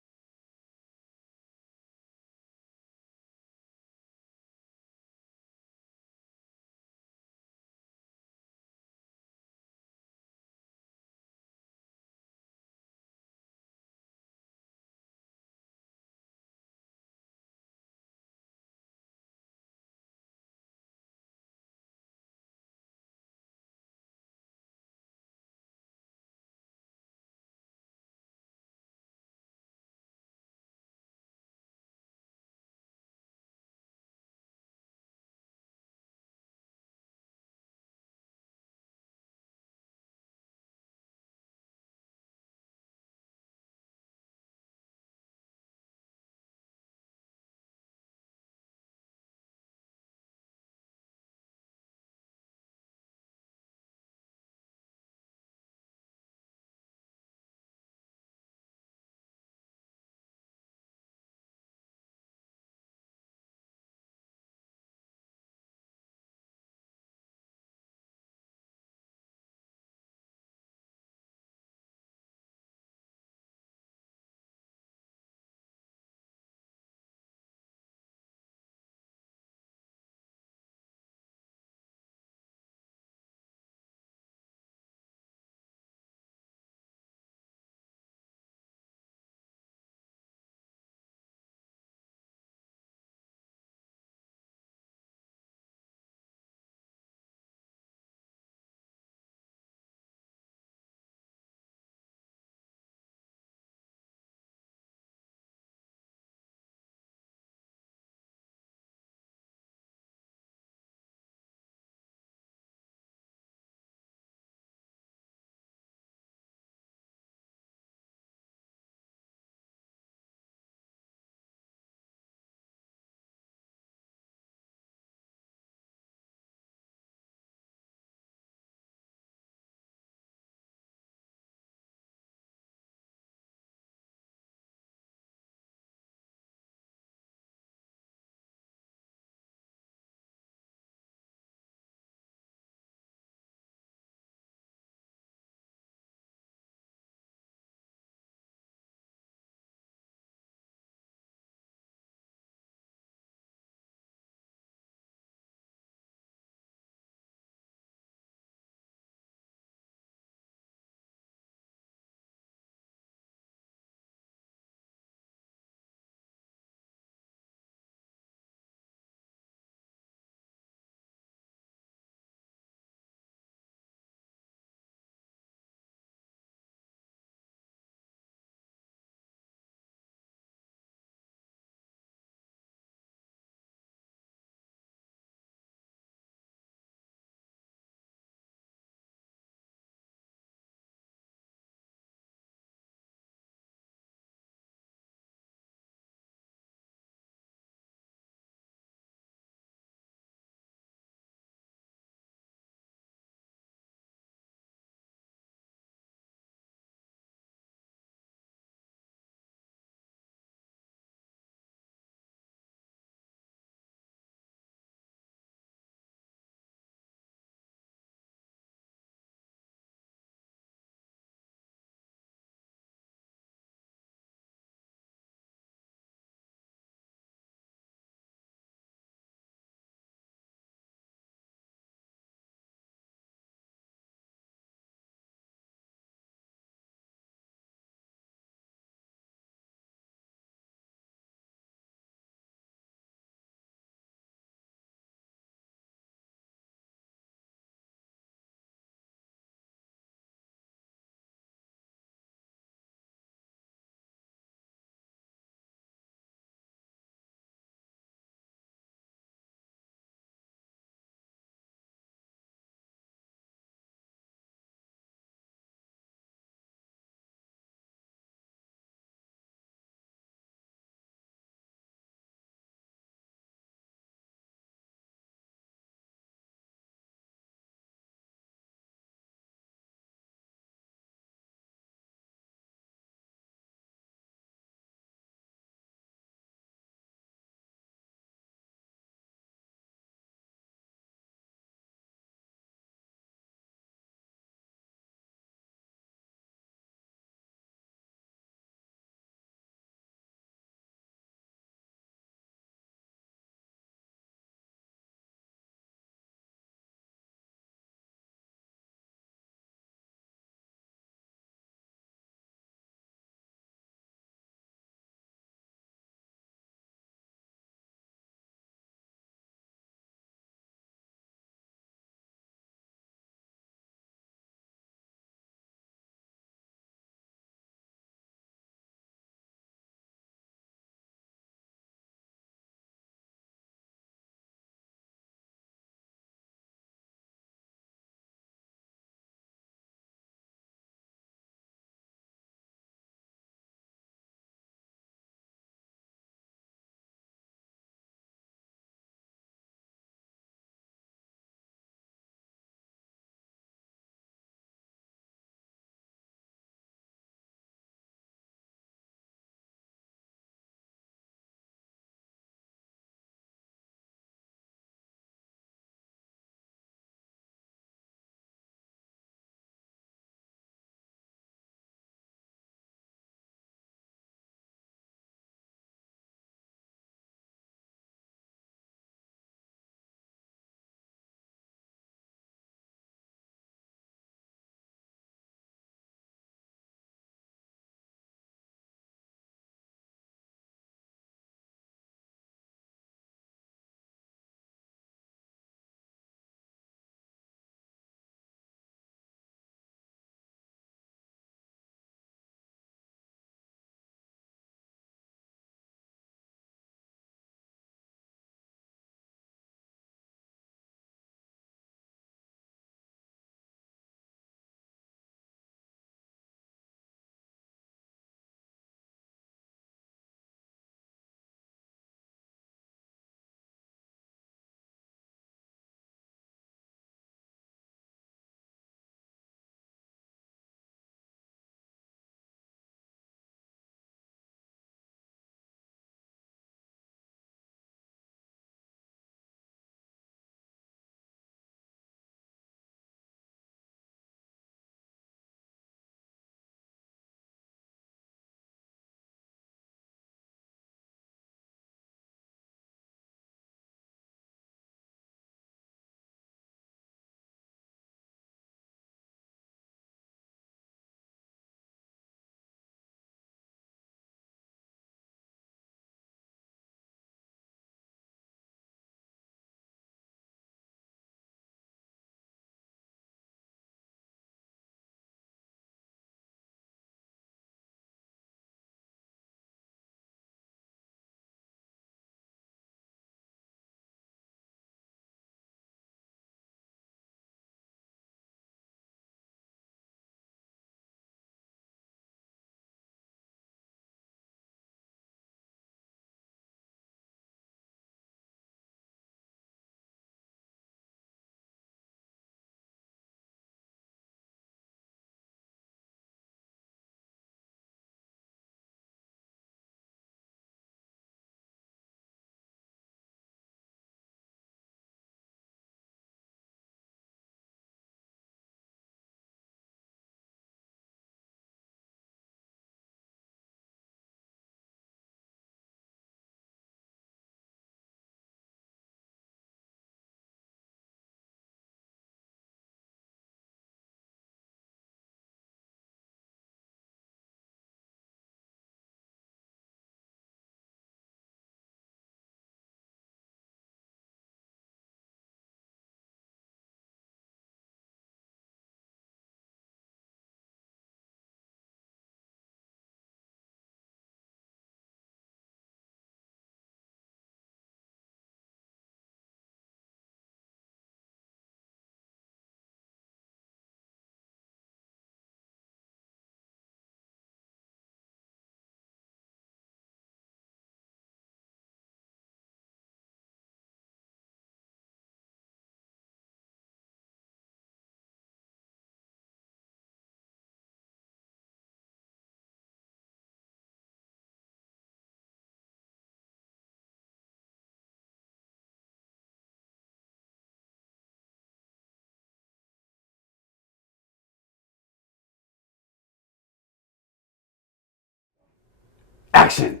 Action.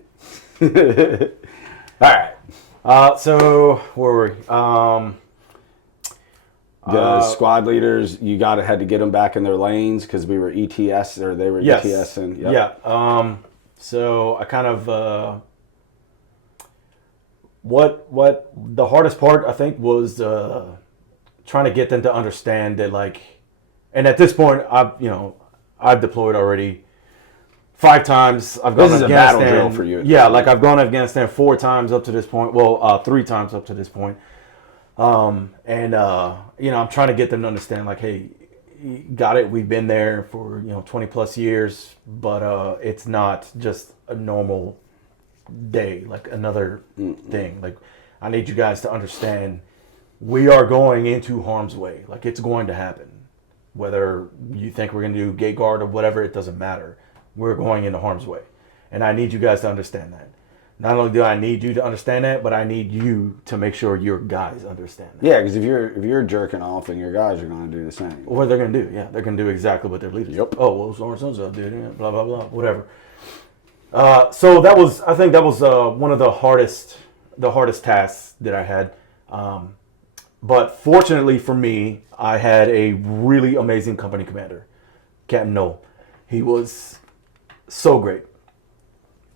All right. So where were we? The squad leaders, you had to get them back in their lanes because we were ETS or they were Yes. ETS and Yeah. So I kind of what the hardest part I think was trying to get them to understand that, like, and at this point I've deployed already 5 times. I've gone This is to a battle Afghanistan. drill for you. Yeah, like I've gone to Afghanistan 4 times up to this point. Well, 3 times up to this point. I'm trying to get them to understand, like, hey, got it. We've been there for 20 plus years, but it's not just a normal day, like another thing. Like, I need you guys to understand we are going into harm's way. Like, it's going to happen. Whether you think we're going to do gate guard or whatever, it doesn't matter. We're going into harm's way. And I need you guys to understand that. Not only do I need you to understand that, but I need you to make sure your guys understand that. Yeah, because if you're jerking off, then your guys are going to do the same. What they're going to do, yeah. They're going to do exactly what their leaders Yep. Oh, well, so-and-so did, blah, blah, blah, whatever. So I think that was one of the hardest tasks that I had. But fortunately for me, I had a really amazing company commander, Captain Noel. He was so great.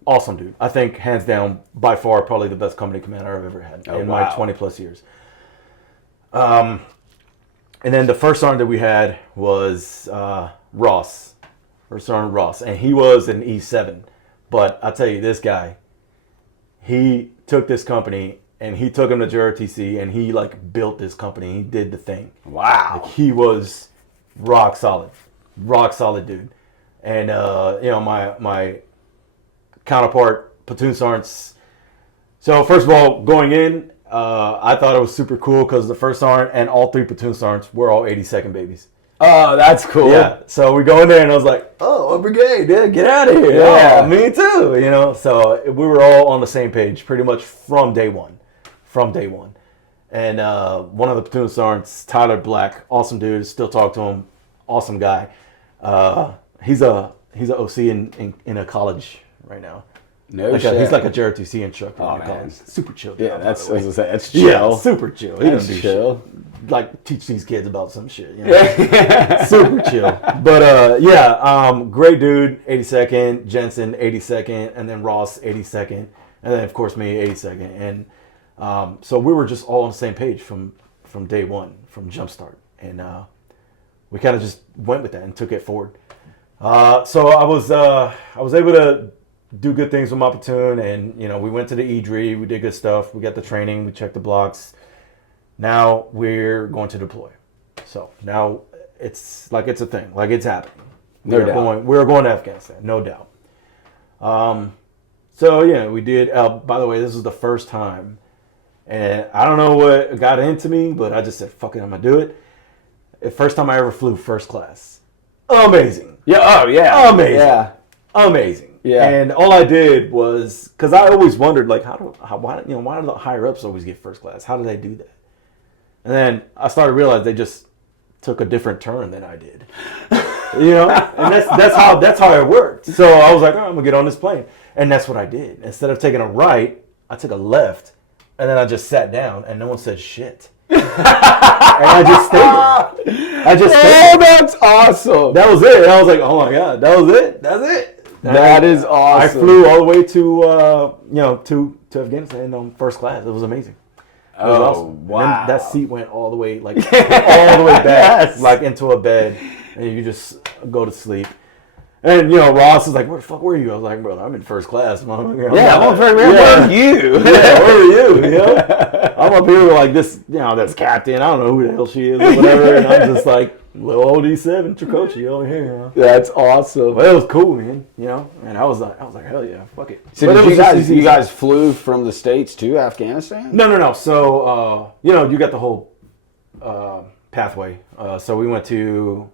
Awesome dude. I think hands down, by far, probably the best company commander I've ever had in my 20 plus years. And then the first sergeant that we had was Ross. First Sergeant Ross. And he was an E7. But I tell you, this guy, he took this company and he took him to JRTC and he like built this company. He did the thing. Wow. Like, he was rock solid dude. And my counterpart, platoon sergeants. So first of all, going in, I thought it was super cool because the first sergeant and all 3 platoon sergeants were all 82nd babies. Oh, that's cool. Yeah. So we go in there and I was like, oh, a brigade, yeah, get out of here. Yeah. Oh, me too, So we were all on the same page pretty much from day one. And one of the platoon sergeants, Tyler Black, awesome dude, still talk to him, awesome guy. He's a OC in a college right now. No shit. He's like a JRTC instructor in man. college. Super chill. Yeah, guy, that's by the way. as I say, that's chill. Yeah, super chill. He That's doesn't do chill. shit. Like, teach these kids about some shit. Super chill. But great dude, 82nd, Jensen 82nd, and then Ross 82nd, and then of course me 82nd. And so we were just all on the same page from day one, from Jumpstart, and we kind of just went with that and took it forward. So I was able to do good things with my platoon, and we went to the EDRE, we did good stuff, we got the training, we checked the blocks. Now we're going to deploy. So now it's a thing, like it's happening. We're going to Afghanistan, no doubt. So yeah, we did. By the way, this was the first time, and I don't know what got into me, but I just said, "Fuck it, I'm gonna do it." The first time I ever flew first class, amazing. Yeah. Oh yeah. Amazing. Yeah. Amazing. Yeah. And all I did was, because I always wondered, like, why do the higher ups always get first class? How do they do that? And then I started to realize they just took a different turn than I did. And that's how it worked. So I was like, I'm gonna get on this plane, and that's what I did. Instead of taking a right, I took a left, and then I just sat down, and no one said shit. And I just stayed there. Oh, that's awesome. That was it. I was like, oh my god, that was it. That's it. That is awesome. I flew all the way to Afghanistan on first class. It was amazing. It was awesome. Wow. And then that seat went all the way all the way back, Yes. like into a bed, and you just go to sleep. And Ross is like, "Where the fuck were you?" I was like, "Brother, I'm in first class." Yeah, I'm very where are you? Yeah, where are you? I'm up here with like this, that's captain. I don't know who the hell she is or whatever, and I'm just like little old E7 Tricochi over here. That's awesome. Well, it was cool, man. And I was like, hell yeah, fuck it. So But did you guys flew from the States to Afghanistan? No. So you got the whole pathway. So we went to,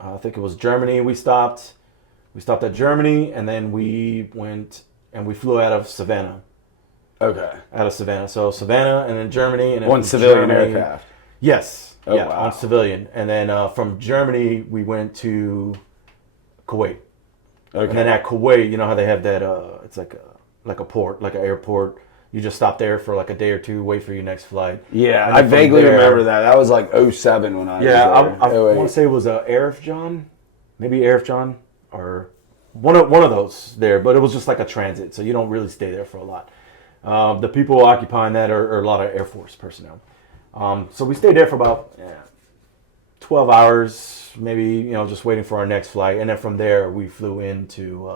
I think it was Germany. We stopped at Germany, and then we went and we flew out of Savannah. Okay. Out of Savannah. So Savannah, and then Germany, and then One from civilian Germany, aircraft. Yes. Oh, yeah, wow. on civilian. And then from Germany, we went to Kuwait. Okay. And then at Kuwait, you know how they have that, it's like a port, like an airport. You just stop there for like a day or two, wait for your next flight. Yeah, And I then from vaguely there- remember that. That was like 07 when I was Yeah, there. I 08. want to say it was Arif John, maybe Arif John, or one of those there. But it was just like a transit, so you don't really stay there for a lot. The people occupying that are a lot of Air Force personnel. So we stayed there for about 12 hours, maybe, just waiting for our next flight. And then from there, we flew into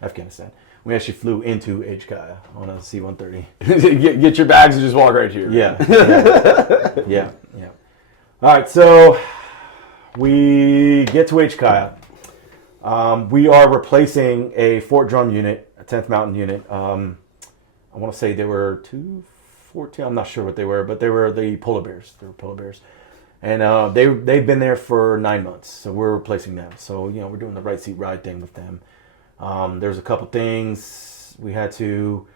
Afghanistan. We actually flew into HKIA on a C-130. Get your bags and just walk right here. Yeah. Yeah. All right, so we get to HKIA. We are replacing a Fort Drum unit, a 10th Mountain unit. I want to say they were 214. I'm not sure what they were, but they were the polar bears. They were polar bears. And they've been there for 9 months, so we're replacing them. So, we're doing the right seat ride thing with them. There's a couple things we had to,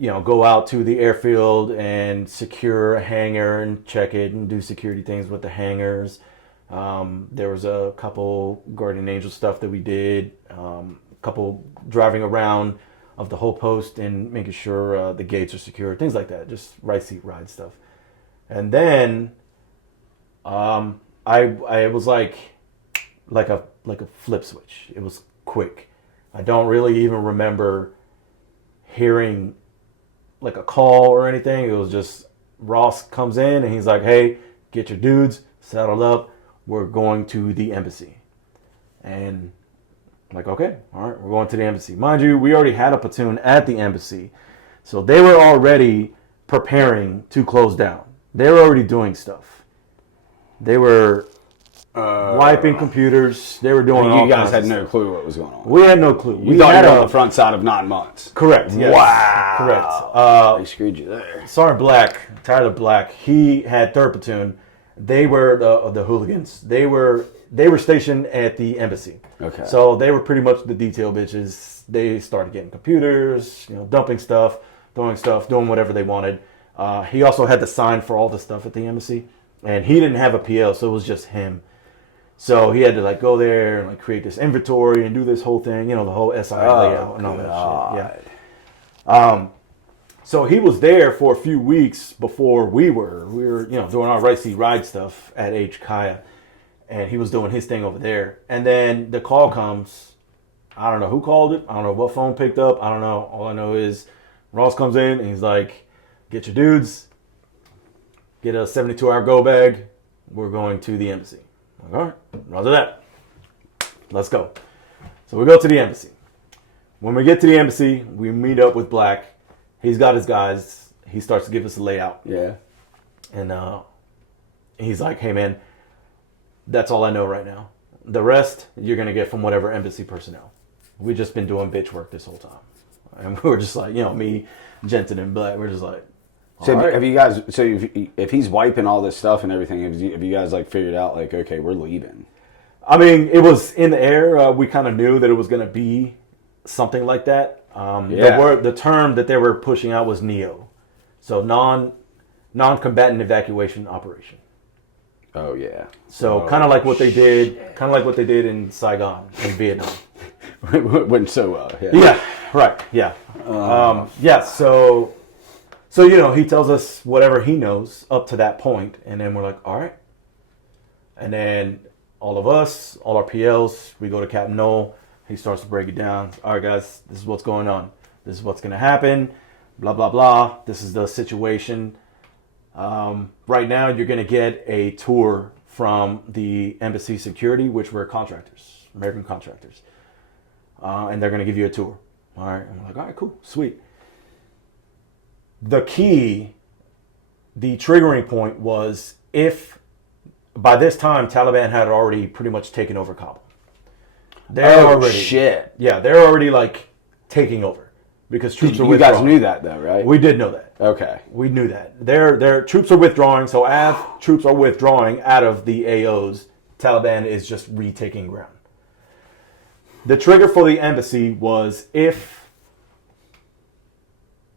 go out to the airfield and secure a hangar and check it and do security things with the hangars. There was a couple Guardian Angel stuff that we did, a couple driving around of the whole post and making sure the gates are secure, things like that, just right seat ride stuff. And then I was like a flip switch. It was quick. I don't really even remember hearing like a call or anything. It was just Ross comes in and he's like, "Hey, get your dudes settled up. We're going to the embassy." And I'm like, okay, all right, we're going to the embassy. Mind you, we already had a platoon at the embassy. So they were already preparing to close down. They were already doing stuff. They were wiping computers. They were doing all You guys kinds had of no stuff. clue what was going on. We had no clue. You thought you were on the front side of 9 months. Correct. Yes. Wow. Correct. They screwed you there. Sergeant Black, Tyler Black, he had 3rd Platoon. They were the hooligans. They were stationed at the embassy. Okay. So they were pretty much the detail bitches. They started getting computers, dumping stuff, throwing stuff, doing whatever they wanted. He also had to sign for all the stuff at the embassy, and he didn't have a PL, so it was just him. So he had to go there and create this inventory and do this whole thing, the whole SI layout and all that shit. Yeah. So he was there for a few weeks before we were doing our right seat ride stuff at HKIA, and he was doing his thing over there. And then the call comes. I don't know who called it. I don't know what phone picked up. I don't know. All I know is Ross comes in and he's like, "Get your dudes. Get a 72-hour go bag. We're going to the embassy." I'm like, all right, roger that. Let's go. So we go to the embassy. When we get to the embassy, we meet up with Black. He's got his guys. He starts to give us a layout. Yeah. And he's like, "Hey, man, that's all I know right now. The rest you're going to get from whatever embassy personnel. We've just been doing bitch work this whole time." And we were just like, me, Jensen, and Black, we're just like, So all right. have you guys? So if he's wiping all this stuff and everything, have you guys figured out okay, we're leaving? I mean, it was in the air. We kind of knew that it was going to be something like that. The term that they were pushing out was NEO, so non-combatant evacuation operation. Oh yeah. So kind of like what they did in Saigon in Vietnam. Went so well. Yeah. Yeah. Right. Yeah. Yeah. So he tells us whatever he knows up to that point, and then we're like, all right. And then all of us, all our PLs, we go to Captain Noel. He starts to break it down. All right, guys, this is what's going on. This is what's going to happen. Blah, blah, blah. This is the situation. Right now, you're going to get a tour from the embassy security, which were contractors, American contractors. And they're going to give you a tour. All right. I'm like, all right, cool, sweet. The key, the triggering point was if by this time Taliban had already pretty much taken over Kabul. Shit. Yeah, they're already taking over because troops are You withdrawing. guys knew that though, right? We did know that. Okay. We knew that. Their troops are withdrawing, so as troops are withdrawing out of the AOs, Taliban is just retaking ground. The trigger for the embassy was if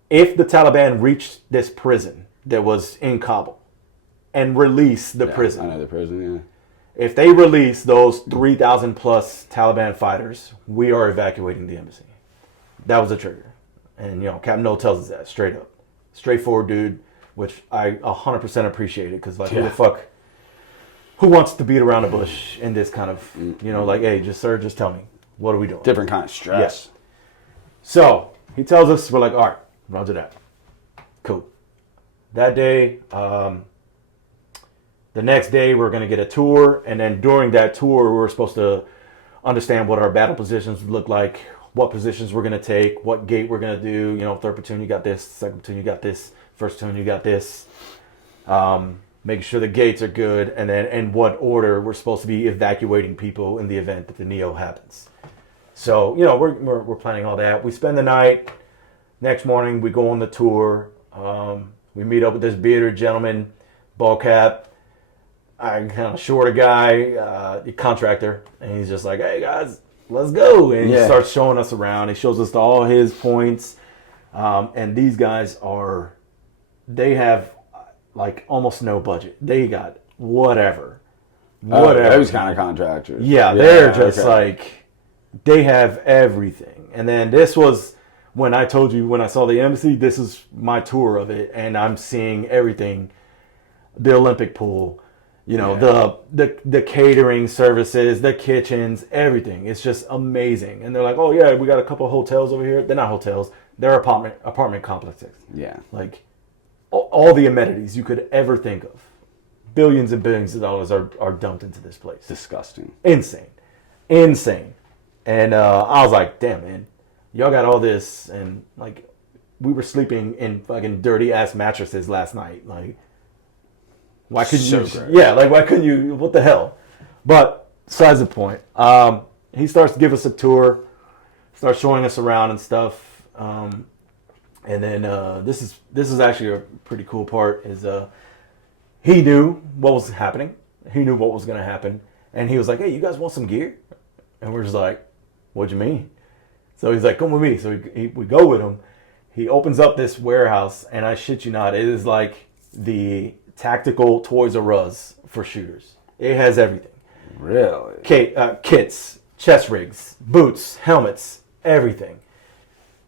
the Taliban reached this prison that was in Kabul and released the prison. I know the prison, if they release those 3,000 plus Taliban fighters, we are evacuating the embassy. That was the trigger. And, Captain No tells us that straight up. Straightforward dude, which I 100% appreciated, because, like, who the fuck, who wants to beat around the bush in this kind of, like, hey, just tell me, what are we doing? Different kind of stress. Yes. So, he tells us, we're like, all right, roger that. Cool. That day, the next day, we're going to get a tour, and then during that tour, we're supposed to understand what our battle positions look like, what positions we're going to take, what gate we're going to do. Third platoon, you got this. Second platoon, you got this. First platoon, you got this. Making sure the gates are good, and then in what order we're supposed to be evacuating people in the event that the NEO happens. So, we're planning all that. We spend the night. Next morning, we go on the tour. We meet up with this bearded gentleman, ball cap. I kind of shorter guy, contractor, and he's just like, hey guys, let's go. And he starts showing us around. He shows us all his points. And these guys they have like almost no budget. They got whatever. Those kind of contractors. Yeah, they're just like, they have everything. And then this was when I told you, when I saw the embassy, this is my tour of it. And I'm seeing everything. The Olympic pool. The catering services, the kitchens, everything. It's just amazing. And they're like, oh yeah, we got a couple of hotels over here. They're not hotels. They're apartment complexes. Yeah. Like all the amenities you could ever think of. Billions and billions of dollars are dumped into this place. Disgusting. Insane. And I was like, damn, man, y'all got all this. And like, we were sleeping in fucking dirty ass mattresses last night. Like, why couldn't you? Great. Yeah, like why couldn't you? What the hell? But besides the point, he starts to give us a tour, starts showing us around and stuff, and then this is actually a pretty cool part. Is he knew what was happening, he knew what was going to happen, and he was like, "Hey, you guys want some gear?" And we're just like, "What do you mean?" So he's like, "Come with me." So we go with him. He opens up this warehouse, and I shit you not, it is like the tactical Toys R Us for shooters. It has everything. Really? Kits, chest rigs, boots, helmets, everything.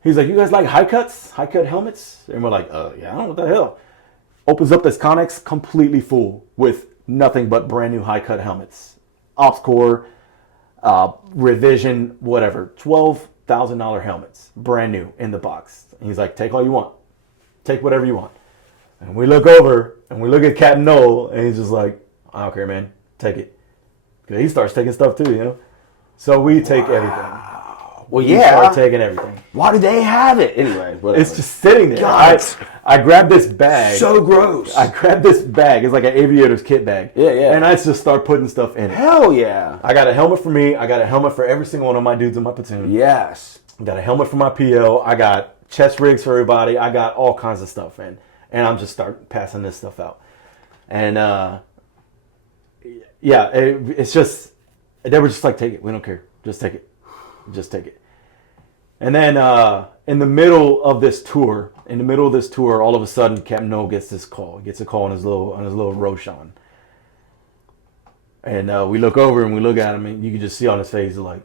He's like, you guys like high cuts? High cut helmets? And we're like, yeah, I don't know what the hell. Opens up this Connex completely full with nothing but brand new high cut helmets. Ops Core, revision, whatever. $12,000 helmets. Brand new in the box. And he's like, take all you want. Take whatever you want. And we look over and we look at Captain Noel, and he's just like, I don't care, man. Take it. Because he starts taking stuff too, So we take everything. Well, we start taking everything. Why do they have it? Anyway, whatever. It's just sitting there. I grabbed this bag. So gross. I grabbed this bag. It's like an aviator's kit bag. Yeah. And I just start putting stuff in it. Hell yeah. I got a helmet for me. I got a helmet for every single one of my dudes in my platoon. Yes. I got a helmet for my PO. I got chest rigs for everybody. I got all kinds of stuff in. And I'm just start passing this stuff out. And, it's just, they were just like, take it. We don't care. Just take it. Just take it. And then in the middle of this tour, all of a sudden, Captain Noel gets this call. He gets a call on his little Roshan. And we look over and we look at him, and you can just see on his face, like,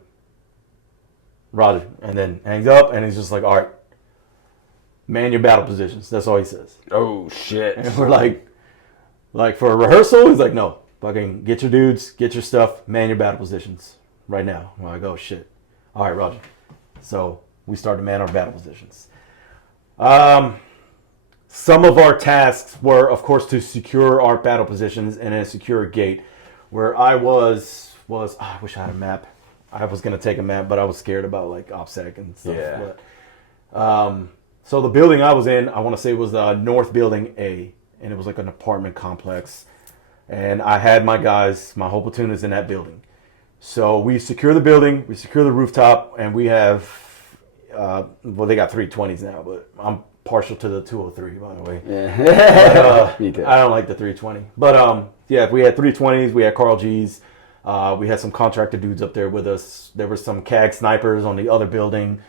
Roger. And then hangs up, and he's just like, all right, man your battle positions. That's all he says. Oh, shit. And we're like for a rehearsal, he's like, no, fucking get your dudes, get your stuff, man your battle positions right now. We're like, oh, shit. All right, Roger. So we start to man our battle positions. Some of our tasks were, of course, to secure our battle positions and then secure a gate. Where I was I wish I had a map. I was going to take a map, but I was scared about like OPSEC and stuff. Yeah. But, so the building I was in, I want to say was North Building A, and it was like an apartment complex. And I had my guys, my whole platoon is in that building. So we secure the building, we secure the rooftop, and we have, they got 320s now, but I'm partial to the 203, by the way. Yeah. Me too. I don't like the 320. But we had 320s, we had Carl G's, we had some contractor dudes up there with us. There were some CAG snipers on the other building.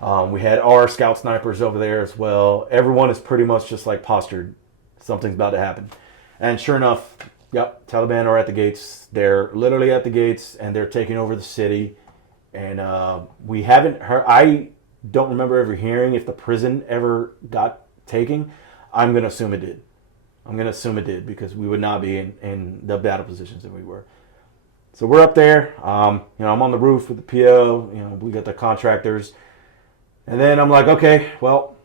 We had our scout snipers over there as well. Everyone is pretty much just like postured. Something's about to happen. And sure enough, Yep, Taliban are at the gates. They're literally at the gates, and they're taking over the city. And we haven't heard. I don't remember ever hearing if the prison ever got taken. I'm gonna assume it did. Because we would not be in the battle positions that we were. So we're up there. I'm on the roof with the PO. We got the contractors, and then I'm like, okay, well,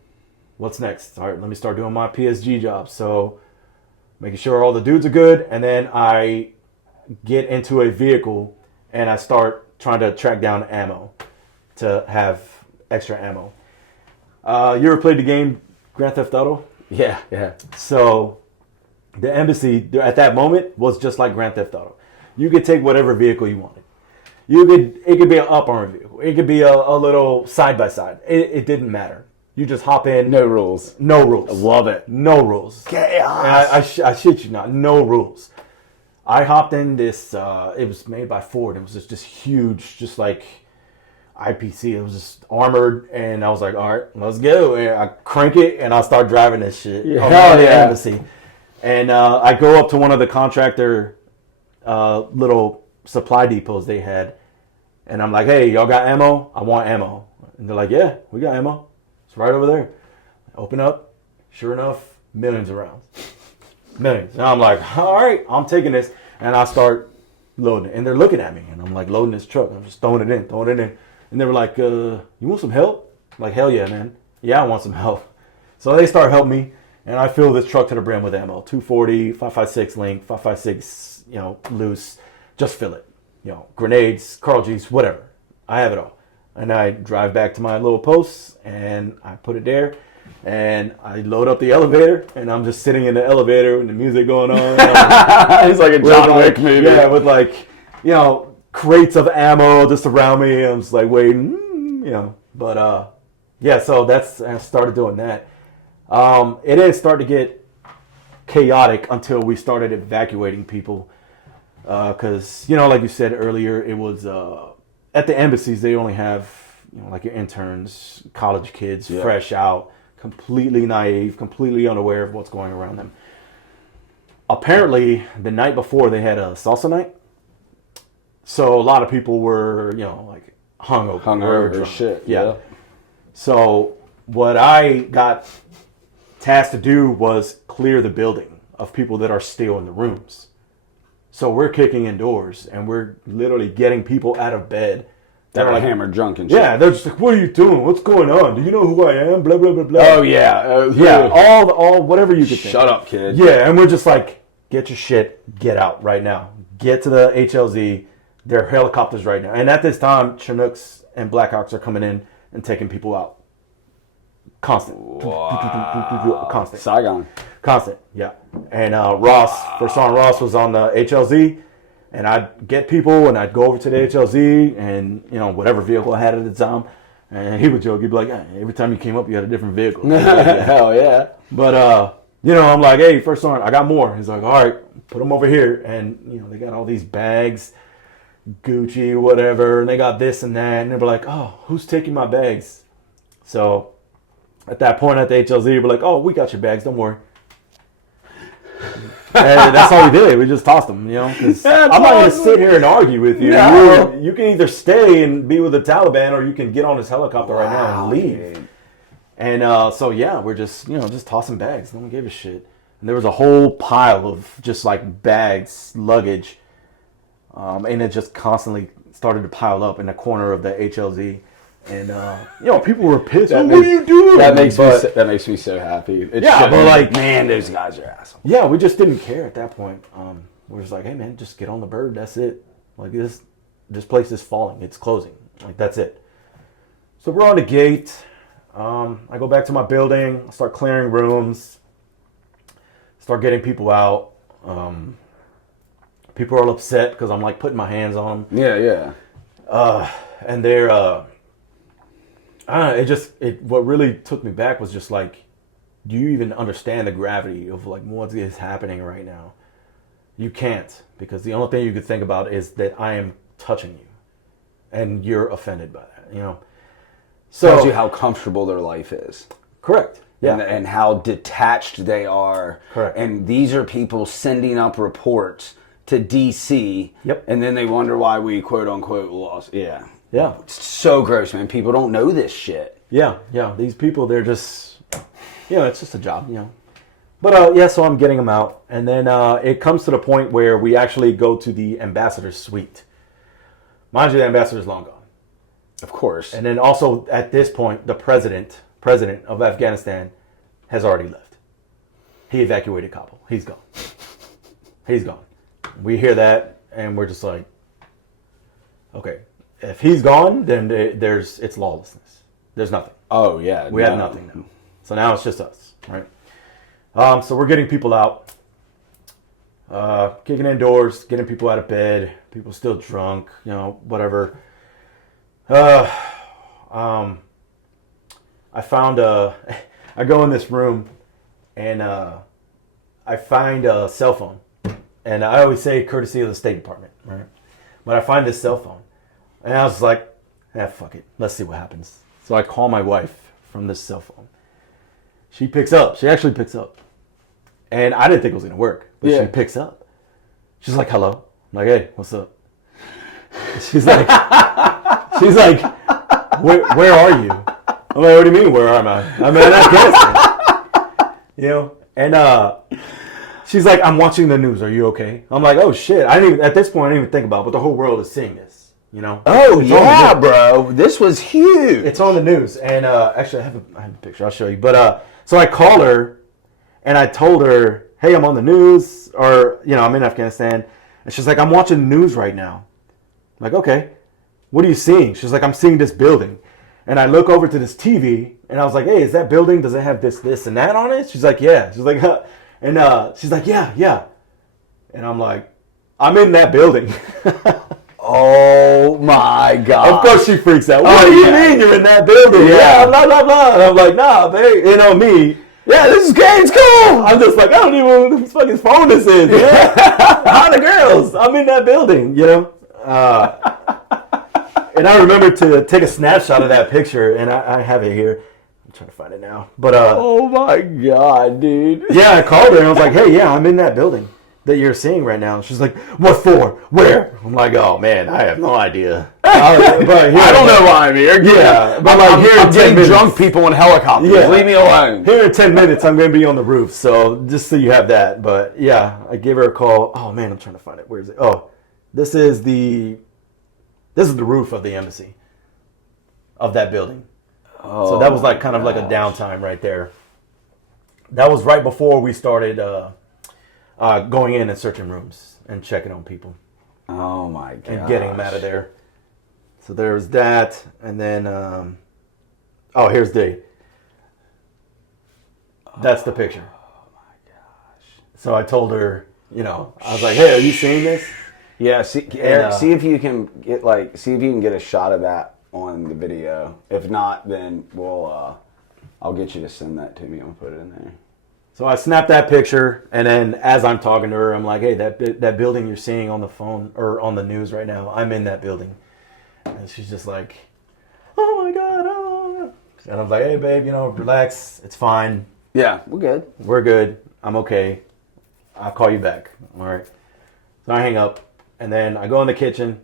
what's next? All right, let me start doing my PSG job. So making sure all the dudes are good, and then I get into a vehicle and I start trying to track down ammo to have extra ammo. You ever played the game Grand Theft Auto? Yeah. So the embassy at that moment was just like Grand Theft Auto. You could take whatever vehicle you wanted. It could be an up-armored vehicle. It could be a little side-by-side. It didn't matter. You just hop in. No rules. No rules. I love it. No rules. Chaos. I shit you not. No rules. I hopped in this. It was made by Ford. It was just this huge, just like IPC. It was just armored, and I was like, all right, let's go. And I crank it, and I start driving this shit. Hell The yeah. embassy. And I go up to one of the contractor little supply depots they had, and I'm like, hey, y'all got ammo? I want ammo. And they're like, yeah, we got ammo. It's right over there. I open up. Sure enough, millions of rounds. Millions. And I'm like, all right, I'm taking this. And I start loading it. And they're looking at me. And I'm like loading this truck. I'm just throwing it in. And they were like, you want some help? I'm like, hell yeah, man. Yeah, I want some help. So they start helping me. And I fill this truck to the brim with ammo. 240, 5.56 link, 5.56, loose. Just fill it. Grenades, Carl G's, whatever. I have it all. And I drive back to my little post, and I put it there, and I load up the elevator, and I'm just sitting in the elevator with the music going on. It's like a John Wick movie. Yeah, with crates of ammo just around me. I'm just like waiting, But so I started doing that. It didn't start to get chaotic until we started evacuating people. Because, like you said earlier, it was... at the embassies, they only have, like your interns, college kids, fresh out, completely naive, completely unaware of what's going around them. Apparently, the night before, they had a salsa night. So a lot of people were, hungover. Hungover as shit. Yeah. So what I got tasked to do was clear the building of people that are still in the rooms. So we're kicking in doors, and we're literally getting people out of bed. That are hammered drunk and shit. Yeah, they're just like, what are you doing? What's going on? Do you know who I am? Blah, blah, blah, blah. Oh, yeah. Yeah, all whatever you could think. Shut up, kid. Yeah, and we're just like, get your shit, get out right now. Get to the HLZ. There are helicopters right now. And at this time, Chinooks and Blackhawks are coming in and taking people out. Constant. Wow. Constant. Saigon. Constant, yeah. And First Sergeant Ross was on the HLZ, and I'd get people, and I'd go over to the HLZ, and, whatever vehicle I had at the time, and he would joke, he'd be like, hey, every time you came up, you had a different vehicle. Hell yeah. But, I'm like, hey, First Sergeant, I got more. He's like, all right, put them over here. And, they got all these bags, Gucci, whatever, and they got this and that, and they're like, oh, who's taking my bags? So, at that point at the HLZ, we're like, oh, we got your bags, don't worry. And that's all we did. We just tossed them, 'cause I'm not going to sit here and argue with you. No. You can either stay and be with the Taliban, or you can get on this helicopter right now and leave. Man. And we're just, just tossing bags. No one gave a shit. And there was a whole pile of just like bags, luggage, and it just constantly started to pile up in the corner of the HLZ. And people were pissed. What are you doing? That makes me so happy. Man, those guys are assholes. Yeah, we just didn't care at that point. We're just like, hey man, just get on the bird. That's it. Like this place is falling. It's closing. Like that's it. So we're on the gate. I go back to my building. Start clearing rooms. Start getting people out. People are all upset because I'm like putting my hands on them. Yeah. And they're. What really took me back was just like, do you even understand the gravity of like what is happening right now? You can't, because the only thing you could think about is that I am touching you, and you're offended by that, So tells you how comfortable their life is. Correct. and, and how detached they are. Correct. And these are people sending up reports to D.C. Yep. And then they wonder why we quote unquote lost. Yeah. Yeah. It's so gross, man. People don't know this shit. Yeah. These people, they're just, it's just a job, But so I'm getting them out, and then it comes to the point where we actually go to the ambassador's suite. Mind you, the ambassador's long gone. Of course. And then also at this point, the president of Afghanistan has already left. He evacuated Kabul. He's gone. He's gone. We hear that, and we're just like, okay, if he's gone, then it's lawlessness. There's nothing. Oh yeah, we have nothing now. So now it's just us, right? So we're getting people out, kicking in doors, getting people out of bed. People still drunk, whatever. I found I go in this room, and I find a cell phone. And I always say courtesy of the State Department, right? But I find this cell phone. And I was like, fuck it. Let's see what happens. So I call my wife from this cell phone. She picks up. She actually picks up. And I didn't think it was going to work. But she picks up. She's like, hello. I'm like, hey, what's up? She's like, where are you? I'm like, what do you mean, where am I? I'm in Afghanistan. And she's like, I'm watching the news. Are you okay? I'm like, oh shit. At this point, I didn't even think about it, but the whole world is seeing this. Oh yeah, bro. This was huge. It's on the news. And actually, I have a picture. I'll show you. But so I called her, and I told her, hey, I'm on the news, or I'm in Afghanistan. And she's like, I'm watching the news right now. I'm like, okay. What are you seeing? She's like, I'm seeing this building. And I look over to this TV, and I was like, hey, is that building, does it have this, and that on it? She's like, yeah. She's like, huh. And she's like, yeah. And I'm like, I'm in that building. Oh my God. Of course she freaks out. What do you mean you're in that building? Yeah, blah, blah, blah. And I'm like, nah, babe. Me. Yeah, this is great. It's cool. I'm just like, I don't even know whose fucking phone this is. Yeah. How the girls? I'm in that building, And I remember to take a snapshot of that picture, and I have it here. I'm trying to find it now. But oh my God, dude. Yeah, I called her and I was like, hey, yeah, I'm in that building that you're seeing right now. And she's like, what for? Where? I'm like, oh man, I have no idea. But I don't know why I'm here. Yeah, but like here in 10 getting minutes, drunk people in helicopters. Yeah. Leave me alone. Here in 10 minutes, I'm going to be on the roof. So just so you have that. But yeah, I gave her a call. Oh man, I'm trying to find it. Where is it? Oh, this is the roof of the embassy of that building. Oh, so that was like kind of like a downtime right there. That was right before we started going in and searching rooms and checking on people. Oh my God. And getting them out of there. So there was that. And then, here's that's the picture. Oh my gosh. So I told her, I was like, hey, are you seeing this? Yeah, Eric, see if you can get a shot of that on the video. If not, then I'll get you to send that to me. I'm gonna put it in there. So I snapped that picture, and then as I'm talking to her, I'm like, hey, that building you're seeing on the phone or on the news right now, I'm in that building. And she's just like, oh my God, oh. And I was like, hey, babe, relax. It's fine. Yeah, we're good. We're good. I'm okay. I'll call you back. All right. So I hang up, and then I go in the kitchen,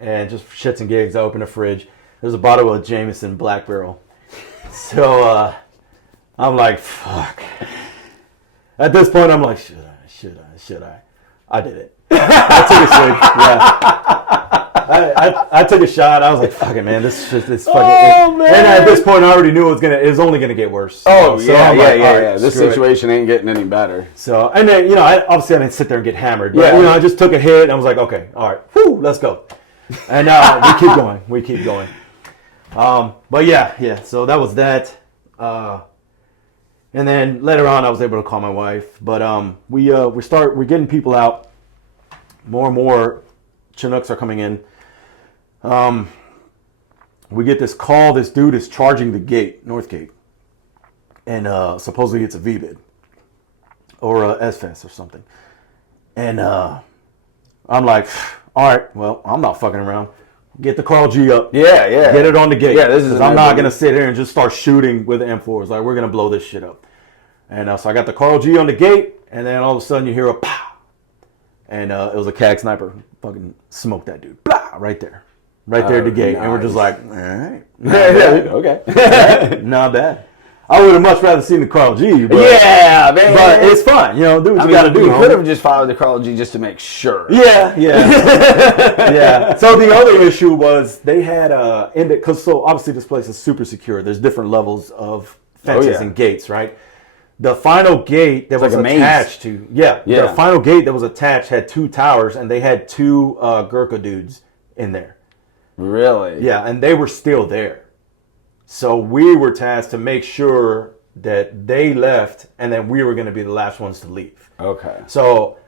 and just for shits and gigs, I open the fridge. There's a bottle of Jameson Black Barrel. So I'm like, fuck. At this point, I'm like, should I? I did it. I took a swig. Yeah. I took a shot. I was like, fuck it, man. This fucking. Oh, man. And at this point, I already knew it was only gonna get worse. Oh, so yeah, I'm yeah, like, yeah, right, yeah. This situation ain't getting any better. So, and then, obviously I didn't sit there and get hammered. But, I just took a hit and I was like, okay, all right, whew, let's go. And we keep going. But yeah. So that was that. And then later on, I was able to call my wife. But we're getting people out. More and more Chinooks are coming in. We get this call. This dude is charging the gate, North Gate, and supposedly it's a VBID or a SFES or something. And I'm like, all right, well, I'm not fucking around. get the Carl G up. Yeah, yeah. Get it on the gate. Yeah, this is. I'm not gonna sit here and just start shooting with the M4s. Like, we're gonna blow this shit up. And so I got the Carl G on the gate, and then all of a sudden you hear a pow, and it was a CAG sniper. Fucking smoked that dude. Blah, right there, right there at the gate, nice. And we're just like, all right, okay, not bad. I would have much rather seen the Carl G, but, yeah, man. But it's fun, you know. Do what you gotta do. You could have just followed the Carl G just to make sure. Yeah. Yeah. So the other issue was they had because so obviously this place is super secure. There's different levels of fences and gates, right? The final gate that was attached to the final gate that was attached had 2 towers, and they had 2 Gurkha dudes in there. Really? Yeah, and they were still there. So we were tasked to make sure that they left, and then we were going to be the last ones to leave. Okay. So,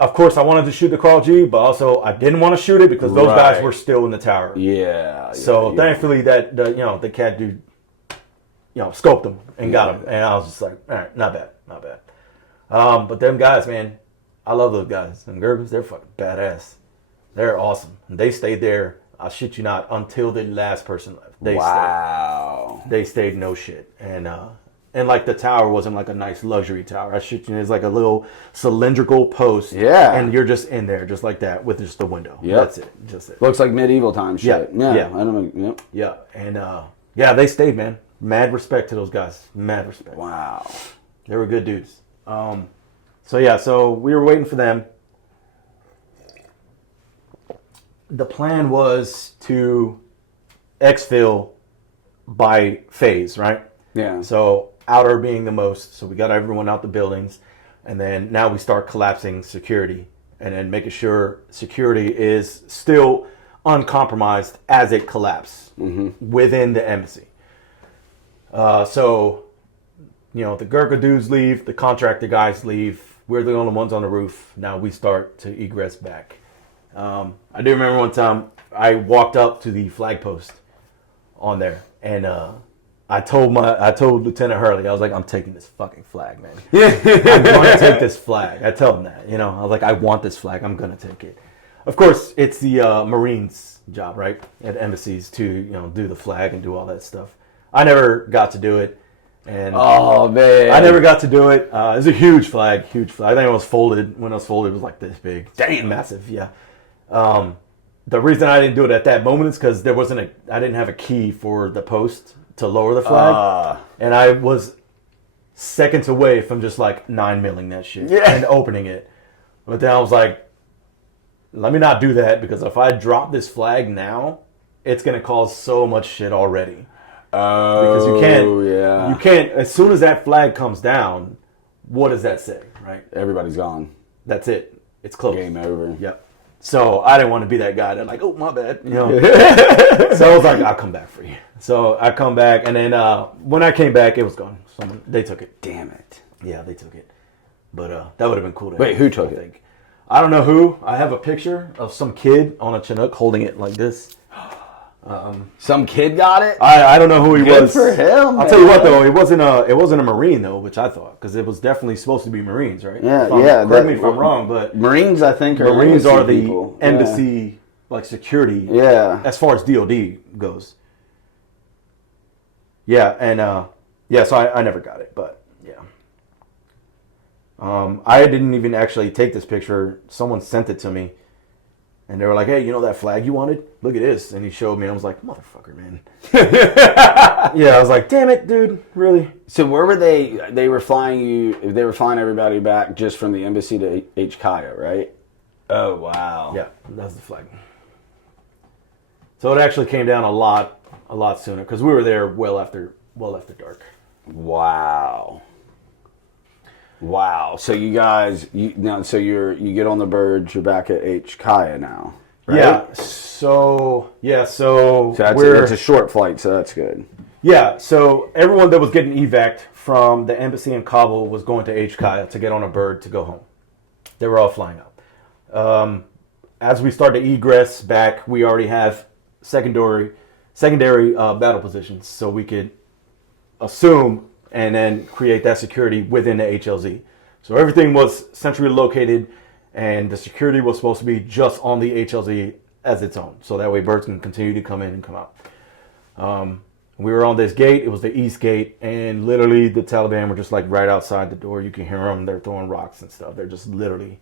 of course, I wanted to shoot the Carl G, but also I didn't want to shoot it because those guys were still in the tower. Yeah. So thankfully, that the cat dude, scoped him and got him, and I was just like, all right, not bad. But them guys, man, I love those guys. And Gurkhas, they're fucking badass. They're awesome. And they stayed there. I shit you not, until the last person left. They stayed no shit. And like the tower wasn't like a nice luxury tower. I shit you, it's like a little cylindrical post. Yeah. And you're just in there, just like that, with just the window. Yeah. That's it. Just it. Looks like medieval time shit. Yeah. I don't know. Yep. Yeah. And they stayed, man. Mad respect to those guys. Mad respect. Wow. They were good dudes. So we were waiting for them. The plan was to exfil by phase, right? Yeah. So outer being the most, so we got everyone out the buildings, and then now we start collapsing security, and then making sure security is still uncompromised as it collapses within the embassy. So the Gurkha dudes leave, the contractor guys leave, we're the only ones on the roof. Now we start to egress back. I do remember one time I walked up to the flag post on there, and I told Lieutenant Hurley, I was like, I'm taking this fucking flag, man. I'm going to take this flag. I tell him that, I was like, I want this flag. I'm going to take it. Of course, it's the Marines' job, right, at embassies to do the flag and do all that stuff. I never got to do it. And oh man, I never got to do it. It was a huge flag. I think it was folded. When it was folded, it was like this big. Damn, massive. Yeah. The reason I didn't do it at that moment is because I didn't have a key for the post to lower the flag, and I was seconds away from just like 9-milling that shit and opening it. But then I was like, let me not do that, because if I drop this flag now, it's gonna cause so much shit already. Because you can't. As soon as that flag comes down, what does that say, right? Everybody's gone. That's it. It's closed. Game over. Yep. So I didn't want to be that guy that like, oh my bad, So I was like, I'll come back for you. So I come back, and then when I came back, it was gone. They took it. Damn it. Yeah, they took it. But that would have been cool. Wait, who took it? I don't know who. I have a picture of some kid on a Chinook holding it like this. Some kid got it. I don't know who he Good was. for him. I'll tell you what though, it wasn't a Marine though, which I thought, because it was definitely supposed to be Marines, right? Yeah, Correct me if I'm wrong, but Marines, I think, are the people. embassy like security. Yeah. As far as DOD goes. Yeah, and so I never got it, but yeah. I didn't even actually take this picture. Someone sent it to me. And they were like, hey, that flag you wanted? Look at this. And he showed me, and I was like, motherfucker, man. Yeah, I was like, damn it, dude, really? So where were they? They were flying everybody back just from the embassy to HKIA, right? Oh, wow. Yeah, that's the flag. So it actually came down a lot sooner, because we were there well after dark. Wow. So you guys, you get on the birds. You're back at HKIA now, right? Yeah. So it's a short flight, so that's good. Yeah. So everyone that was getting evac'd from the embassy in Kabul was going to HKIA to get on a bird to go home. They were all flying out. As we start to egress back, we already have secondary battle positions, so we could assume and then create that security within the HLZ. So everything was centrally located, and the security was supposed to be just on the HLZ as its own. So that way birds can continue to come in and come out. We were on this gate. It was the east gate. And literally the Taliban were just like right outside the door. You can hear them. They're throwing rocks and stuff. They're just literally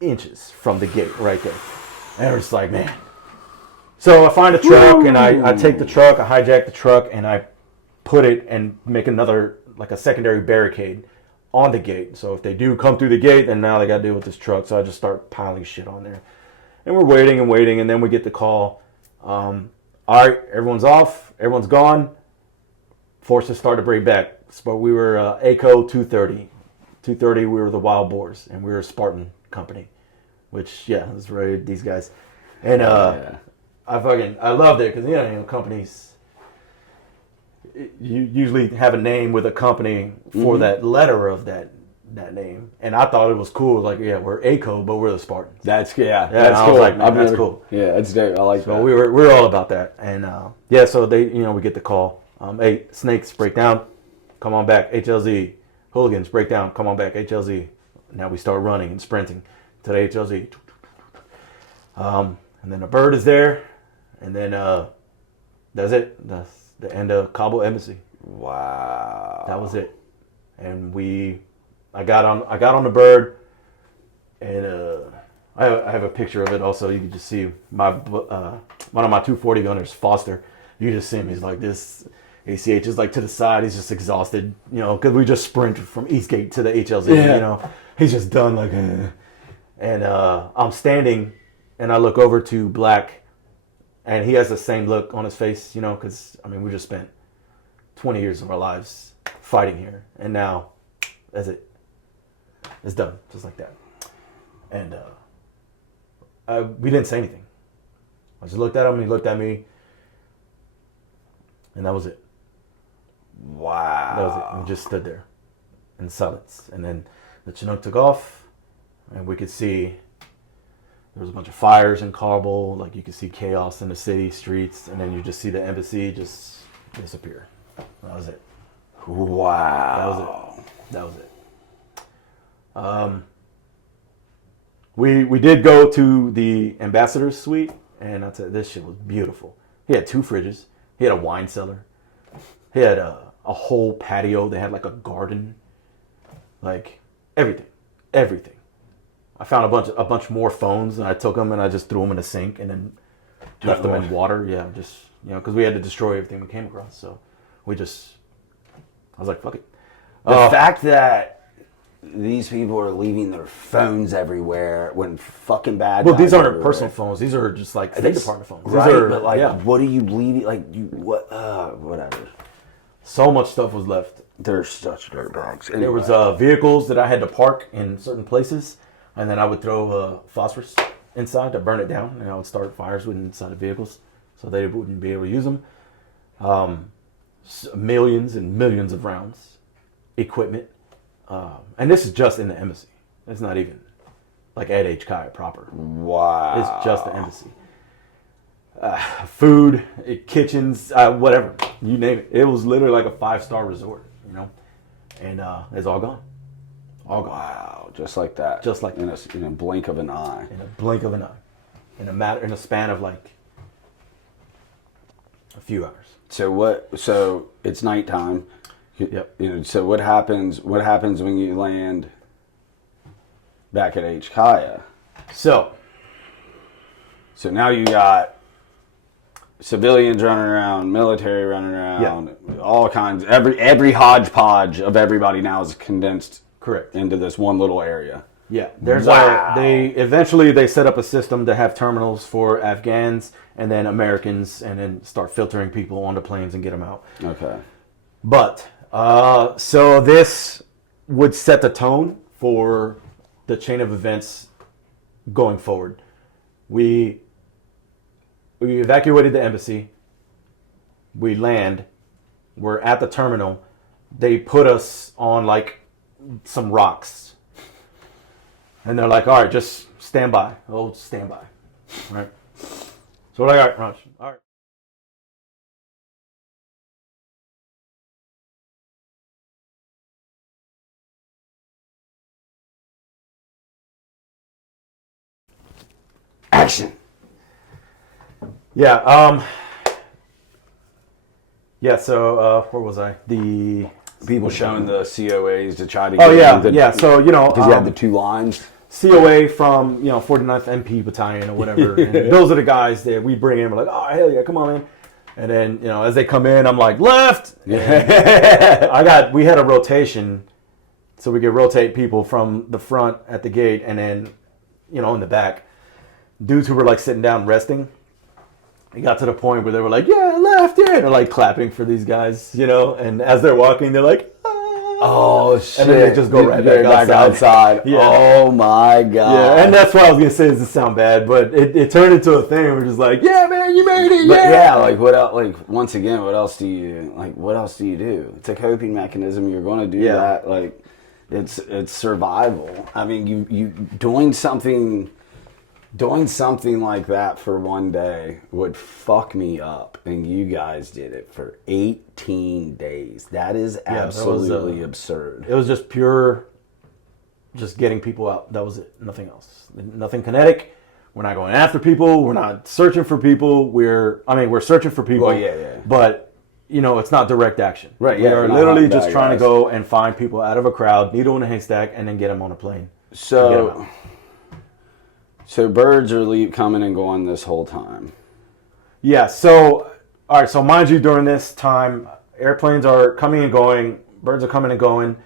inches from the gate right there. And we're just like, man. So I find a truck and I take the truck. I hijack the truck and I put it and make another, like a secondary barricade on the gate. So if they do come through the gate, then now they got to deal with this truck. So I just start piling shit on there. And we're waiting and waiting. And then we get the call. All right, everyone's off. Everyone's gone. Forces start to break back. But we were ACO 230. 230, we were the Wild Boars. And we were a Spartan company. Which, yeah, that's right, these guys. And I loved it because, you know, companies... You usually have a name with a company for that letter of that name, and I thought it was cool. Like, yeah, we're ACO, but we're the Spartans. That's cool. I was like, man, that's cool. Yeah, that's dope. I like that. So we were all about that, and so they, you know, we get the call. Hey, snakes, break down, come on back. HLZ, hooligans, break down, come on back. HLZ. Now we start running and sprinting to the HLZ. And then a bird is there, and then that's it. That's the end of Kabul embassy. Wow. That was it. And I got on the bird, and I have a picture of it also. You can just see my one of my 240 gunners, Foster. You just see him. He's like this. ACH is like to the side. He's just exhausted, you know, because we just sprinted from Eastgate to the HLZ. Yeah. You know, he's just done like. And I'm standing, and I look over to Black. And he has the same look on his face, you know, because, I mean, we just spent 20 years of our lives fighting here. And now, that's it. It's done, just like that. And we didn't say anything. I just looked at him, and he looked at me. And that was it. Wow. That was it. We just stood there in silence. And then the Chinook took off, and we could see... There was a bunch of fires in Kabul, like you could see chaos in the city streets, and then you just see the embassy just disappear. That was it. Wow. That was it. We did go to the ambassador's suite, and I tell you, this shit was beautiful. He had 2 fridges. He had a wine cellar. He had a whole patio. They had like a garden, like everything. I found a bunch more phones, and I took them and I just threw them in the sink and then left them in water. Yeah, just, you know, because we had to destroy everything we came across. So I was like, fuck it. The fact that these people are leaving their phones everywhere when fucking bad. Well, these aren't personal phones. These are just like State Department phones. Right, are, but like, what are you leaving? Like, whatever. So much stuff was left. They're such dirtbags. Anyway. There was vehicles that I had to park in certain places. And then I would throw phosphorus inside to burn it down, and I would start fires inside the vehicles, so they wouldn't be able to use them. Millions and millions of rounds, equipment, and this is just in the embassy. It's not even like at HKI proper. Wow. It's just the embassy. Food, kitchens, whatever, you name it. It was literally like a 5-star resort, you know, and it's all gone. All gone. Wow, just like that. Just like in a blink of an eye. In a blink of an eye. In a span of like a few hours. So it's nighttime. Yep. You know, so what happens when you land back at HKIA? So now you got civilians running around, military running around, all kinds. Every hodgepodge of everybody now is condensed. Correct. Into this one little area. Yeah. There's wow. They set up a system to have terminals for Afghans and then Americans, and then start filtering people onto planes and get them out. Okay. But so this would set the tone for the chain of events going forward. We evacuated the embassy. We land. We're at the terminal. They put us on like some rocks, and they're like, all right, just stand by. Oh, stand by. Right. So we're like, all right, Raj, all right. Action. Yeah. Yeah. So where was I? The People showing the COAs to try to Oh get yeah, yeah. So because you had the 2 lines. COA from 49th MP Battalion or whatever. And those are the guys that we bring in. We're like, oh hell yeah, come on in. And then as they come in, I'm like left. Yeah. We had a rotation, so we could rotate people from the front at the gate, and then in the back, dudes who were like sitting down resting. It got to the point where they were like, yeah, left, yeah. And they're like clapping for these guys, and as they're walking, they're like, ah. Oh, shit. And then they just go right back outside. Yeah. Oh, my God. Yeah, and that's what I was going to say. It doesn't sound bad, but it turned into a thing. We're just like, yeah, man, you made it, But yeah. like, what else? Like, once again, what else do you do? It's a coping mechanism. You're going to do that. Like, it's survival. I mean, you doing something like that for one day would fuck me up, and you guys did it for 18 days. That is absolutely absurd. It was just pure, just getting people out. That was it. Nothing else. Nothing kinetic. We're not going after people. We're not searching for people. We're searching for people. Well, yeah. But, it's not direct action. Right, We are literally just trying to go and find people out of a crowd, needle in a haystack, and then get them on a plane. So birds are coming and going this whole time. Yeah, so, all right, so mind you, during this time, airplanes are coming and going, birds are coming and going.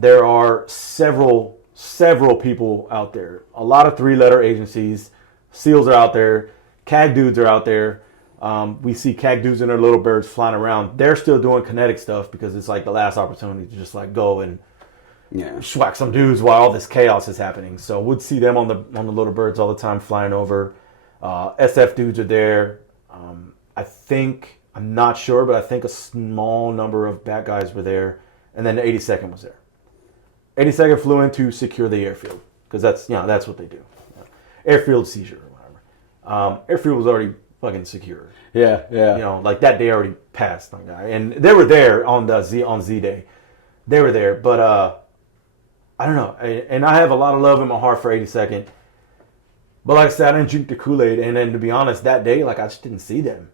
There are several people out there. A lot of 3-letter agencies. SEALs are out there. CAG dudes are out there. We see CAG dudes and their little birds flying around. They're still doing kinetic stuff because it's like the last opportunity to just like go and schwack some dudes while all this chaos is happening. So we'd see them on the little birds all the time flying over. SF dudes are there. I'm not sure, but I think a small number of bad guys were there. And then the 82nd was there. 82nd flew in to secure the airfield because that's what they do. Airfield seizure or whatever. Airfield was already fucking secure. Yeah. Like that day already passed. And they were there on Z Day. They were there, but I don't know. And I have a lot of love in my heart for 82nd. But like I said, I didn't drink the Kool-Aid. And then to be honest, that day, like I just didn't see them.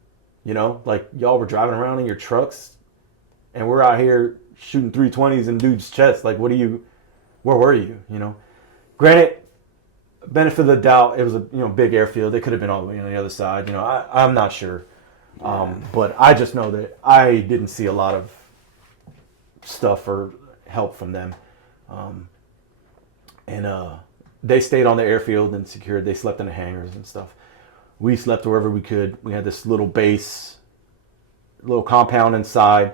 Like y'all were driving around in your trucks and we're out here shooting 320s in dudes' chests. Like, where were you? Granted, benefit of the doubt, it was a big airfield. They could have been all the way on the other side. I'm not sure. But I just know that I didn't see a lot of stuff or help from them. They stayed on the airfield and secured. They slept in the hangars and stuff. We slept wherever we could. We had this little base, little compound inside,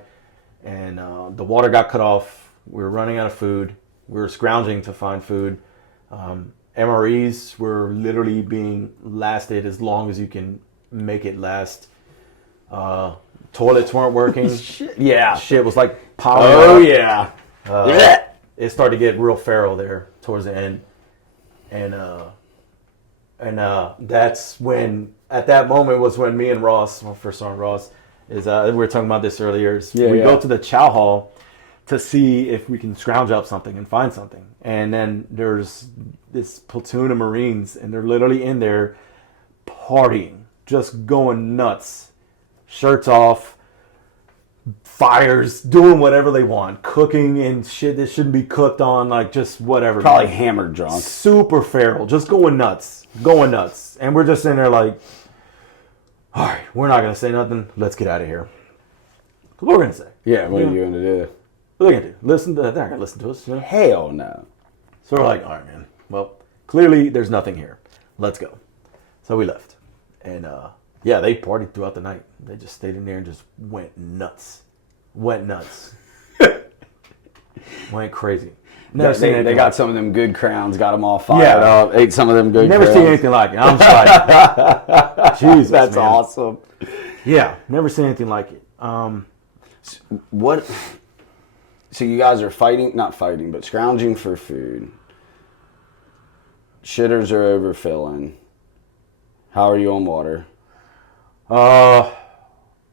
and the water got cut off. We were running out of food. We were scrounging to find food. MREs were literally being lasted as long as you can make it last. Toilets weren't working. Shit was like piling up. It started to get real feral there towards the end. And that's when, at that moment was when me and Ross, my first son Ross, we were talking about this earlier. We go to the chow hall to see if we can scrounge up something and find something. And then there's this platoon of Marines, and they're literally in there partying, just going nuts, shirts off, fires, doing whatever they want, cooking and shit that shouldn't be cooked on, like just whatever. Probably hammered drunk. Super feral, just going nuts. And we're just in there like, all right, we're not going to say nothing. Let's get out of here. What we're going to say. Yeah, what are you going to do? What are they going to do? Listen to, they're not going to listen to us. Hell no. So we're like, all right, man. Well, clearly there's nothing here. Let's go. So we left. And they partied throughout the night. They just stayed in there and just went nuts. Went crazy. They got some of them good crowns, got them all fired up, ate some of them good Never crowns. seen anything like it. I'm just like, Jesus, that's man. awesome. Yeah, never seen anything like it. What? So you guys are not fighting, but scrounging for food. Shitters are overfilling. How are you on water?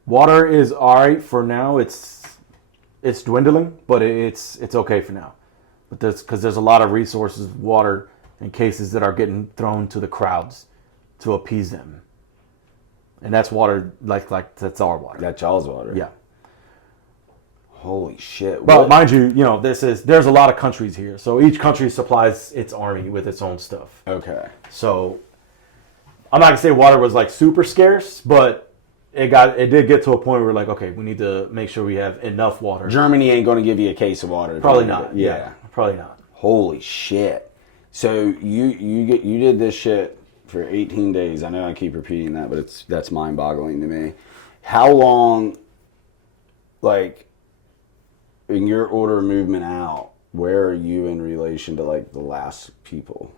Water is all right for now. It's dwindling, but it's okay for now. But because there's a lot of resources, water, and cases that are getting thrown to the crowds to appease them. And that's water, like that's our water. That's y'all's water. Yeah. Holy shit. But What? mind you, there's a lot of countries here. So each country supplies its army with its own stuff. Okay. So I'm not gonna say water was like super scarce, but it did get to a point where like, okay, we need to make sure we have enough water. Germany ain't going to give you a case of water. Probably not. Yeah. Probably not. Holy shit. So you did this shit for 18 days. I know I keep repeating that, but that's mind-boggling to me. How long, like, in your order of movement out, where are you in relation to like the last people?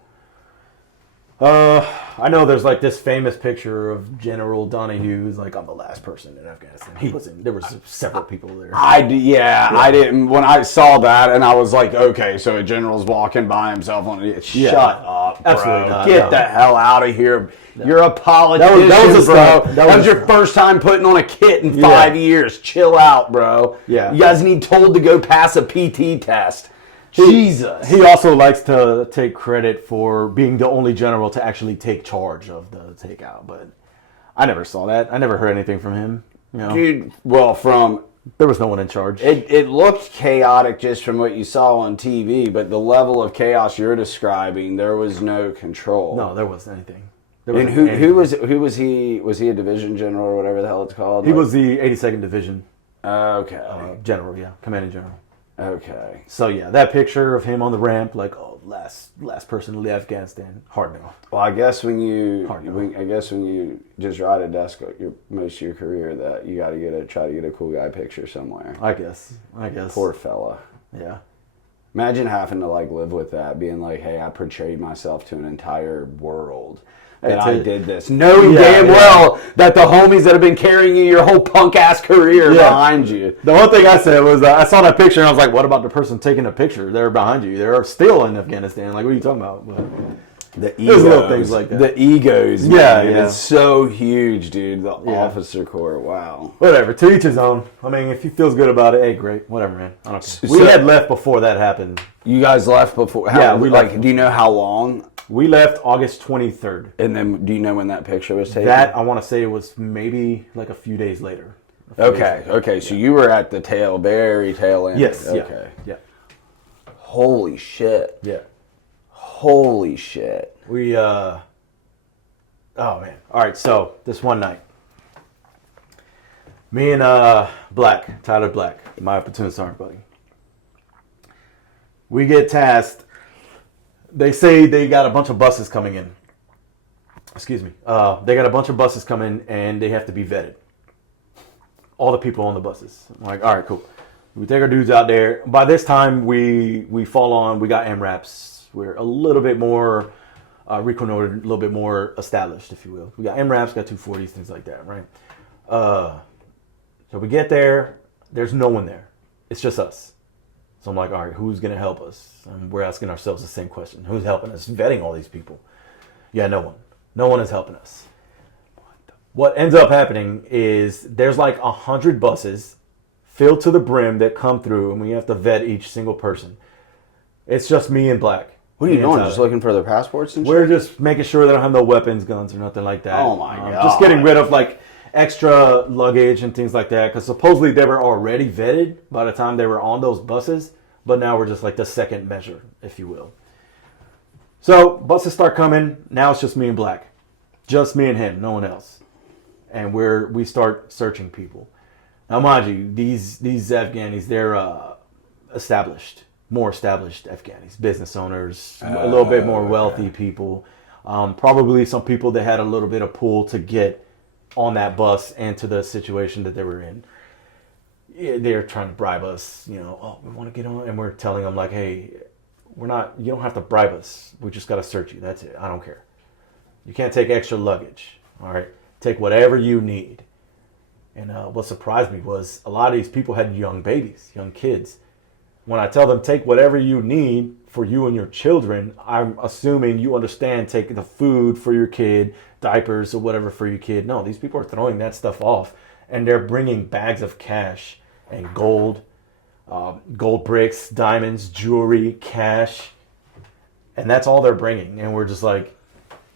I know there's like this famous picture of General Donahue who's like, I'm the last person in Afghanistan. He wasn't. There was several people there. I didn't. When I saw that, and I was like, okay, so a general's walking by himself on it. Shut up, bro. Absolutely not. Get the hell out of here. You're a politician, that was a bro. stunt. That was your first time putting on a kit in 5 years. Chill out, bro. Yeah. You guys need told to go pass a PT test. Jesus. He also likes to take credit for being the only general to actually take charge of the takeout, but I never saw that. I never heard anything from him. Dude, well, there was no one in charge. It looked chaotic just from what you saw on TV, but the level of chaos you're describing, there was no control. No, there wasn't anything. And who was he? Was he a division general or whatever the hell it's called? He was the 82nd Division. Okay. General, commanding general. Okay. So yeah, that picture of him on the ramp, like, oh, last person to leave Afghanistan, hard no. Well, I guess when you just ride a desk most of your career, that you got to try to get a cool guy picture somewhere. I guess. Poor fella. Yeah. Imagine having to like live with that, being like, hey, I portrayed myself to an entire world. And I did this, knowing damn well that the homies that have been carrying you your whole punk ass career are behind you. The one thing I said was, I saw that picture and I was like, what about the person taking the picture? They're behind you. They're still in Afghanistan. Like, what are you talking about? But the egos, little things like that. The egos, man. It's so huge, dude. The officer corps, wow. Whatever, to each his own. I mean, if he feels good about it, hey, great, whatever, man. I don't care. We had left before that happened. You guys left before? We left. Do you know how long? We left August 23rd. And then, do you know when that picture was taken? That, I want to say it was maybe like a few days later. Okay. So you were at the very tail end. Yes. Okay. Yeah. Holy shit. Yeah. Holy shit. We, oh man. All right, so this one night, me and Tyler Black, my platoon sergeant buddy, we get tasked. They say they got a bunch of buses coming in. Excuse me. They got a bunch of buses coming and they have to be vetted. All the people on the buses. I'm like, all right, cool. We take our dudes out there. By this time, we fall on. We got MRAPs. We're a little bit more reconnoitered, a little bit more established, if you will. We got MRAPs, got 240s, things like that, right? So we get there. There's no one there. It's just us. So I'm like, all right, who's going to help us? And we're asking ourselves the same question. Who's helping us vetting all these people? Yeah, no one. No one is helping us. What ends up happening is there's like 100 buses filled to the brim that come through, and we have to vet each single person. It's just me and Black. What are you doing? Just looking for their passports and shit? We're just making sure they don't have no weapons, guns, or nothing like that. Oh my God. Just getting rid of like extra luggage and things like that, because supposedly they were already vetted by the time they were on those buses, but now we're just like the second measure, if you will. So buses start coming. Now it's just me and Black, just me and him, no one else, and we start searching people. Now, mind you, these Afghanis, they're more established Afghanis, business owners, a little bit more wealthy people, probably some people that had a little bit of pull to get on that bus and to the situation that they were in. They're trying to bribe us, oh, we want to get on, and we're telling them like, hey, you don't have to bribe us. We just got to search you. That's it. I don't care. You can't take extra luggage. All right. Take whatever you need. And what surprised me was a lot of these people had young babies, young kids. When I tell them take whatever you need for you and your children, I'm assuming you understand take the food for your kid, diapers or whatever for your kid. No, these people are throwing that stuff off, and they're bringing bags of cash and gold bricks, diamonds, jewelry, cash, and that's all they're bringing. And we're just like,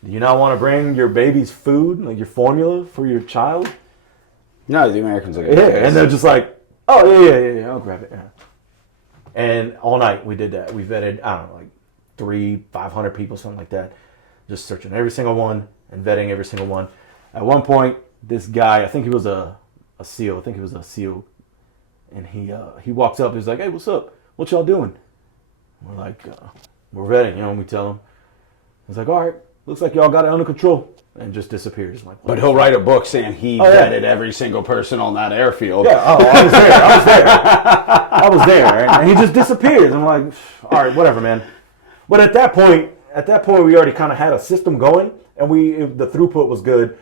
do you not want to bring your baby's food, like your formula for your child? No, the Americans look at Yeah, and they're just like, oh, yeah, I'll grab it. Yeah. And all night we did that. We vetted, I don't know, like 500 people, something like that. Just searching every single one and vetting every single one. At one point, this guy, I think he was a SEAL. And he walks up. He's like, hey, what's up? What y'all doing? We're like, we're vetting, and we tell him. He's like, all right, looks like y'all got it under control. And just disappears. I'm like, but he'll write a book saying he vetted every single person on that airfield. Yeah, I was there. And he just disappears. I'm like, all right, whatever, man. But at that point, we already kind of had a system going, and the throughput was good.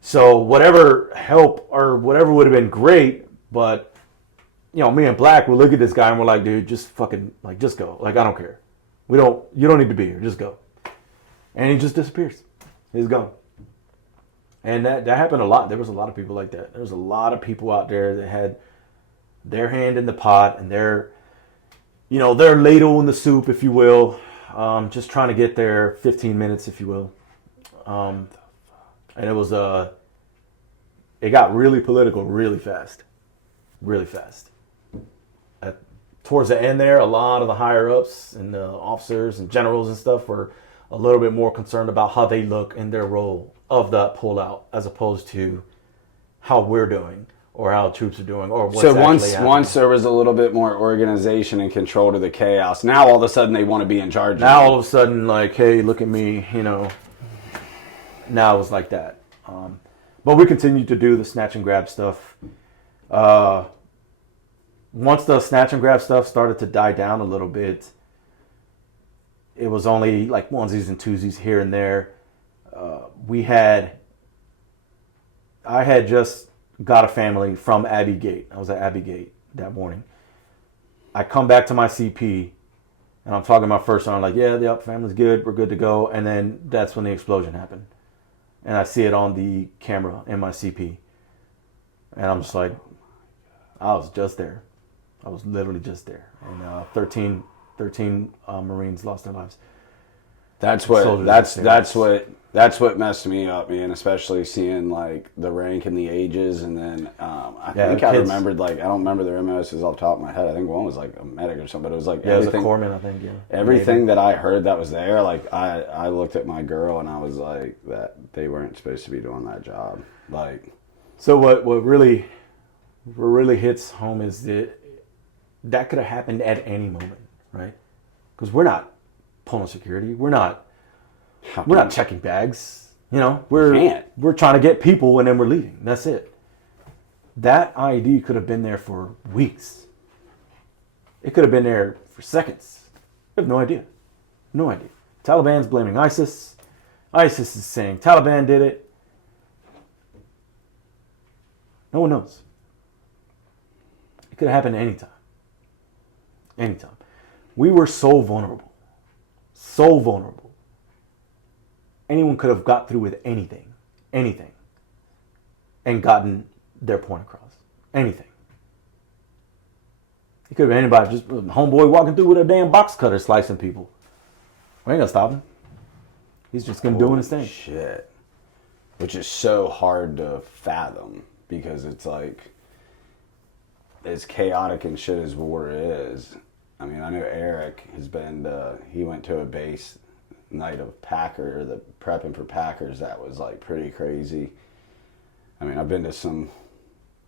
So whatever help or whatever would have been great, but me and Black would look at this guy and we're like, dude, just fucking just go. Like, I don't care. You don't need to be here. Just go. And he just disappears. He's gone. And that happened a lot. There was a lot of people like that. There was a lot of people out there that had their hand in the pot and their ladle in the soup, if you will. Just trying to get there 15 minutes, if you will. And it was it got really political really fast. Really fast. Towards the end there, a lot of the higher ups and the officers and generals and stuff were a little bit more concerned about how they look in their role of that pullout, as opposed to how we're doing or how troops are doing or what's so once there was a little bit more organization and control to the chaos. Now all of a sudden they want to be in charge. Now all of a sudden, like, hey, look at me, Now it was like that. But we continued to do the snatch and grab stuff. Once the snatch and grab stuff started to die down a little bit, it was only like onesies and twosies here and there. I had just got a family from Abbey Gate. I was at Abbey Gate that morning. I come back to my CP, and I'm talking my first son. I'm like, yeah, family's good. We're good to go. And then that's when the explosion happened. And I see it on the camera in my CP. And I'm just like, I was just there. I was literally just there. And 13 Marines lost their lives. That's what messed me up, man. Especially seeing like the rank and the ages, and then I remembered, like, I don't remember their MOSs off the top of my head. I think one was like a medic or something, but it was like it was a corpsman, I think. Yeah, everything that I heard that was there, like I looked at my girl and I was like, that they weren't supposed to be doing that job. Like, so what really hits home is that could have happened at any moment, right? Because we're not pulling security. We're not checking bags. We're trying to get people and then we're leaving. That's it. That IED could have been there for weeks. It could have been there for seconds. We have no idea. No idea. Taliban's blaming ISIS. ISIS is saying Taliban did it. No one knows. It could have happened anytime. Anytime. We were so vulnerable. So vulnerable. Anyone could have got through with anything, and gotten their point across. Anything. It could have been anybody, just a homeboy walking through with a damn box cutter slicing people. We ain't gonna stop him. He's just gonna do his thing. Shit. Which is so hard to fathom, because it's like, as chaotic and shit as war is. I mean, I know Eric has been, he went to a base night of the prepping for Packers. That was like pretty crazy. I mean, I've been to some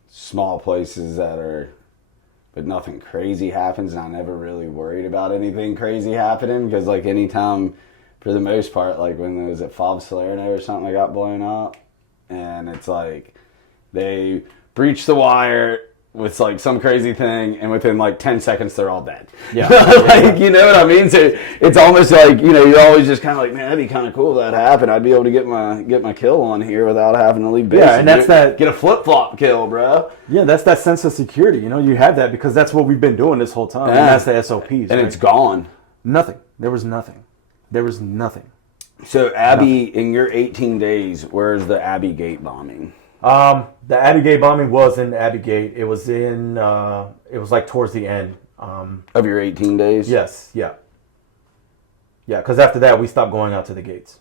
small places but nothing crazy happens, and I never really worried about anything crazy happening, because like anytime, for the most part, like when there was at Fob Salerno or something that got blown up, and it's like they breached the wire with like some crazy thing, and within like 10 seconds they're all dead. Yeah. Like, you know what I mean? So it's almost like, you're always just kind of like, man, that'd be kind of cool if that happened. I'd be able to get my kill on here without having to leave base. Yeah, and that's get a flip-flop kill, bro. Yeah, that's that sense of security. You have that because that's what we've been doing this whole time. Yeah. And that's the SOPs. And right? it's gone. Nothing. There was nothing. So Abbey, in your 18 days, where's the Abbey Gate bombing? The Abbey Gate bombing was in Abbey Gate. It was it was like towards the end. Of your 18 days? Yes, yeah. Yeah, because after that, we stopped going out to the gates.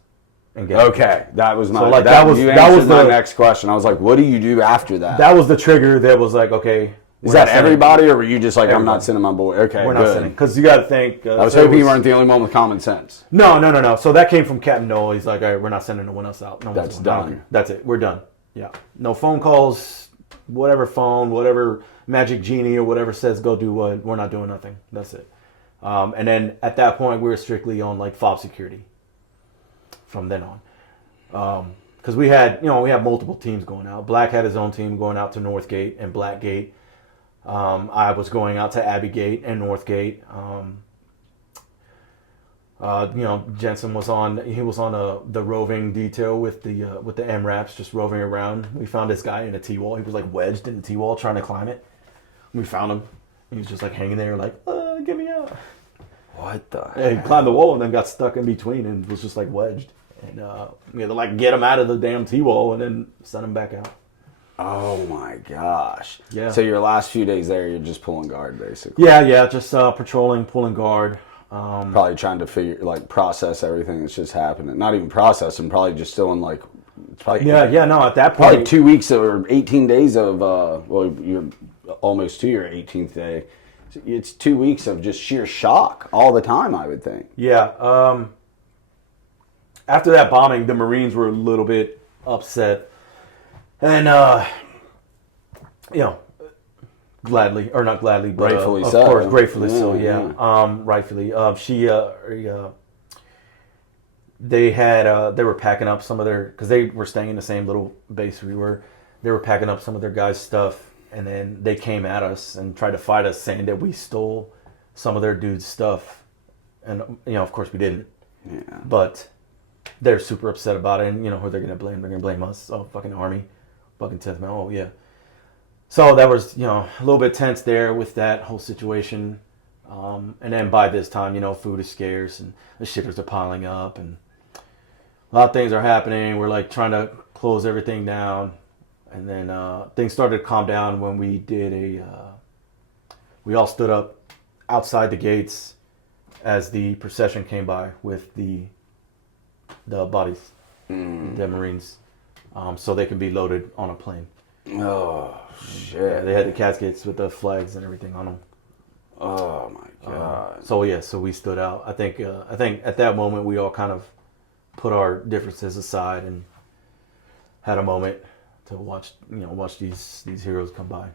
and get Okay, that was my. So, like, that that was- you that answered was my the- next question. I was like, what do you do after that? That was the trigger that was like, okay. Is that everybody, or were you just like, I'm Everybody. not sending my boy? Okay, We're good. not sending. Because you got to think. I was hoping you weren't the only one with common sense. No. So that came from Captain Noel. He's like, all right, we're not sending no one else out. No one's That's going. I don't done. care. That's it. We're done. Yeah. No phone calls, whatever phone, whatever magic genie or whatever says go do what. We're not doing nothing. That's it. And then at that point, we were strictly on like fob security from then on. Because we had multiple teams going out. Black had his own team going out to Northgate and Blackgate. I was going out to Abbey and Northgate. Jensen was on. He was on the roving detail with the MRAPs, just roving around. We found this guy in a T-wall. He was like wedged in the T-wall trying to climb it. We found him. He was just like hanging there, like, get me out. What the? And he climbed the wall and then got stuck in between and was just like wedged. And we had to like get him out of the damn T-wall and then send him back out. Oh my gosh. Yeah. So your last few days there, you're just pulling guard, basically. Yeah, just patrolling, pulling guard. Probably trying to process everything that's just happening. Not even processing, probably just still in like. It's probably, No, at that Probably point. 2 weeks or 18 days of, you're almost to your 18th day. It's 2 weeks of just sheer shock all the time, I would think. Yeah. After that bombing, the Marines were a little bit upset. And, gladly, or not gladly, but Rightfully of so. course, gratefully so, Yeah. rightfully. They were packing up some of their, because they were staying in the same little base we were. They were packing up some of their guys' stuff, and then they came at us and tried to fight us, saying that we stole some of their dudes' stuff. And, of course we didn't. Yeah. But they're super upset about it, and who they're gonna blame? They're gonna blame us. Oh, fucking army, fucking 10th man. Oh yeah. So that was a little bit tense there with that whole situation, and then by this time food is scarce and the shippers are piling up and a lot of things are happening. We're like trying to close everything down, and then things started to calm down when we did we all stood up outside the gates as the procession came by with the bodies, the Marines, so they could be loaded on a plane. Oh, shit. Yeah, they had the caskets with the flags and everything on them. Oh, my God. So we stood out. I think at that moment we all kind of put our differences aside and had a moment to watch these heroes come by,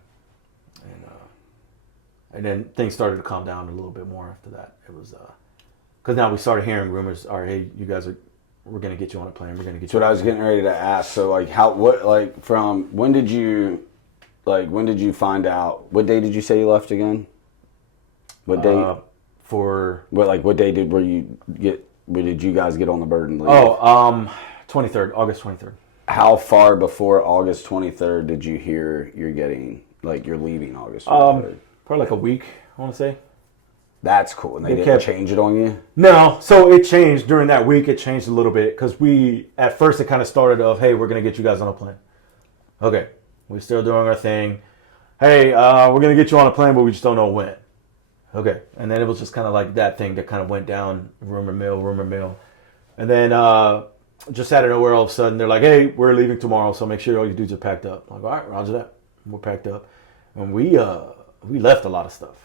and then things started to calm down a little bit more after that. It was because now we started hearing rumors. All right, hey, you guys we're gonna get you on a plane. We're gonna get That's you. what I was getting ready to ask. So, when did you find out? What day did you say you left again? What day? What day did you guys get on the bird and leave? 23rd, August 23rd. How far before August 23rd did you hear you're leaving August 23rd? Probably like a week, I want to say. That's cool. And they didn't change it on you? No, so it changed during that week. It changed a little bit because at first it kind of started of, hey, we're going to get you guys on a plane. Okay, we're still doing our thing. Hey, we're going to get you on a plane, but we just don't know when. Okay, and then it was just kind of like that thing that kind of went down, rumor mill. And then just out of nowhere, all of a sudden, they're like, hey, we're leaving tomorrow, so make sure all you dudes are packed up. I'm like, all right, roger that. We're packed up. And we left a lot of stuff.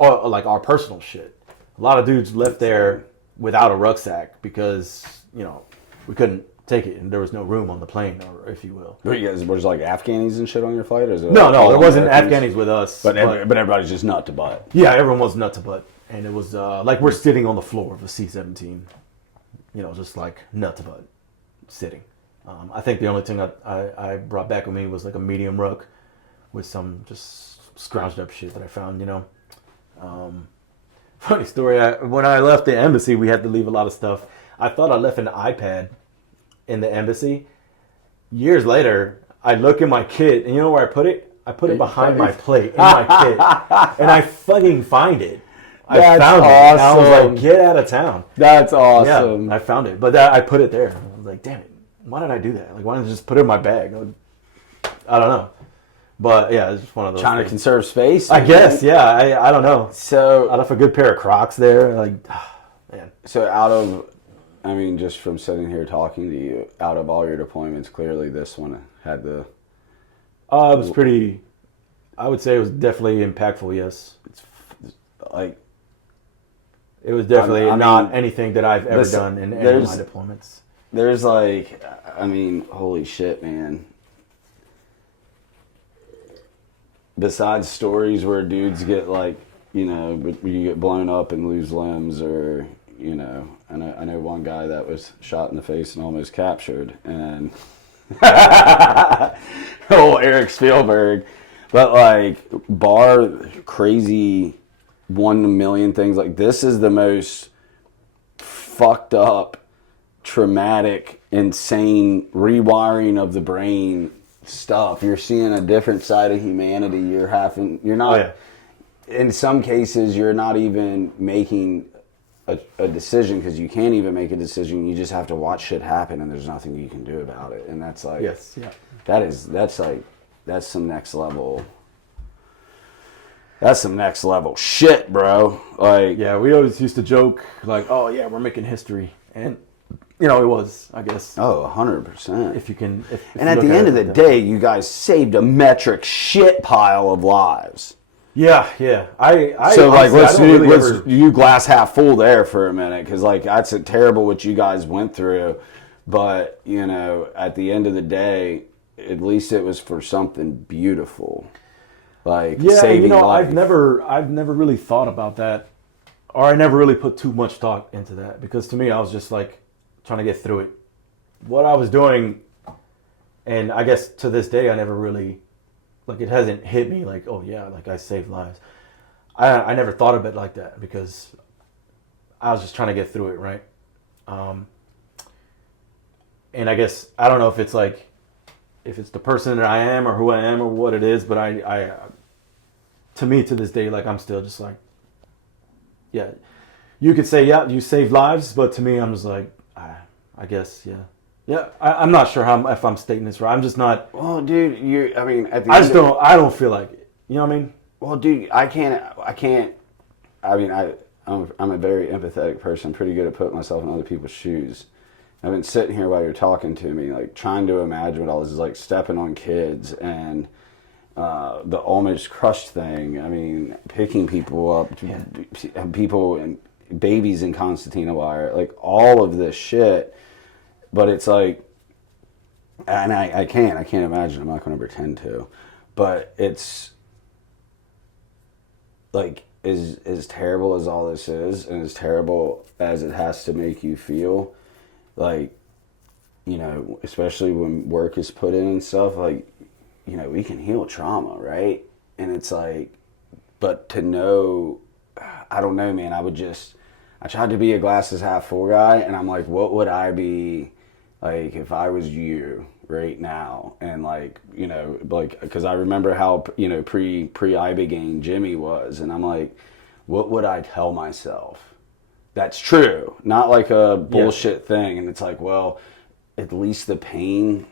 Or like our personal shit. A lot of dudes left there without a rucksack because, we couldn't take it and there was no room on the plane, or if you will. Were you guys was like Afghanis and shit on your flight? Or is it No, there wasn't Americans? Afghanis with us. But everybody's just nut to butt. Yeah, everyone was nut to butt. And it was like we're sitting on the floor of a C-17. Just like nut to butt sitting. I think the only thing I brought back with me was like a medium ruck with some just scrounged up shit that I found, Funny story, when I left the embassy, we had to leave a lot of stuff. I thought I left an iPad in the embassy. Years later, I look in my kit, and you know where I put it? I put it behind my plate in my kit. And I fucking find it. I found it. I was like, get out of town. That's awesome. Yeah, I found it. But I put it there. I was like, damn it. Why did I do that? Like, why didn't I just put it in my bag? I don't know. But yeah, it's just one of those Trying things. to conserve space? I guess, yeah. I don't know. So I left a good pair of Crocs there. Like, man. So out of I mean, just from sitting here talking to you, out of all your deployments, clearly this one had the... It was pretty, I would say it was definitely impactful, yes. It's like... It was definitely I not mean, anything that I've ever done in any of my deployments. There's like, I mean, holy shit, man. Besides stories where dudes get like, you know, you get blown up and lose limbs, or, you know, I know one guy that was shot in the face and almost captured, and oh, Eric Spielberg. But like, bar crazy 1 million things, like this is the most fucked up, traumatic, insane rewiring of the brain stuff. You're seeing a different side of humanity. You're not, Oh, yeah. in some cases, you're not even making a decision, because you can't even make a decision. You just have to watch shit happen, and there's nothing you can do about it. And that's like, Yes, yeah. that's some next level. That's some next level shit, bro. Like, Yeah, we always used to joke, like, oh, yeah, we're making history. And, you know, it was, I guess. oh, 100%. If you can. If And at the end of the day, you guys saved a metric shit pile of lives. Yeah, yeah. I So, like, honestly, let's you glass half full there for a minute, because, like, that's terrible what you guys went through. But, you know, at the end of the day, at least it was for something beautiful. Like, yeah, saving you know, life. I've never really thought about that, or I never really put too much thought into that, because to me, I was just like trying to get through it. What I was doing, and I guess to this day, I never really, like, it hasn't hit me like, oh yeah, like I saved lives. I never thought of it like that, because I was just trying to get through it, right? And I guess I don't know if it's like, if it's the person that I am or who I am or what it is, but I to me, to this day, like, I'm still just like, yeah, you could say, yeah, you saved lives, but to me, I'm just like, I guess, yeah. Yeah, I'm not sure if I'm stating this right. I'm just not. Well, dude, I mean, at the I end just don't. I don't feel like it. You know what I mean? Well, dude, I can't. I mean, I'm a very empathetic person. Pretty good at putting myself in other people's shoes. I've been sitting here while you're talking to me, like, trying to imagine what all this is like, stepping on kids and the almost crushed thing. I mean, picking people up, people and babies in concertina wire, like all of this shit. But it's like, and I can't imagine. I'm not going to pretend to, but it's like, as terrible as all this is, and as terrible as it has to make you feel, like, you know, especially when work is put in and stuff, like, you know, we can heal trauma, right? And it's like, but to know, I don't know, man, I tried to be a glasses half full guy, and I'm like, what would I be like if I was you right now? And like, you know, like, because I remember how, you know, pre-Ibogaine Jimmy was, and I'm like, what would I tell myself? That's true, not like a bullshit thing. And it's like, well, at least the pain,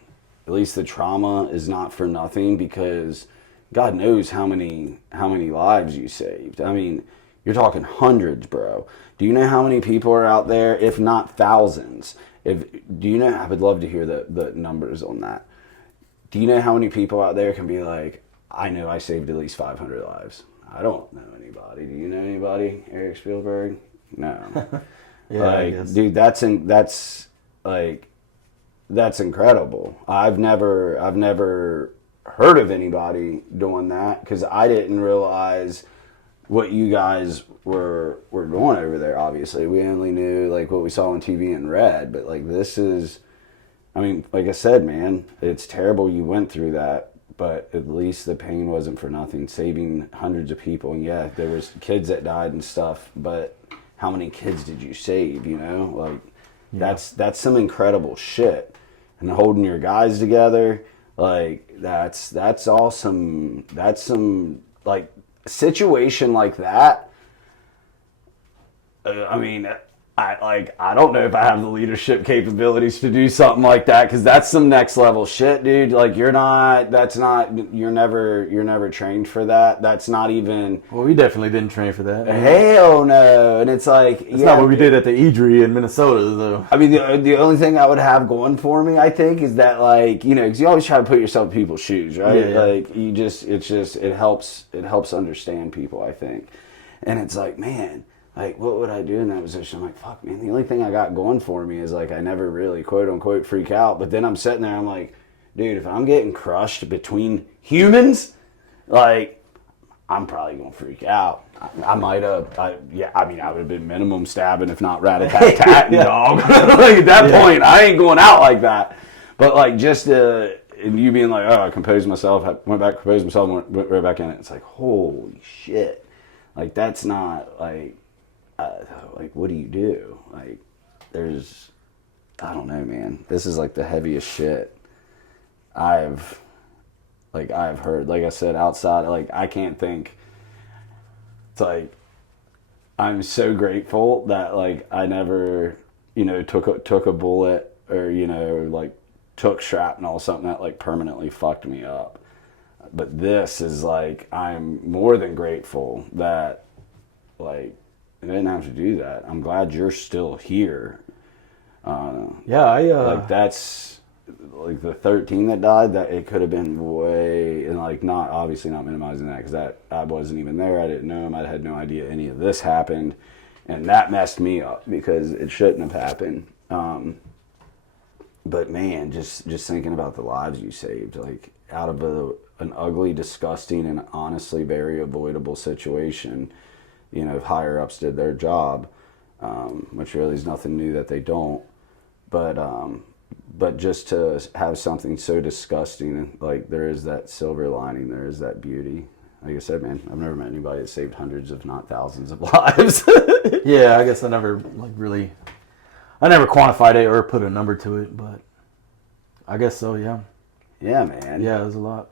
at least the trauma is not for nothing, because God knows how many lives you saved. I mean, you're talking hundreds, bro. Do you know how many people are out there, if not thousands? Do you know? I would love to hear the numbers on that. Do you know how many people out there can be like, I know I saved at least 500 lives? I don't know anybody. Do you know anybody? Eric Spielberg? No. Yeah, like, I guess. dude, that's incredible. I've never heard of anybody doing that, because I didn't realize what you guys were doing over there. Obviously, we only knew like what we saw on TV and read, but like, this is, I mean, like I said, man, it's terrible you went through that, but at least the pain wasn't for nothing. Saving hundreds of people, and yeah, there was kids that died and stuff, but how many kids did you save? You know, like, that's some incredible shit. And holding your guys together, like, that's awesome. That's some, like, situation like that. I mean, I don't know if I have the leadership capabilities to do something like that, because that's some next level shit, dude. Like you're never trained for that. That's not even. Well, we definitely didn't train for that. Hell no. And it's like it's not what we did at the Idri in Minnesota, though. I mean, the only thing I would have going for me, I think, is that like, you know, because you always try to put yourself in people's shoes, right? Yeah. Like it helps understand people, I think. And it's like, man, like, what would I do in that position? I'm like, fuck, man, the only thing I got going for me is, like, I never really, quote, unquote, freak out. But then I'm sitting there, I'm like, dude, if I'm getting crushed between humans, like, I'm probably going to freak out. I might have, I would have been minimum stabbing, if not rat-a-tat-tat, dog. Like, at that point, I ain't going out like that. But, like, just, and you being like, oh, I composed myself, went back, composed myself, went right back in it. It's like, holy shit. Like, that's not, like, what do you do? Like, there's, I don't know, man. This is like the heaviest shit I've heard. Like I said, outside, like, I can't think. It's like, I'm so grateful that, like, I never, you know, took a bullet or, you know, like, took shrapnel, something that, like, permanently fucked me up. But this is, like, I'm more than grateful that, like, I didn't have to do that. I'm glad you're still here. Like, that's, like, the 13 that died, that it could have been way, and, like, not, obviously not minimizing that, because that, I wasn't even there, I didn't know him, I had no idea any of this happened, and that messed me up, because it shouldn't have happened. But, man, just thinking about the lives you saved, like, out of an ugly, disgusting, and honestly very avoidable situation. You know, if higher ups did their job, which really is nothing new that they don't, but just to have something so disgusting, like, there is that silver lining, there is that beauty. Like I said, man, I've never met anybody that saved hundreds, if not thousands, of lives. Yeah, I guess I never quantified it or put a number to it, but I guess so. Yeah. Yeah, man. Yeah, there's a lot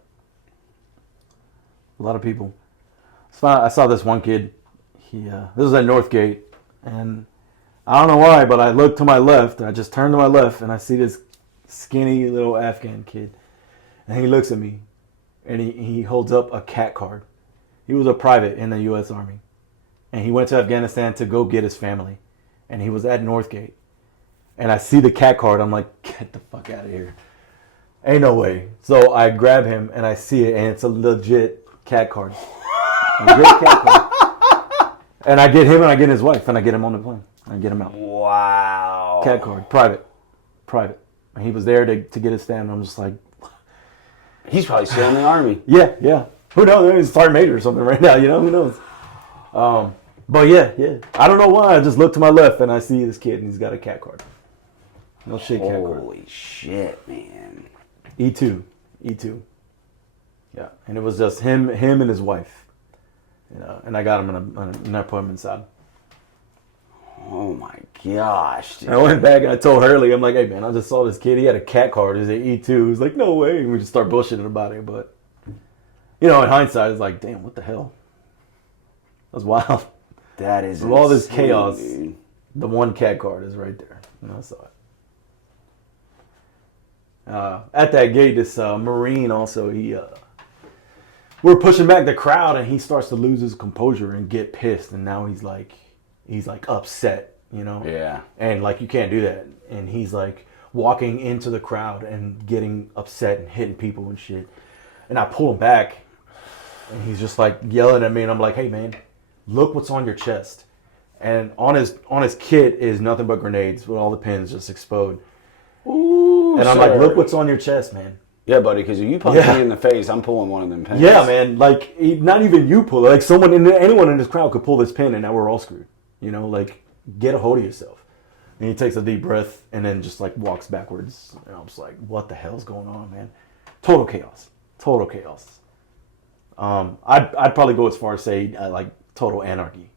of people. I saw this one kid. This was at Northgate, and I don't know why, but I looked to my left, and I just turned to my left, and I see this skinny little Afghan kid, and he looks at me, and he holds up a CAT card. He was a private in the U.S. Army, and he went to Afghanistan to go get his family, and he was at Northgate, and I see the CAT card. I'm like, get the fuck out of here. Ain't no way. So I grab him, and I see it, and it's a legit CAT card. A great CAT card. And I get him, and I get his wife, and I get him on the plane. I get him out. Wow. CAT card, private. And he was there to get his family. I'm just like, he's probably still in the Army. Yeah. Who knows? Maybe he's a sergeant major or something right now. You know, who knows? But yeah. I don't know why. I just look to my left, and I see this kid, and he's got a CAT card. No shit, CAT card. Holy shit, man. E2. Yeah, and it was just him and his wife. You know, and I got him and I put him inside. Oh my gosh, dude. And I went back and I told Hurley, I'm like, hey man, I just saw this kid. He had a CAT card. He's at E2. He's like, no way. And we just start bullshitting about it. But, you know, in hindsight, it's like, damn, what the hell? That's wild. That is with all this insane, chaos, dude. The one CAT card is right there. And I saw it. At that gate, this Marine also, we're pushing back the crowd, and he starts to lose his composure and get pissed, and now he's like upset, you know? Yeah. And like, you can't do that. And he's like walking into the crowd and getting upset and hitting people and shit. And I pull him back, and he's just like yelling at me, and I'm like, hey man, look what's on your chest. And on his kit is nothing but grenades with all the pins just explode. Ooh, and I'm like, look what's on your chest, man. Yeah, buddy, because if you punch me in the face, I'm pulling one of them pins. Yeah, man. Like, not even you pull it. Like, anyone in this crowd could pull this pin, and now we're all screwed. You know, like, get a hold of yourself. And he takes a deep breath, and then just, like, walks backwards. And I'm just like, what the hell's going on, man? Total chaos. I'd probably go as far as say, like, total anarchy.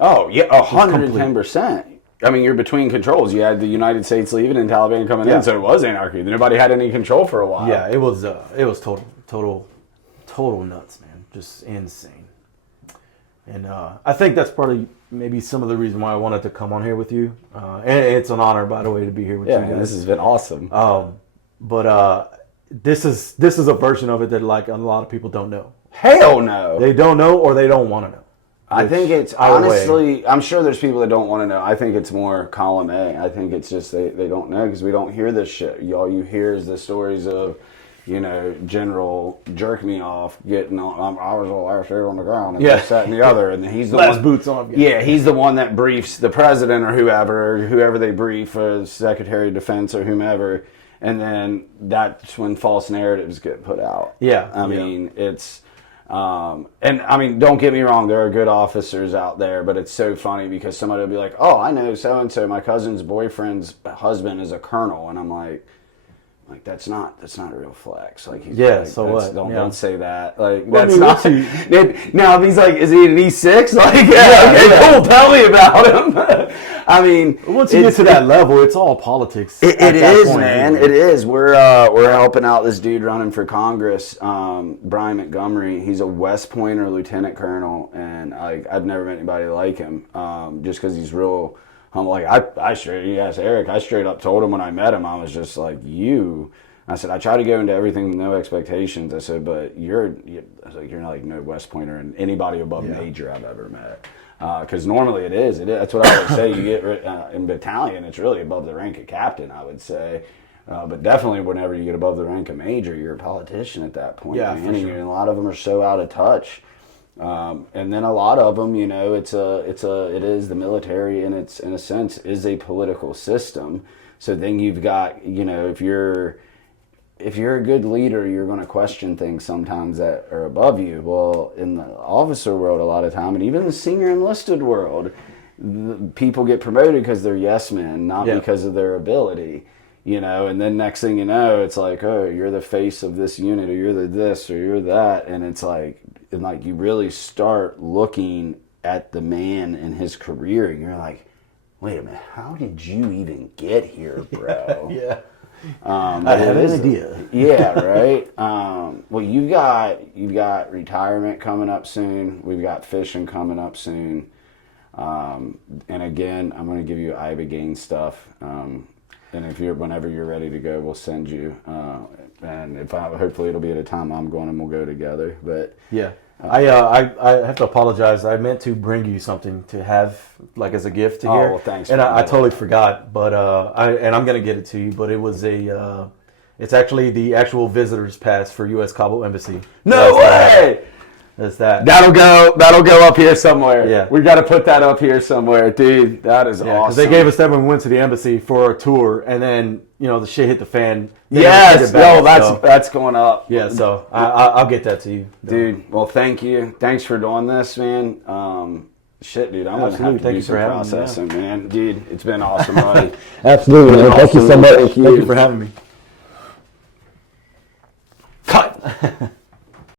Oh, yeah, 110%. I mean, you're between controls. You had the United States leaving and Taliban coming in, so it was anarchy. Nobody had any control for a while. Yeah, it was total nuts, man. Just insane. And I think that's probably maybe some of the reason why I wanted to come on here with you. And it's an honor, by the way, to be here with you guys. This has been awesome. But this is a version of it that like a lot of people don't know. Hell no. They don't know or they don't want to know. I think it's honestly, I'm sure there's people that don't want to know. I think it's more column A. I think it's just they don't know because we don't hear this shit. All you hear is the stories of, General Jerk Me Off getting on. I was the last dude on the ground and this, that, and the other. And he's the last one, boots on. Yeah, he's the one that briefs the president or whoever they brief, Secretary of Defense or whomever. And then that's when false narratives get put out. Yeah. I mean, it's... and I mean, don't get me wrong, there are good officers out there, but it's so funny because somebody will be like, oh, I know so-and-so, my cousin's boyfriend's husband is a colonel. And I'm like, that's not a real flex. Like, so what? Don't say that. Like, Well, that's I mean, not. Now, if he's like, is he an E6? Like, cool, tell me about him. I mean, once you get to that level, it's all politics. It is, man. It is. We're helping out this dude running for Congress, Brian Montgomery. He's a West Pointer lieutenant colonel, and I've never met anybody like him. Just because he's real humble. Like I straight up told him when I met him, I was just like, I said, I try to go into everything with no expectations. I said, but you're like no West Pointer and anybody above major I've ever met. Because normally it is. That's what I would say. You get in battalion, it's really above the rank of captain, I would say. But definitely whenever you get above the rank of major, you're a politician at that point. Yeah, man. for sure. And a lot of them are so out of touch. And then a lot of them, it is the military, and it's in a sense is a political system. So then you've got, if you're a good leader, you're going to question things sometimes that are above you. Well, in the officer world, a lot of time, and even the senior enlisted world, people get promoted because they're yes men, not because of their ability. And then next thing you know, it's like, oh, you're the face of this unit, or you're the this, or you're that, and it's like you really start looking at the man and his career, and you're like, wait a minute, how did you even get here, bro? Yeah. I have an idea. Yeah, right. Well, you've got retirement coming up soon. We've got fishing coming up soon. And again, I'm going to give you Ibogaine stuff. And whenever you're ready to go, we'll send you. And hopefully it'll be at a time I'm going and we'll go together. But yeah. I have to apologize. I meant to bring you something to have like as a gift to here. Well, thanks. And I totally forgot, but I'm gonna get it to you. But it was it's actually the actual visitor's pass for U.S. Kabul Embassy. No way. That's that. That'll go up here somewhere. Yeah, we got to put that up here somewhere, dude. That is awesome. They gave us that when we went to the embassy for a tour, and then the shit hit the fan. Yes, that's going up. Yeah, so I'll get that to you, dude. Well, thank you. Thanks for doing this, man. Shit, dude, I'm gonna have to do some processing, man. Dude, it's been awesome, buddy. Absolutely, man. Thank you so much. Thank you for having me. Cut.